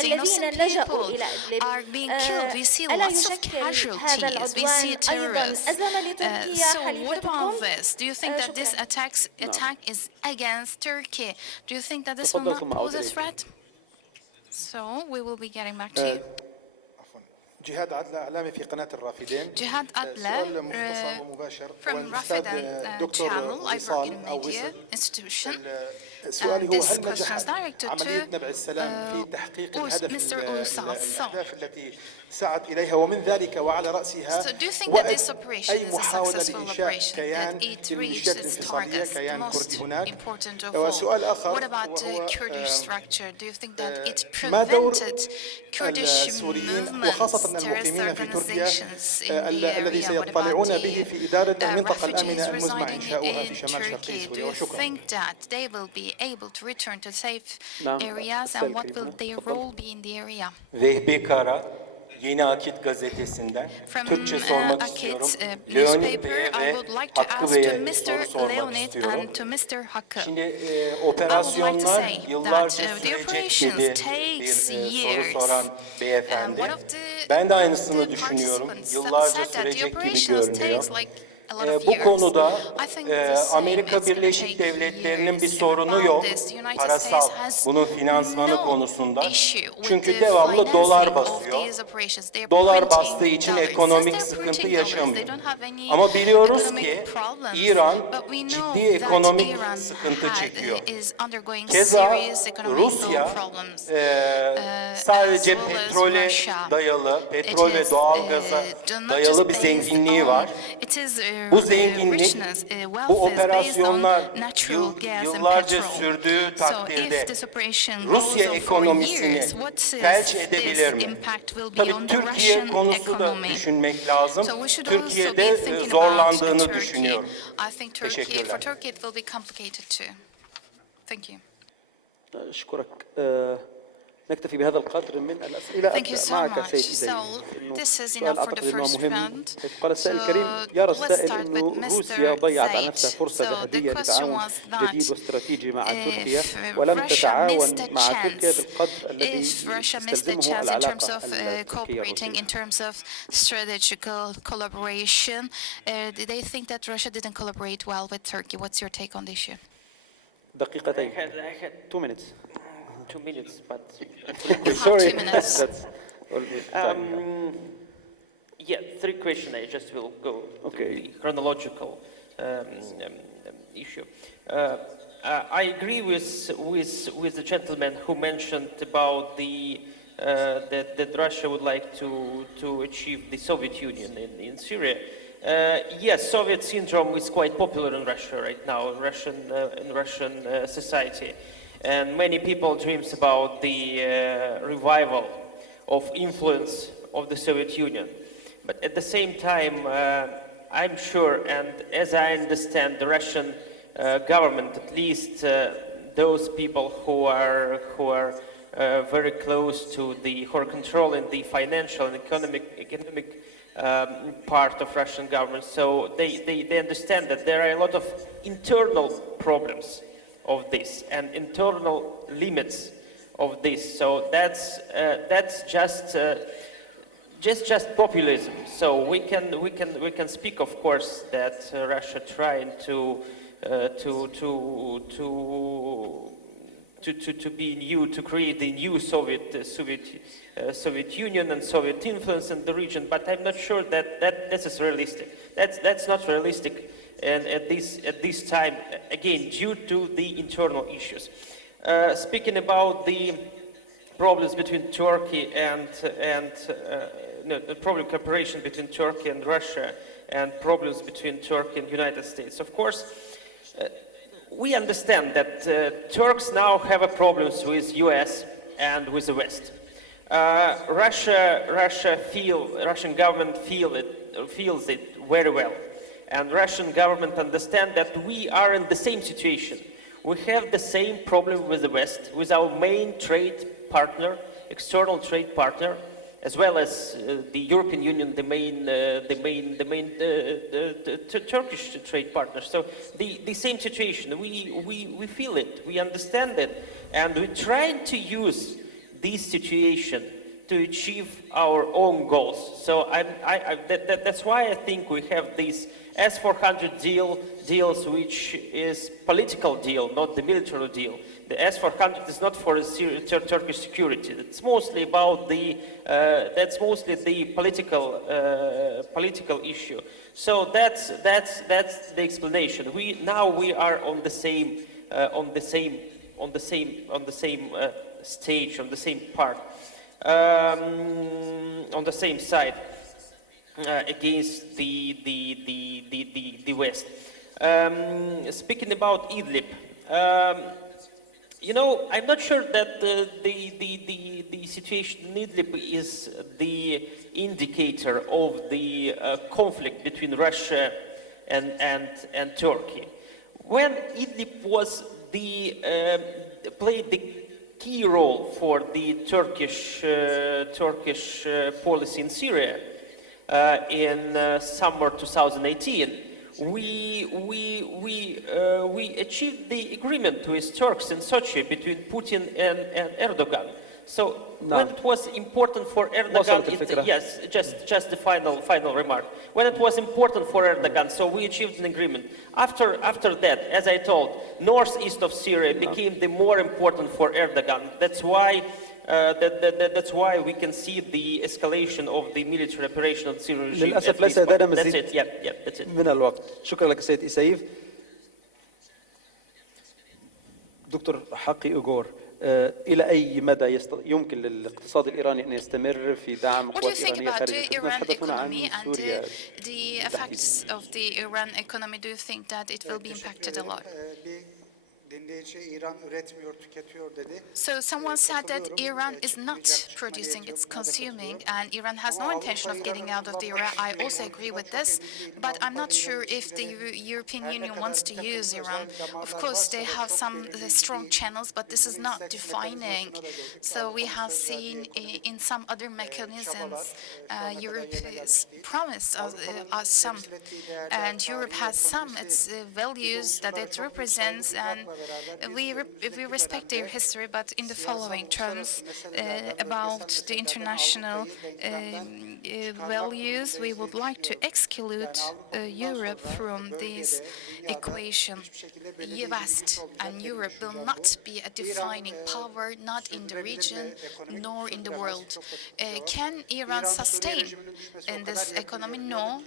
للذين لجأوا إلى إدلب. ألا يشكل هذا العدوان أيضا أزمة لتركيا حليفتكم؟ Do you think that this attack is against Turkey? Do you think that this will not pose a threat? So we will be getting back to you. جهاد عدلة إعلامي في قناة الرافدين. جهاد عدلة from Rafidan channel. I work in media institution. سؤالي هو هل نجحت عملية نبع السلام في تحقيق الأهداف التي سعت إليها ومن ذلك وعلى رأسها أي محاولة لإنشاء كيان للميليشيات الانفصالية كيان كردي هناك. وسؤال آخر ما دور السوريين وخاصة المقيمين في تركيا الذي سيطلعون به في إدارة المنطقة الآمنة المزمع إنشاؤها في شمال شرقي سوريا؟ وشكرا. Able to return to safe areas, and what will their role be in the area? Vehbi Kara, Yeni Akit gazetesinden Türkçe sormak istiyorum. Leonid Bey'e ve Hakkı Bey'e soru sormak istiyorum. Şimdi operasyonlar yıllarca sürecek gibi bir soru soran beyefendi. Ben de aynısını düşünüyorum. Yıllarca sürecek gibi görünüyor. Bu konuda Amerika Birleşik Devletleri'nin bir sorunu yok, parasal, bunun finansmanı konusunda. Çünkü devamlı dolar basıyor. Dolar bastığı için ekonomik sıkıntı yaşamıyor. Ama biliyoruz ki İran ciddi ekonomik sıkıntı çekiyor. Keza Rusya sadece petrole dayalı, petrol ve doğalgaza dayalı bir zenginliği var. Bu zenginlik, bu operasyonlar yıllarca sürdüğü takdirde Rusya ekonomisini felç edebilir mi? Tabii Türkiye konusu da düşünmek lazım. Türkiye'de zorlandığını düşünüyorum. Teşekkürler. أشكرك. نكتفي بهذا القدر من الأسئلة. أبدأ معك سيد سؤال أعتقد أنه مهم. قال السائل الكريم يرى السائل أن روسيا ضيعت على نفسها فرصة ذهبية لتعاون جديد واستراتيجي مع تركيا ولم تتعاون مع تركيا بالقدر الذي يستلزمه العلاقة التركية الروسية. They think that Russia didn't collaborate well with Turkey. What's your take on the issue? دقيقتين. 2 minutes. 2 minutes, but sorry. yeah, three questions. I just will go to the chronological issue. I agree with the gentleman who mentioned about that Russia would like to achieve the Soviet Union in Syria. Yes, Soviet syndrome is quite popular in Russia right now, in Russian society, and many people dreams about the revival of influence of the Soviet Union. But at the same time, I'm sure, and as I understand, the Russian government, at least those people who are very close to who are controlling the financial and economic part of Russian government, so they understand that there are a lot of internal problems of this and internal limits of this. So that's just populism. So we can speak, of course, that Russia trying to be new, to create the new Soviet Union and Soviet influence in the region, but I'm not sure that this is realistic. That's not realistic, and at this time, again, due to the internal issues. Speaking about the problems between Turkey and the problem cooperation between Turkey and Russia, and problems between Turkey and United States. Of course, we understand that Turks now have problems with US and with the West. Russian government feels it very well, and Russian government understand that we are in the same situation. We have the same problem with the West, with our main trade partner, external trade partner, as well as the European Union, the main Turkish trade partner. So the same situation. We feel it, we understand it, and we're trying to use this situation to achieve our own goals. So that's why I think we have these S-400 deals, which is political deal, not the military deal. The S-400 is not for Turkish security. It's mostly about that's mostly the political issue. So that's the explanation. We are on the same stage, on the same part, on the same side against the West. Speaking about Idlib. I'm not sure that the situation in Idlib is the indicator of the conflict between Russia and Turkey. When Idlib was played the key role for the Turkish policy in Syria in summer 2018. We achieved the agreement with Turks in Sochi between Putin and Erdogan. So when it was important for Erdogan, yes, just the final remark. When it was important for Erdogan, so we achieved an agreement. After that, as I told, northeast of Syria became the more important for Erdogan. That's why. That's why we can see the escalation of the military operation of the Syrian regime. للأسف ليس لدينا That's مزيد it. Yeah, that's it. من الوقت. شكرا لك سيد إسايف. دكتور حقي أوغور، إلى أي مدى يمكن للاقتصاد الإيراني أن يستمر في دعم قوات إيرانية خارج نتحدث عن سوريا the effects of the Iran economy? Do you think that it will be impacted a lot? So someone said that Iran is not producing, it's consuming, and Iran has no intention of getting out of the Iraq. I also agree with this, but I'm not sure if the European Union wants to use Iran. Of course, they have some strong channels, but this is not defining. So we have seen in some other mechanisms, Europe has promised us some, and Europe has some its values that it represents, and we respect their history, but in the following terms, about the international values, we would like to exclude Europe from this equation. West and Europe will not be a defining power, not in the region nor in the world. Can Iran sustain in this economy? No.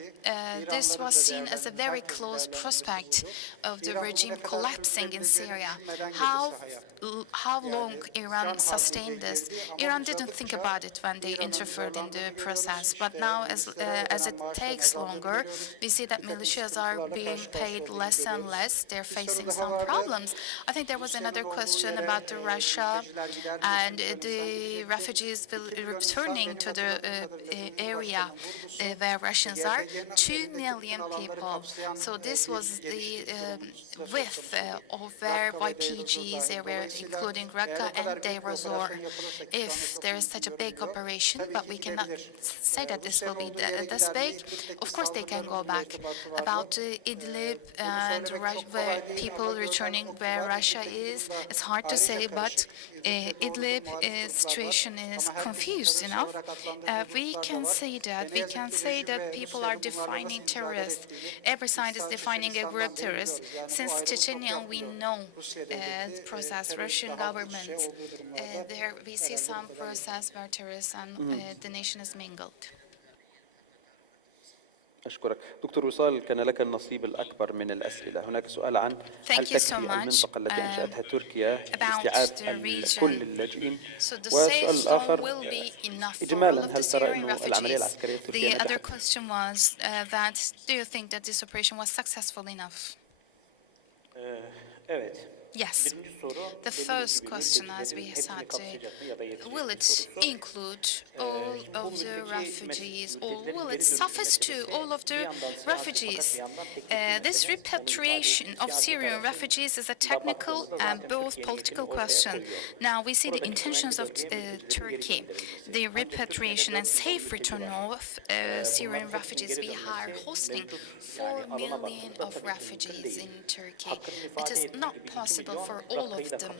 This was seen as a very close prospect of the regime collapsing in Syria. How long Iran sustained this? Iran didn't think about it when they interfered in the process, but now as it takes longer, we see that militias are being paid less and less. They're facing some problems. I think there was another question about Russia and the refugees returning to the area where Russians are. 2 million people. So this was the width of where YPGs they were, including Raqqa and Deir ez-Zor. If there is such a big operation, but we cannot say that this will be this big, of course they can go back. About Idlib and where people returning where Russia is, it's hard to say, but Idlib situation is confused enough. We can say that people are defining terrorists. Every side is defining a group terrorist. Since Chechnya, we know the process, Russian government. There we see some process where terrorists and the nation is mingled. أشكرك دكتور وصال. كان لك النصيب الأكبر من الأسئلة. هناك سؤال عن هل تكفي المنطقة التي أنشأتها تركيا لاستيعاب كل اللاجئين، والسؤال الآخر إجمالا هل ترى أن العملية العسكرية التركية نجحت؟ The other question was that do you think that this operation was successful enough? Evet. Yes. The first question, as we said, will it include all of the refugees, or will it suffice to all of the refugees? This repatriation of Syrian refugees is a technical and both political question. Now, we see the intentions of Turkey, the repatriation and safe return of Syrian refugees. We are hosting 4 million of refugees in Turkey. It is not possible for all of them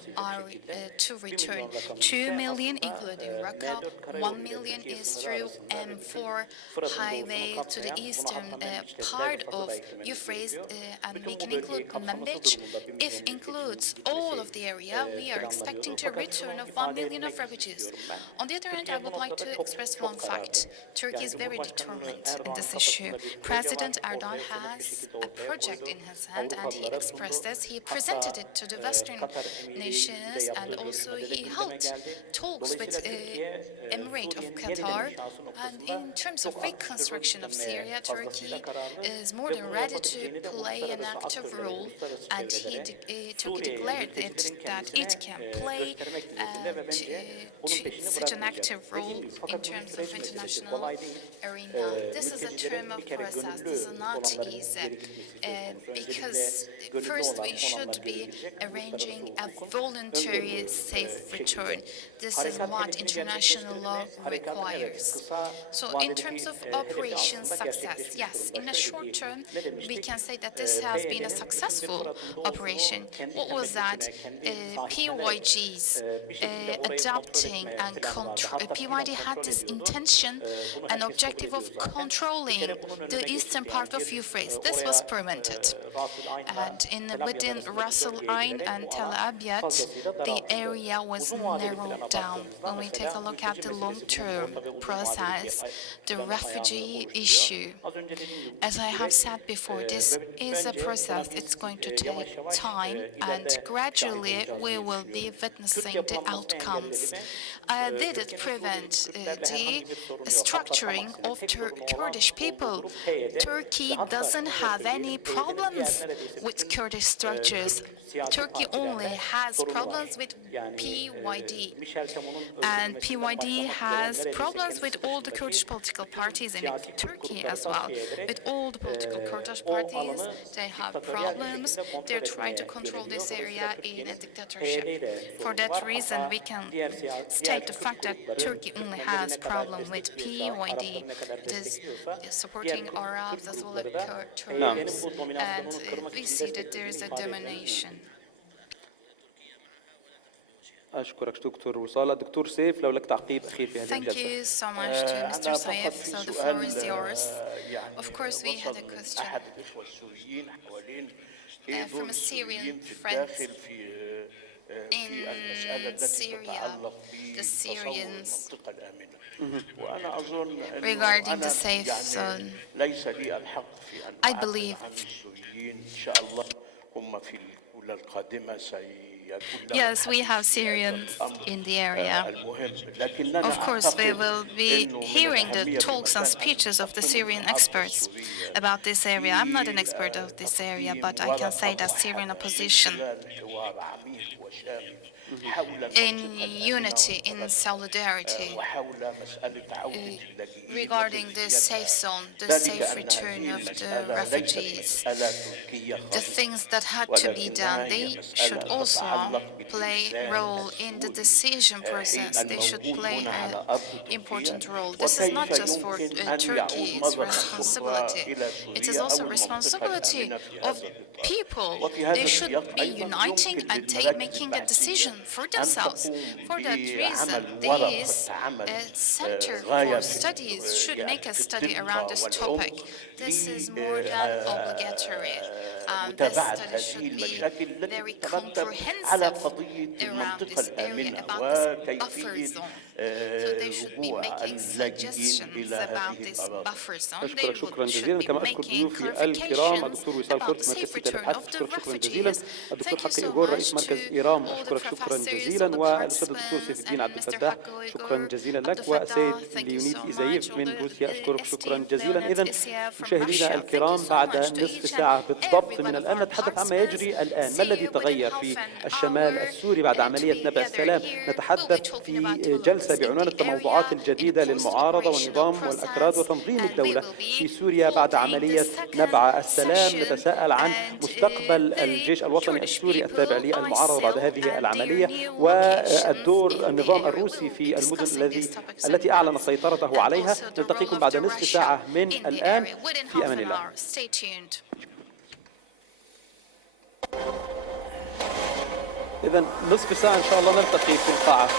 to return. 2 million, including Raqqa. 1 million is through M4 highway to the eastern part of Euphrates, and we can include Manbij. If includes all of the area, we are expecting a return of 1 million of refugees. On the other hand, I would like to express one fact. Turkey is very determined in this issue. President Erdogan has a project in his hand, and he expressed this. He presented it to the Western nations, and also he held talks with Emirate of Qatar. And in terms of reconstruction of Syria, Turkey is more than ready to play an active role, and Turkey declared that it can play such an active role in terms of international arena. This is a term of process. This is not easy, because first we should be arranging a voluntary safe return. This is what international law requires. So in terms of operation success, yes, in the short term, we can say that this has been a successful operation. What was that? PYGs adopting and PYD had this intention and objective of controlling the eastern part of Euphrates. This was permitted. And within Ras Al Ain and Tel Abyad, the area was narrowed down. When we take a look at the long-term process, the refugee issue, as I have said before, this is a process. It's going to take time, and gradually we will be witnessing the outcomes. Did it prevent the structuring of Kurdish people? Turkey doesn't have any problems with Kurdish structures. Turkey only has problems with PYD. And PYD has problems with all the Kurdish political parties in Turkey as well. With all the political Kurdish parties, they have problems. They're trying to control this area in a dictatorship. For that reason, we can state the fact that Turkey only has problem with PYD. It is supporting Arabs as well as Turks. And we see that there is a domination. أشكرك دكتور وصالة. دكتور سيف لو لك تعقيب أخير في هذه الجلسة. Thank you so much to Mr. Saif. So the floor is yours. Of course, we had a question from a Syrian friend in Syria, the Syrians, regarding the safe zone. I believe yes, we have Syrians in the area. Of course, we will be hearing the talks and speeches of the Syrian experts about this area. I'm not an expert of this area, but I can say that Syrian opposition in unity, in solidarity, regarding the safe zone, the safe return of the refugees, the things that had to be done, they should also play a role in the decision process. They should play an important role. This is not just for Turkey's responsibility. It is also responsibility of people. They should be uniting and making a decision for themselves. For that reason, this Center for Studies should make a study around this topic. This is more than obligatory. This study should be very comprehensive around this area, about this buffer zone. So they should be making suggestions about this buffer zone. They شكرا should جزيلا. be كما أشكر making ضيوفي الكرام الدكتور وصال clarifications about كرت the safe مركز return الابحاث. of the أشكرك شكرا جزيلا. refugees. الدكتور Thank you حقي so إيجور much رئيس مركز to إيرام all the أشكرك شكرا professors, جزيلا. all the والأستاذ الدكتور سيف participants, الدين and عبد Mr. الفتاح Hakou شكرا Igor جزيلا Abdel لك. Fattah, وسيد thank you ليونيد so إيزايف much. من All روسيا the أشكرك شكرا esteemed جزيلا. Leonid إذا Isia from مشاهدينا Russia, thank you الكرام so بعد much to نصف each and ساعة بالضبط every one من of الآن our نتحدث عما participants. يجري الآن. See ما الذي you within تغير half في an الشمال hour السوري بعد عملية نبع together السلام؟ here. We'll be نتحدث talking في about developments جلسة in بعنوان the التموضعات area, الجديدة in the للمعارضة post-operational والنظام والأكراد process, وتنظيم and we الدولة will be في سوريا بعد holding the عملية second نبع السلام. session, نتساءل عن and مستقبل the الجيش الوطني Kurdish السوري التابع people, للمعارضة بعد ISIL, هذه and their العملية، new locations والدور in the النظام area. الروسي We'll في be المدن discussing these topics التي and أعلن plans, سيطرته and عليها. also the role نلتقيكم of بعد the نصف Russia ساعة من in the الآن. area. Within في half أمان an الله. hour. Stay tuned. إذا نصف ساعة إن شاء الله نلتقي في القاعة.